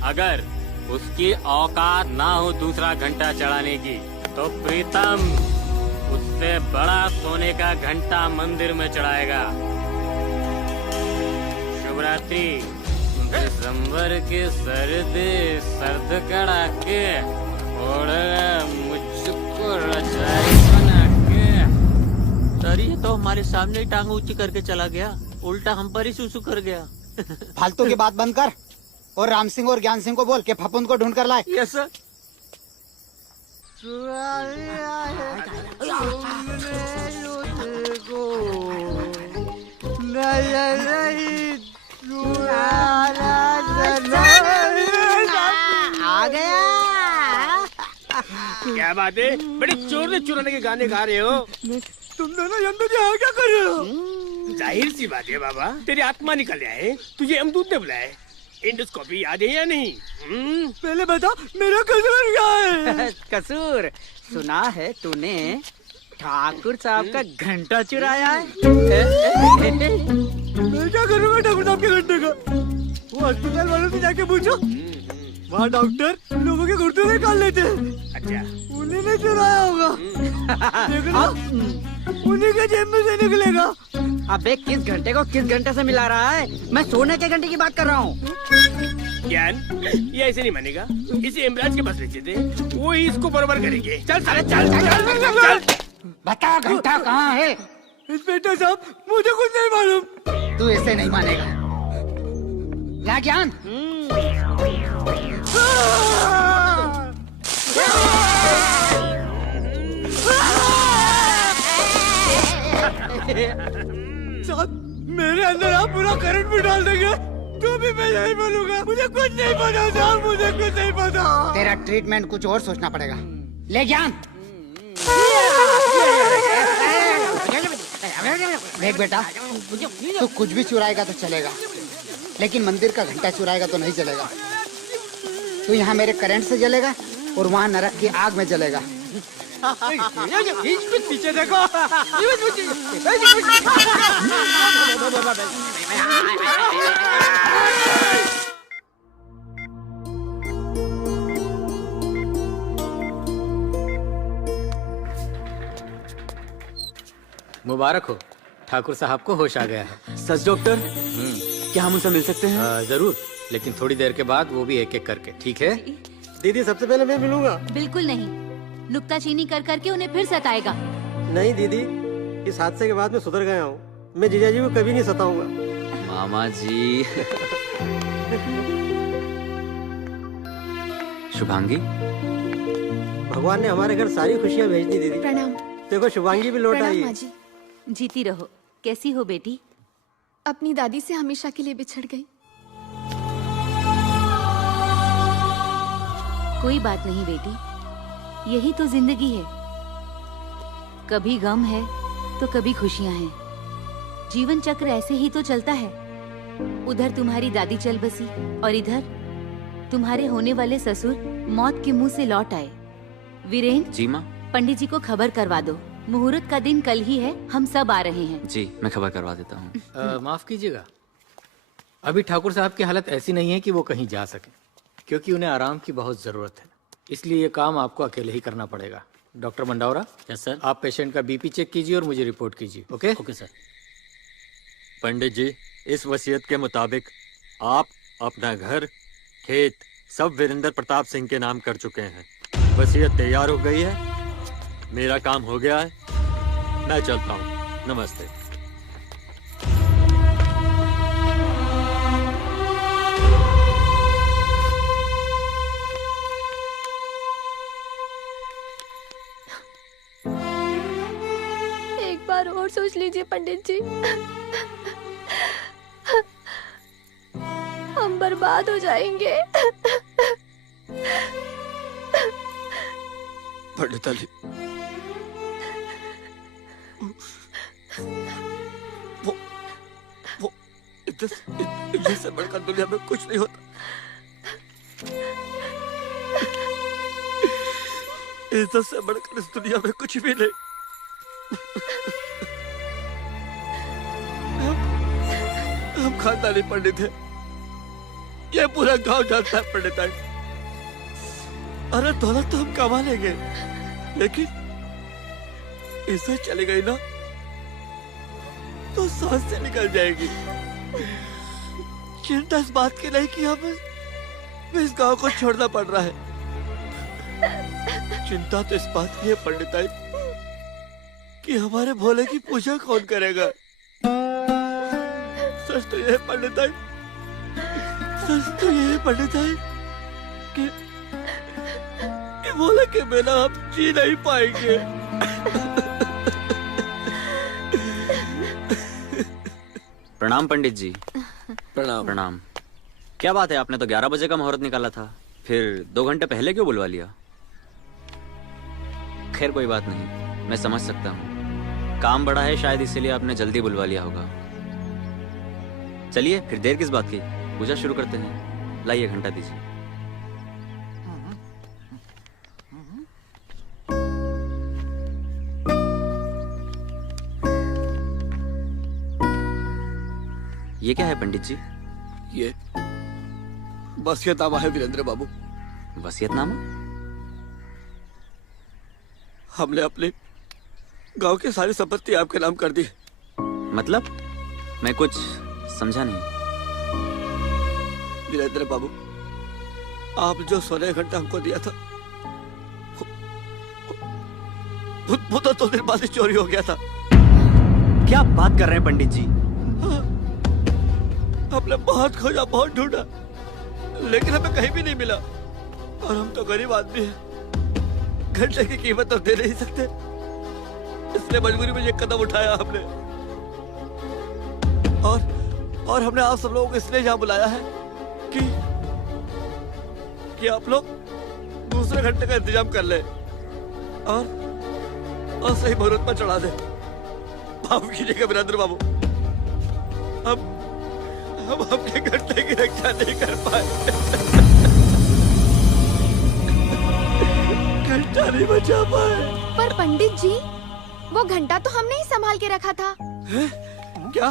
अगर उसकी औकात ना हो दूसरा घंटा चढ़ाने की तो प्रीतम उससे बड़ा सोने का घंटा मंदिर में चढ़ाएगा। शुभ रात्रि। दिसंबर के सर्द कड़ाके और मुझको रजाई बना के। सर ये तो हमारे सामने ही टांग ऊंची करके चला गया, उल्टा हम पर ही सुसु कर गया। फालतू की बात बंद कर और राम सिंह और ज्ञान सिंह को बोल के फपुंद को ढूंढ कर लाए। Yes sir. आ गया। क्या बात है, बड़े चोर चुराने के गाने गा रहे हो। तुम दोनों यमदूत यहाँ क्या कर रहे हो? जाहिर सी बात है बाबा, तेरी आत्मा निकल आए, तुझे यमदूत ने बुलाए। इंडोस्कोपी याद है या नहीं? पहले बता मेरा कसूर क्या है? कसूर सुना है तूने ठाकुर साहब का घंटा चुराया है। मैं क्या करूँगा ठाकुर साहब के घंटे का? वो अस्पताल वालों से जाके पूछो, वहाँ डॉक्टर लोगों के घुटने से निकाल लेते हैं। अच्छा, उन्हीं ने चुराया होगा। देखना, उन्हीं के जेब में से निकलेगा। अबे किस घंटे को किस घंटे से मिला रहा है? मैं सोने के घंटे की बात कर रहा हूँ। ज्ञान, ये ऐसे नहीं मानेगा। इसे इमराज के पास ले चलते, वो ही इसको बरोबर करेंगे। चल चल चल चल। बता घंटा कहाँ है? इंस्पेक्टर साहब, मुझे कुछ नहीं मालूम। तू ऐसे नहीं मानेगा। ला ज्ञान। साहब, मेरे अंदर आप पूरा करंट भी डाल देंगे तो भी मैं नहीं बोलूंगा। मुझे कुछ नहीं पता साहब, मुझे कुछ नहीं पता। तेरा ट्रीटमेंट कुछ और सोचना पड़ेगा। ले ज्ञान। देख बेटा, तू कुछ भी चुराएगा तो चलेगा, लेकिन मंदिर का घंटा चुराएगा तो नहीं चलेगा। तू यहाँ मेरे करंट से जलेगा और वहाँ नरक की आग में जलेगा। पीछे देखो। मुबारक हो, ठाकुर साहब को होश आ गया है। सच डॉक्टर, क्या हम उनसे मिल सकते हैं? जरूर, लेकिन थोड़ी देर के बाद वो भी एक एक करके, ठीक है? दीदी सबसे पहले मैं मिलूंगा। बिल्कुल नहीं, नुक्ताचीनी कर करके उन्हें फिर सताएगा। नहीं दीदी, इस हादसे के बाद मैं सुधर गया हूँ। मैं जीजा जी को कभी नहीं सताऊंगा। मामा जी। शुभांगी, भगवान ने हमारे घर सारी खुशियाँ भेज दी दीदी। प्रणाम। देखो शुभांगी भी लौट आई प्रणाम है। माँ जी। जीती रहो। कैसी हो बेटी? अपनी दादी से हमेशा के लिए बिछड़ गई। कोई बात नहीं बेटी, यही तो जिंदगी है। कभी गम है तो कभी खुशियां हैं। जीवन चक्र ऐसे ही तो चलता है। उधर तुम्हारी दादी चल बसी और इधर तुम्हारे होने वाले ससुर मौत के मुंह से लौट आए। वीरेंद्र जी माँ। पंडित जी को खबर करवा दो। मुहूर्त का दिन कल ही है, हम सब आ रहे हैं। जी, मैं खबर करवा देता हूँ। माफ कीजिएगा, अभी ठाकुर साहब की हालत ऐसी नहीं है कि वो कहीं जा सके, क्योंकि उन्हें आराम की बहुत जरूरत है। इसलिए ये काम आपको अकेले ही करना पड़ेगा। डॉक्टर मंडावरा। Yes sir. आप पेशेंट का बीपी चेक कीजिए और मुझे रिपोर्ट कीजिए। Okay? Okay sir. Pandit ji, इस वसीयत के मुताबिक आप अपना घर, खेत सब वीरेंद्र प्रताप सिंह के नाम कर चुके हैं। वसीयत तैयार हो गई है, मेरा काम हो गया है, मैं चलता हूँ। नमस्ते। एक बार और सोच लीजिए पंडित जी। हम बर्बाद हो जाएंगे। पंडित अली, वो इज्जत से बढ़कर दुनिया में कुछ नहीं होता। इज्जत से बढ़कर इस दुनिया में कुछ भी नहीं। हम खानदानी पंडित हैं, ये पूरा गांव जानता है पंडित। अरे दौलत तो हम कमा लेंगे, लेकिन इसे चली गई ना तो सांस से निकल जाएगी। चिंता इस बात की नहीं कि हमें इस गांव को छोड़ना पड़ रहा है। चिंता तो इस बात की है पंडिताई कि हमारे भोले की पूजा कौन करेगा। सच तो ये है पंडिताई, सच तो ये है पंडिताई कि भोले के बिना हम जी नहीं पाएंगे। प्रणाम पंडित जी। प्रणाम। प्रणाम। क्या बात है, आपने तो 11 बजे का मुहूर्त निकाला था, फिर 2 घंटे पहले क्यों बुलवा लिया? खैर कोई बात नहीं, मैं समझ सकता हूँ, काम बड़ा है शायद इसीलिए आपने जल्दी बुलवा लिया होगा। चलिए फिर देर किस बात की, पूजा शुरू करते हैं। लाइए घंटा दीजिए। ये क्या है पंडित जी? ये वसीयतनामा है वीरेंद्र बाबू। वसीयतनामा? हमने अपने गांव की सारी संपत्ति आपके नाम कर दी। मतलब? मैं कुछ समझा नहीं। वीरेंद्र बाबू, आप जो सोने का घंटा हमको दिया था वो तो 2 दिन बाद ही चोरी हो गया था। क्या बात कर रहे हैं पंडित जी? हमने बहुत खोजा, बहुत ढूंढा, लेकिन हमें कहीं भी नहीं मिला। और हम तो गरीब आदमी हैं, घंटे की कीमत तो दे नहीं सकते, इसलिए मजबूरी में ये कदम उठाया हमने। और हमने आप सब लोगों को इसलिए यहाँ बुलाया है कि आप लोग दूसरे घंटे का इंतजाम कर ले और सही मुहूर्त पर चढ़ा दे। माफ कीजिएगा वीरेंद्र बाबू, हम आपके घंटे की रक्षा नहीं कर पाए। घंटा नहीं बचा पाए। पर पंडित जी, वो घंटा तो हमने ही संभाल के रखा था। है? क्या?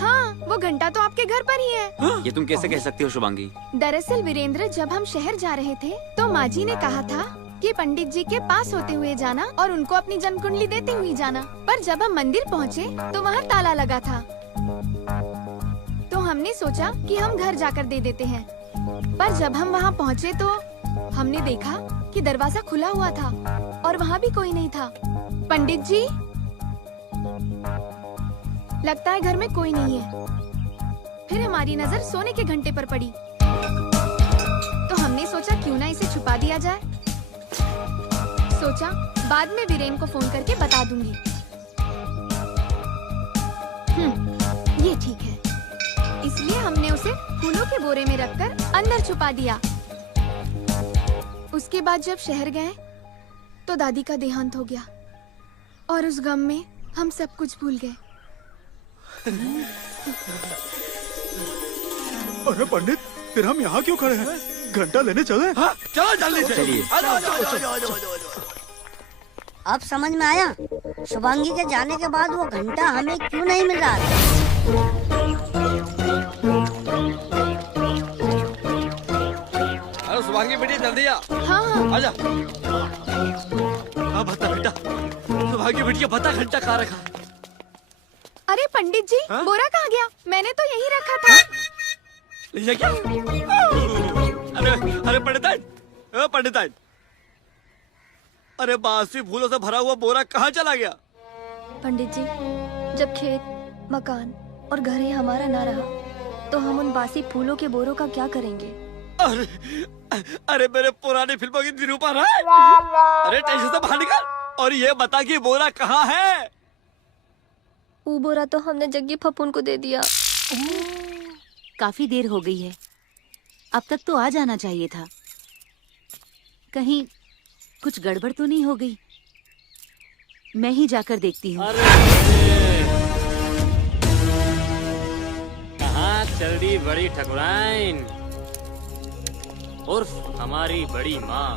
हाँ, वो घंटा तो आपके घर पर ही है। ये तुम कैसे कह सकती हो शुभांगी? दरअसल वीरेंद्र, जब हम शहर जा रहे थे तो माँ जी ने कहा था कि पंडित जी के पास होते हुए जाना और उनको अपनी जन्म कुंडली देते हुए जाना। पर जब हम मंदिर पहुँचे तो वहाँ ताला लगा था, तो हमने सोचा कि हम घर जाकर दे देते हैं। पर जब हम वहाँ पहुँचे तो हमने देखा कि दरवाजा खुला हुआ था और वहाँ भी कोई नहीं था। पंडित जी, लगता है घर में कोई नहीं है। फिर हमारी नजर सोने के घंटे पर पड़ी, तो हमने सोचा क्यों ना इसे छुपा दिया जाए। सोचा बाद में वीरेन को फोन करके बता दूंगी। ये ठीक है। इसलिए हमने उसे फूलों के बोरे में रखकर अंदर छुपा दिया। उसके बाद जब शहर गए तो दादी का देहांत हो गया और उस गम में हम सब कुछ भूल गए। अरे पंडित, फिर हम यहाँ क्यों खड़े हैं? घंटा लेने चले? हाँ, चलो जल्दी से। चलिए। अब समझ में आया, शुभांगी के जाने के बाद वो घंटा हमें क्यों नहीं मिल रहा था। अरे शुभांगी बेटी जल्दी आ। हाँ। आजा। हाँ बता बेटा, शुभांगी बेटी बता घंटा कहाँ रखा? अरे पंडित जी, बोरा कहाँ गया? मैंने तो यही रखा था। लीजिए क्या? अरे पंडिताइन, अरे बासी फूलों से भरा हुआ बोरा कहाँ चला गया? पंडित जी, जब खेत, मकान और घर ही हमारा ना रहा तो हम उन बासी फूलों के बोरों का क्या करेंगे? अरे मेरे पुरानी फिल्मों की निरूपण है। अरे टेंशन से बाहर निकल और ये बता कि बोरा कहाँ है? वो बोरा तो हमने जग्गी फपून को दे दिया। काफी देर हो गई है, अब तक तो आ जाना चाहिए था। कहीं कुछ गड़बड़ तो नहीं हो गई? मैं ही जाकर देखती हूँ। कहाँ चल रही बड़ी ठकुराइन उर्फ हमारी बड़ी माँ?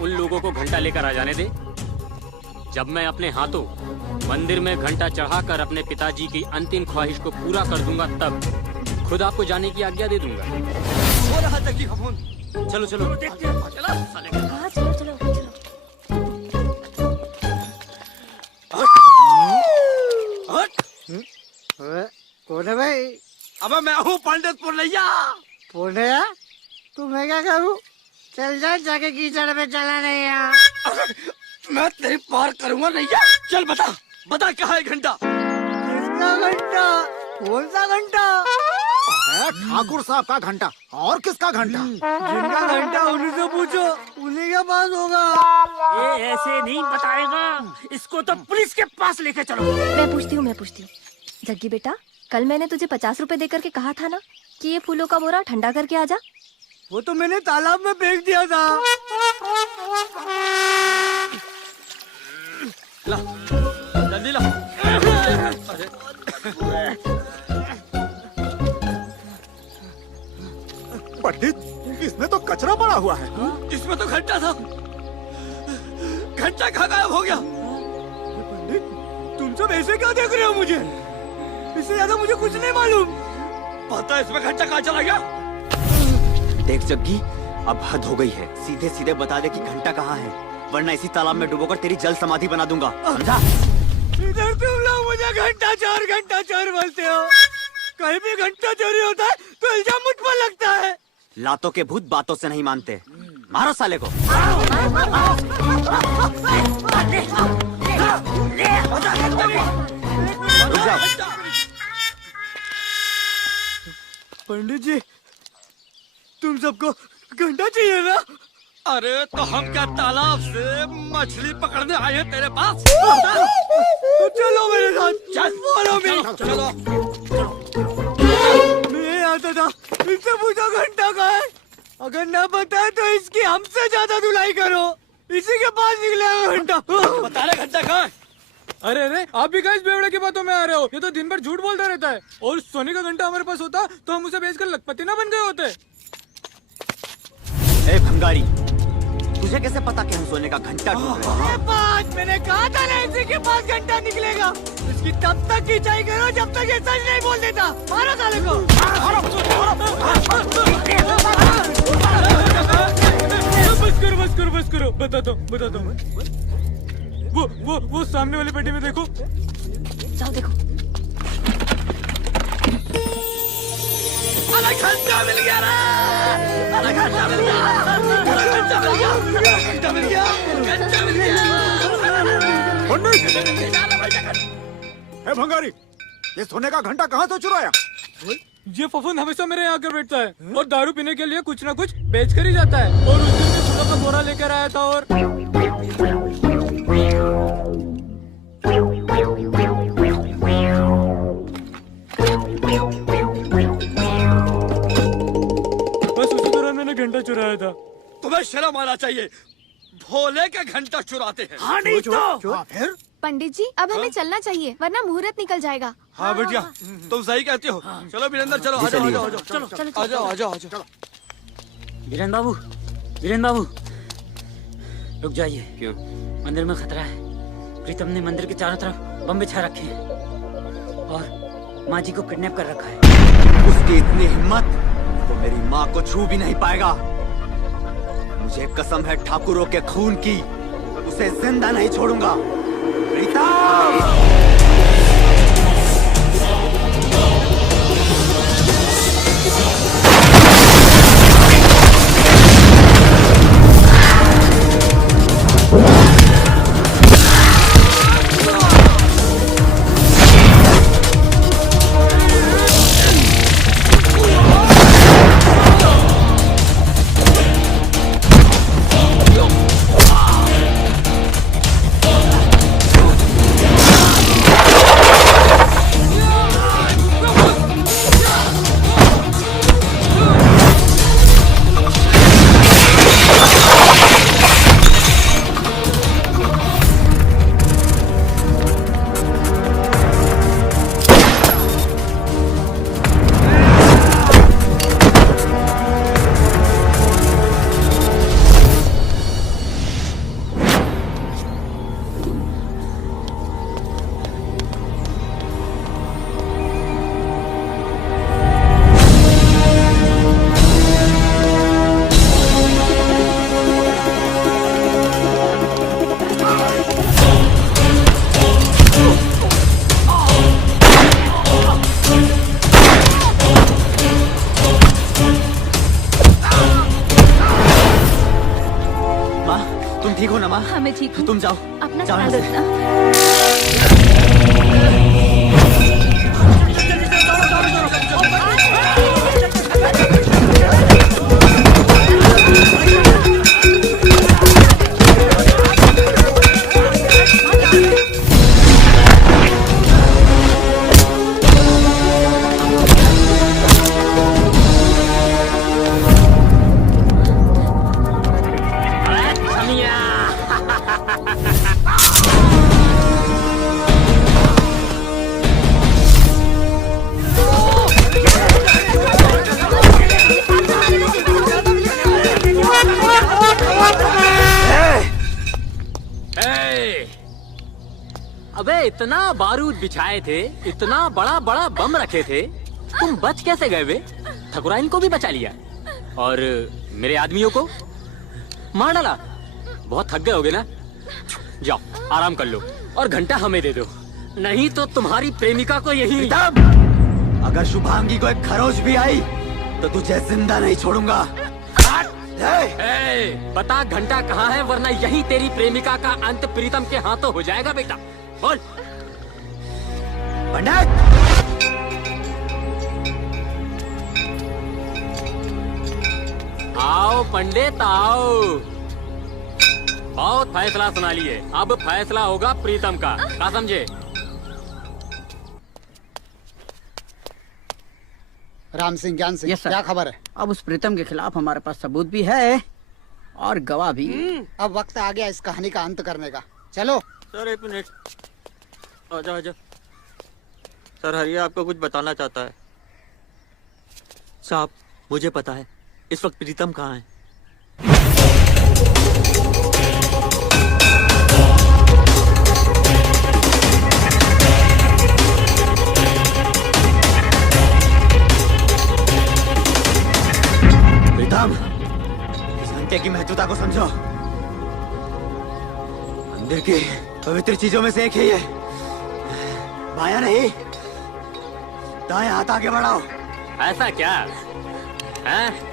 उन लोगों को घंटा लेकर आ जाने दे। जब मैं अपने हाथों मंदिर में घंटा चढ़ाकर अपने पिताजी की अंतिम ख्वाहिश को पूरा कर दूंगा, तब खुद आपको जाने की आज्ञा दे दूंगा। हो रहा था कि फोन। चलो चलो देखते हैं। चला साले का। हाँ चलो चलो चलो। कौन है भाई? अबे मैं हूँ पंडित पुरैया। पूर्णिया, तू मैं क्या करूँ? चल जा, जाके कीचड़ में चला नहीं यार। मैं तेरी पार करूंगा नैया। चल बता बता कहाँ है घंटा? किसका घंटा? कौन सा घंटा? ठाकुर साहब का घंटा। और किसका घंटा? जिनका घंटा उन्हीं से पूछो, उन्हीं के पास होगा। ये ऐसे नहीं बताएगा, इसको तो पुलिस के पास लेके चलो। मैं पूछती हूँ जग्गी बेटा, कल मैंने तुझे 50 रुपए देकर के कहा था ना कि ये फूलों का बोरा ठंडा करके आ जा। वो तो मैंने तालाब में फेंक दिया था। ला जल्दी ला। पंडित, इसमें तो कचरा पड़ा हुआ है। इसमें तो घंटा था। घंटा कहाँ गायब हो गया? पंडित, तुम सब ऐसे क्या देख रहे हो मुझे? इससे ज्यादा मुझे कुछ नहीं मालूम। पता है इसमें घंटा कहाँ चला गया? देख जग्गी, अब हद हो गई है। सीधे सीधे बता दे कि घंटा कहाँ है, वरना इसी तालाब में डुबोकर तेरी जल समाधि बना दूंगा, समझा? इधर तुम लोग मुझे घंटा चोर बोलते हो। कहीं भी घंटा चोरी होता है तो इल्जाम मुझ पर लगता है। लातों के भूत बातों से नहीं मानते। मारो साले को। रुक जाओ। पंडित जी, तुम सबको घंटा चाहिए ना? अरे तो हम क्या तालाब से मछली पकड़ने आए हैं तेरे पास? तो चलो मेरे साथ, चल फॉलो मी। चलो। मैं आता था, इससे पूछा घंटा कहाँ है। अगर ना बताए तो इसकी हमसे ज्यादा धुलाई करो। इसी के पास निकला है घंटा। बता रहे घंटा कहाँ है? अरे आप भी गाइस बेवड़े की बातों में आ रहे हो। ये तो दिन भर झूठ बोलता रहता है। और सोने का घंटा हमारे पास होता तो हम उसे बेचकर लखपति ना बन गए होते। ए भंगारी, तुझे कैसे पता कि हम सोने का घंटा ढूंढ रहे हैं? बात मैंने कहा था ना, इसी के पास घंटा निकलेगा। इसकी तब तक खिंचाई करो जब तक ये सच नहीं बोल देता। मारो साले को। बस करो, बताता हूँ। वो सामने वाली पेटी में देखो। जाओ देखो। अरे घंटा मिल गया रे! अरे घंटा मिल गया! घंटा मिल गया! घंटा मिल गया! घंटा मिल गया! हे भंगारी, ये सोने का घंटा कहाँ से चुराया? ये फफूंद हमेशा मेरे यहाँ आकर बैठता है और दारू पीने के लिए कुछ ना कुछ बेच कर ही जाता है। और उस दिन मैं फूलों का बोरा लेकर आया था और बस उसी दौरान मैंने घंटा चुराया था। तुम्हें शर्म आना चाहिए, भोले का घंटा चुराते हैं। हाँ नहीं तो फिर? पंडित जी, अब हमें चलना चाहिए वरना मुहूर्त निकल जाएगा। हाँ बेटिया, तुम सही कहती हो। चलो वीरेंद्र, चलो आ जाओ। वीरेंद्र बाबू रुक जाइए। क्यों? मंदिर में खतरा है। प्रीतम ने मंदिर के चारों तरफ बम बिछा रखे हैं और माँ जी को किडनैप कर रखा है। उसकी इतनी हिम्मत तो मेरी माँ को छू भी नहीं पाएगा। मुझे कसम है ठाकुरों के खून की, उसे जिंदा नहीं छोड़ूंगा। प्रीतम! ठीक हो ना माँ? हाँ मैं ठीक हूँ। तुम जाओ, अपना जाओ ख्याल यहाँ से। रखना। अबे इतना बारूद बिछाए थे, इतना बड़ा बड़ा बम रखे थे, तुम बच कैसे गए बे? ठकुराइन को भी बचा लिया और मेरे आदमियों को मार डाला। बहुत थक गए होगे ना? जाओ आराम कर लो और घंटा हमें दे दो, नहीं तो तुम्हारी प्रेमिका को यही। अगर शुभांगी को एक खरोच भी आई तो तुझे जिंदा नहीं छोड़ूंगा। बता घंटा कहाँ है, वरना यही तेरी प्रेमिका का अंत प्रीतम के हाथों हो जाएगा। बेटा बोल। पंडित, आओ पंडित आओ, बहुत फैसला सुना लिए, अब फैसला होगा प्रीतम का, क्या समझे? राम सिंह, ज्ञान सिंह, क्या खबर है? अब उस प्रीतम के खिलाफ हमारे पास सबूत भी है और गवाह भी। अब वक्त आ गया इस कहानी का अंत करने का। चलो। सर एक मिनट, आजा आजा। सर हरिया आपको कुछ बताना चाहता है। साहब मुझे पता है इस वक्त प्रीतम कहाँ है। प्रीतम, इस घंटे की महत्वता को समझो। मंदिर की पवित्र चीजों में से एक ही है। बाया नहीं, दाएं हाथ आगे बढ़ाओ। ऐसा क्या है?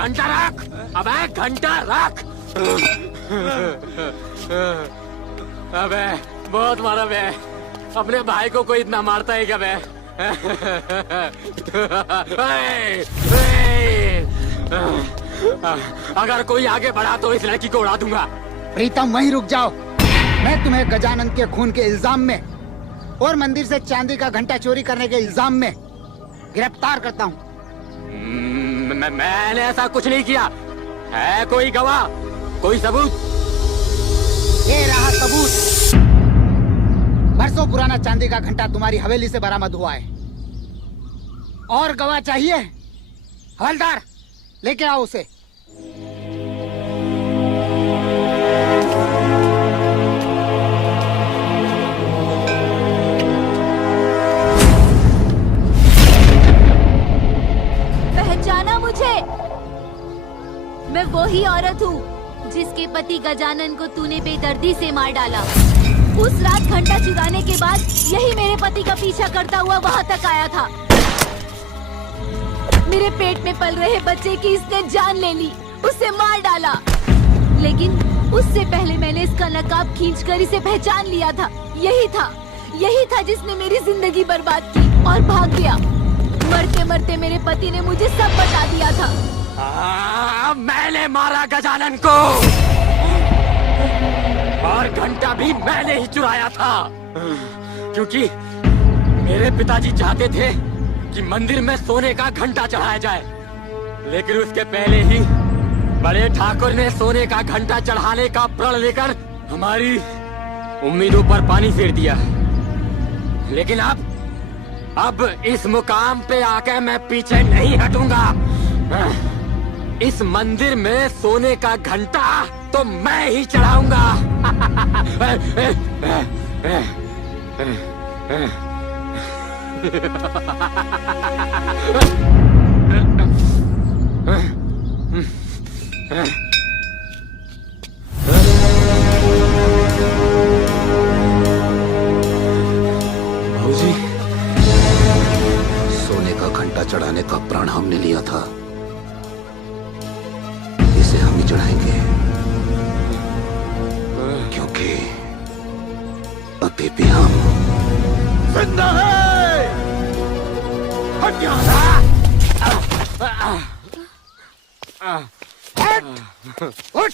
घंटा रख, अबे घंटा रख। अबे बहुत मारा बे, अपने भाई को कोई इतना मारता है क्या बे? अगर कोई आगे बढ़ा तो इस लड़की को उड़ा दूंगा। प्रीतम वहीं रुक जाओ, मैं तुम्हें गजानन के खून के इल्जाम में और मंदिर से चांदी का घंटा चोरी करने के इल्जाम में गिरफ्तार करता हूँ। मैंने ऐसा कुछ नहीं किया। है कोई गवाह, कोई सबूत? ये रहा सबूत। बरसों पुराना चांदी का घंटा तुम्हारी हवेली से बरामद हुआ है। और गवाह चाहिए? हवलदार लेके आओ उसे। पहचाना मुझे? मैं वही औरत हूँ जिसके पति गजानन को तूने बेदर्दी से मार डाला। उस रात घंटा चुराने के बाद यही मेरे पति का पीछा करता हुआ वहाँ तक आया था। मेरे पेट में पल रहे बच्चे की इसने जान ले ली, उसे मार डाला। लेकिन उससे पहले मैंने इसका नकाब खींचकर इसे पहचान लिया था। यही था जिसने मेरी जिंदगी बर्बाद की और भाग गया। मरते मरते मेरे पति ने मुझे सब बता दिया था। मैंने मारा गजानन को और घंटा भी मैंने ही चुराया था, क्योंकि मेरे पिताजी चाहते थे कि मंदिर में सोने का घंटा चढ़ाया जाए, लेकिन उसके पहले ही बड़े ठाकुर ने सोने का घंटा चढ़ाने का प्रण लेकर हमारी उम्मीदों पर पानी फेर दिया। लेकिन अब इस मुकाम पे आके मैं पीछे नहीं हटूंगा। इस मंदिर में सोने का घंटा तो मैं ही चढ़ाऊंगा। भाऊजी, सोने का घंटा चढ़ाने का प्रण हमने लिया था, इसे हम ही चढ़ाएंगे, क्योंकि अभी भी हम जिंदा है। हट यहाँ। उठ।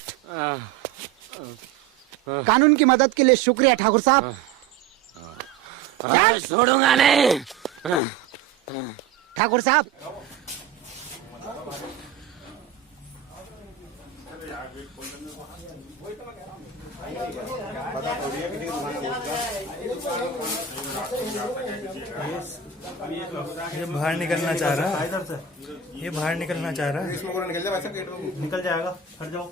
कानून की मदद के लिए शुक्रिया ठाकुर साहब। छोड़ूंगा नहीं। ठाकुर साहब, ये बाहर निकलना चाह रहा है। ये बाहर निकलना चाह रहा है। निकल जाएगा। हट जाओ।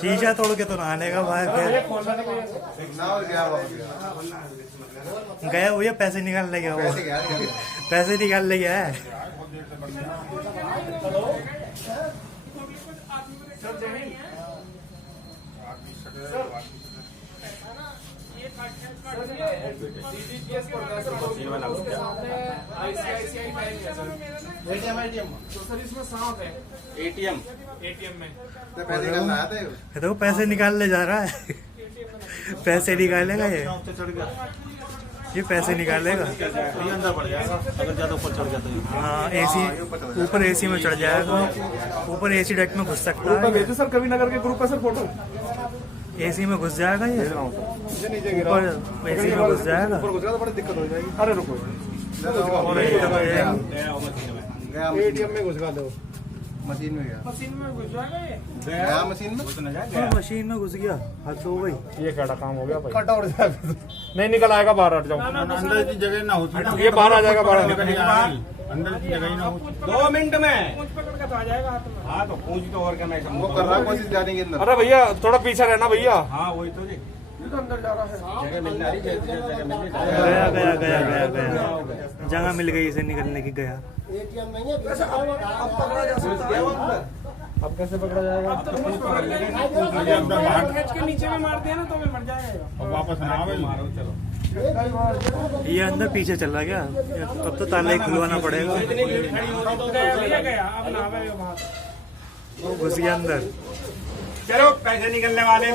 शीशा तोड़ के तो नहाने का बाहर गया भैया, पैसे निकालने गया। पैसे निकालने गया है। एटीएम में तो पैसे निकालने जा रहा है। पैसे निकालेगा ये पैसे निकालेगा। अंदर पड़ जाएगा अगर ज्यादा ऊपर चढ़ जाता है। हाँ, एसी ऊपर एसी में चढ़ जाएगा। ऊपर एसी डेक में घुस सकता है। सर कभी नगर के ग्रुप पे सर फोटो एसी में घुस जाएगा ये। ऊपर एसी में घुस जाएगा। बड़ी दिक्कत हो जाएगी। अरे रुको, एटीएम में घुस दो। मशीन में गया। मशीन में घुस जाएगा ये। गया मशीन में। मशीन में घुस गया। हद हो गई। ये क्या काम हो गया भाई? कट और नहीं निकल आएगा बाहर। हट जाओ। अंदर की जगह ना हो। ये बाहर आ जाएगा। बाहर अंदर की जगह ही ना हो। 2 मिनट में पूंछ पकड़ के तो आ जाएगा हाथ में। हाँ तो पूंछ तो और क्या मैं वो कर रहा कोशिश जाने के अंदर। अरे भैया थोड़ा पीछे रहना भैया। हाँ वही तो जी। तो अंदर जा रहा है। जगह मिल रही है। गया जगह मिल गई इसे निकलने की। गया अब कैसे पकड़ा जाएगा? खींच के नीचे में मार दिया ना तो मैं मर जाएगा। वापस मारो। चलो ये अंदर पीछे चल रहा क्या? तब तो ताला ही खुलवाना पड़ेगा। गया अब ना वो घुस गया अंदर। चलो पैसे निकलने वाले।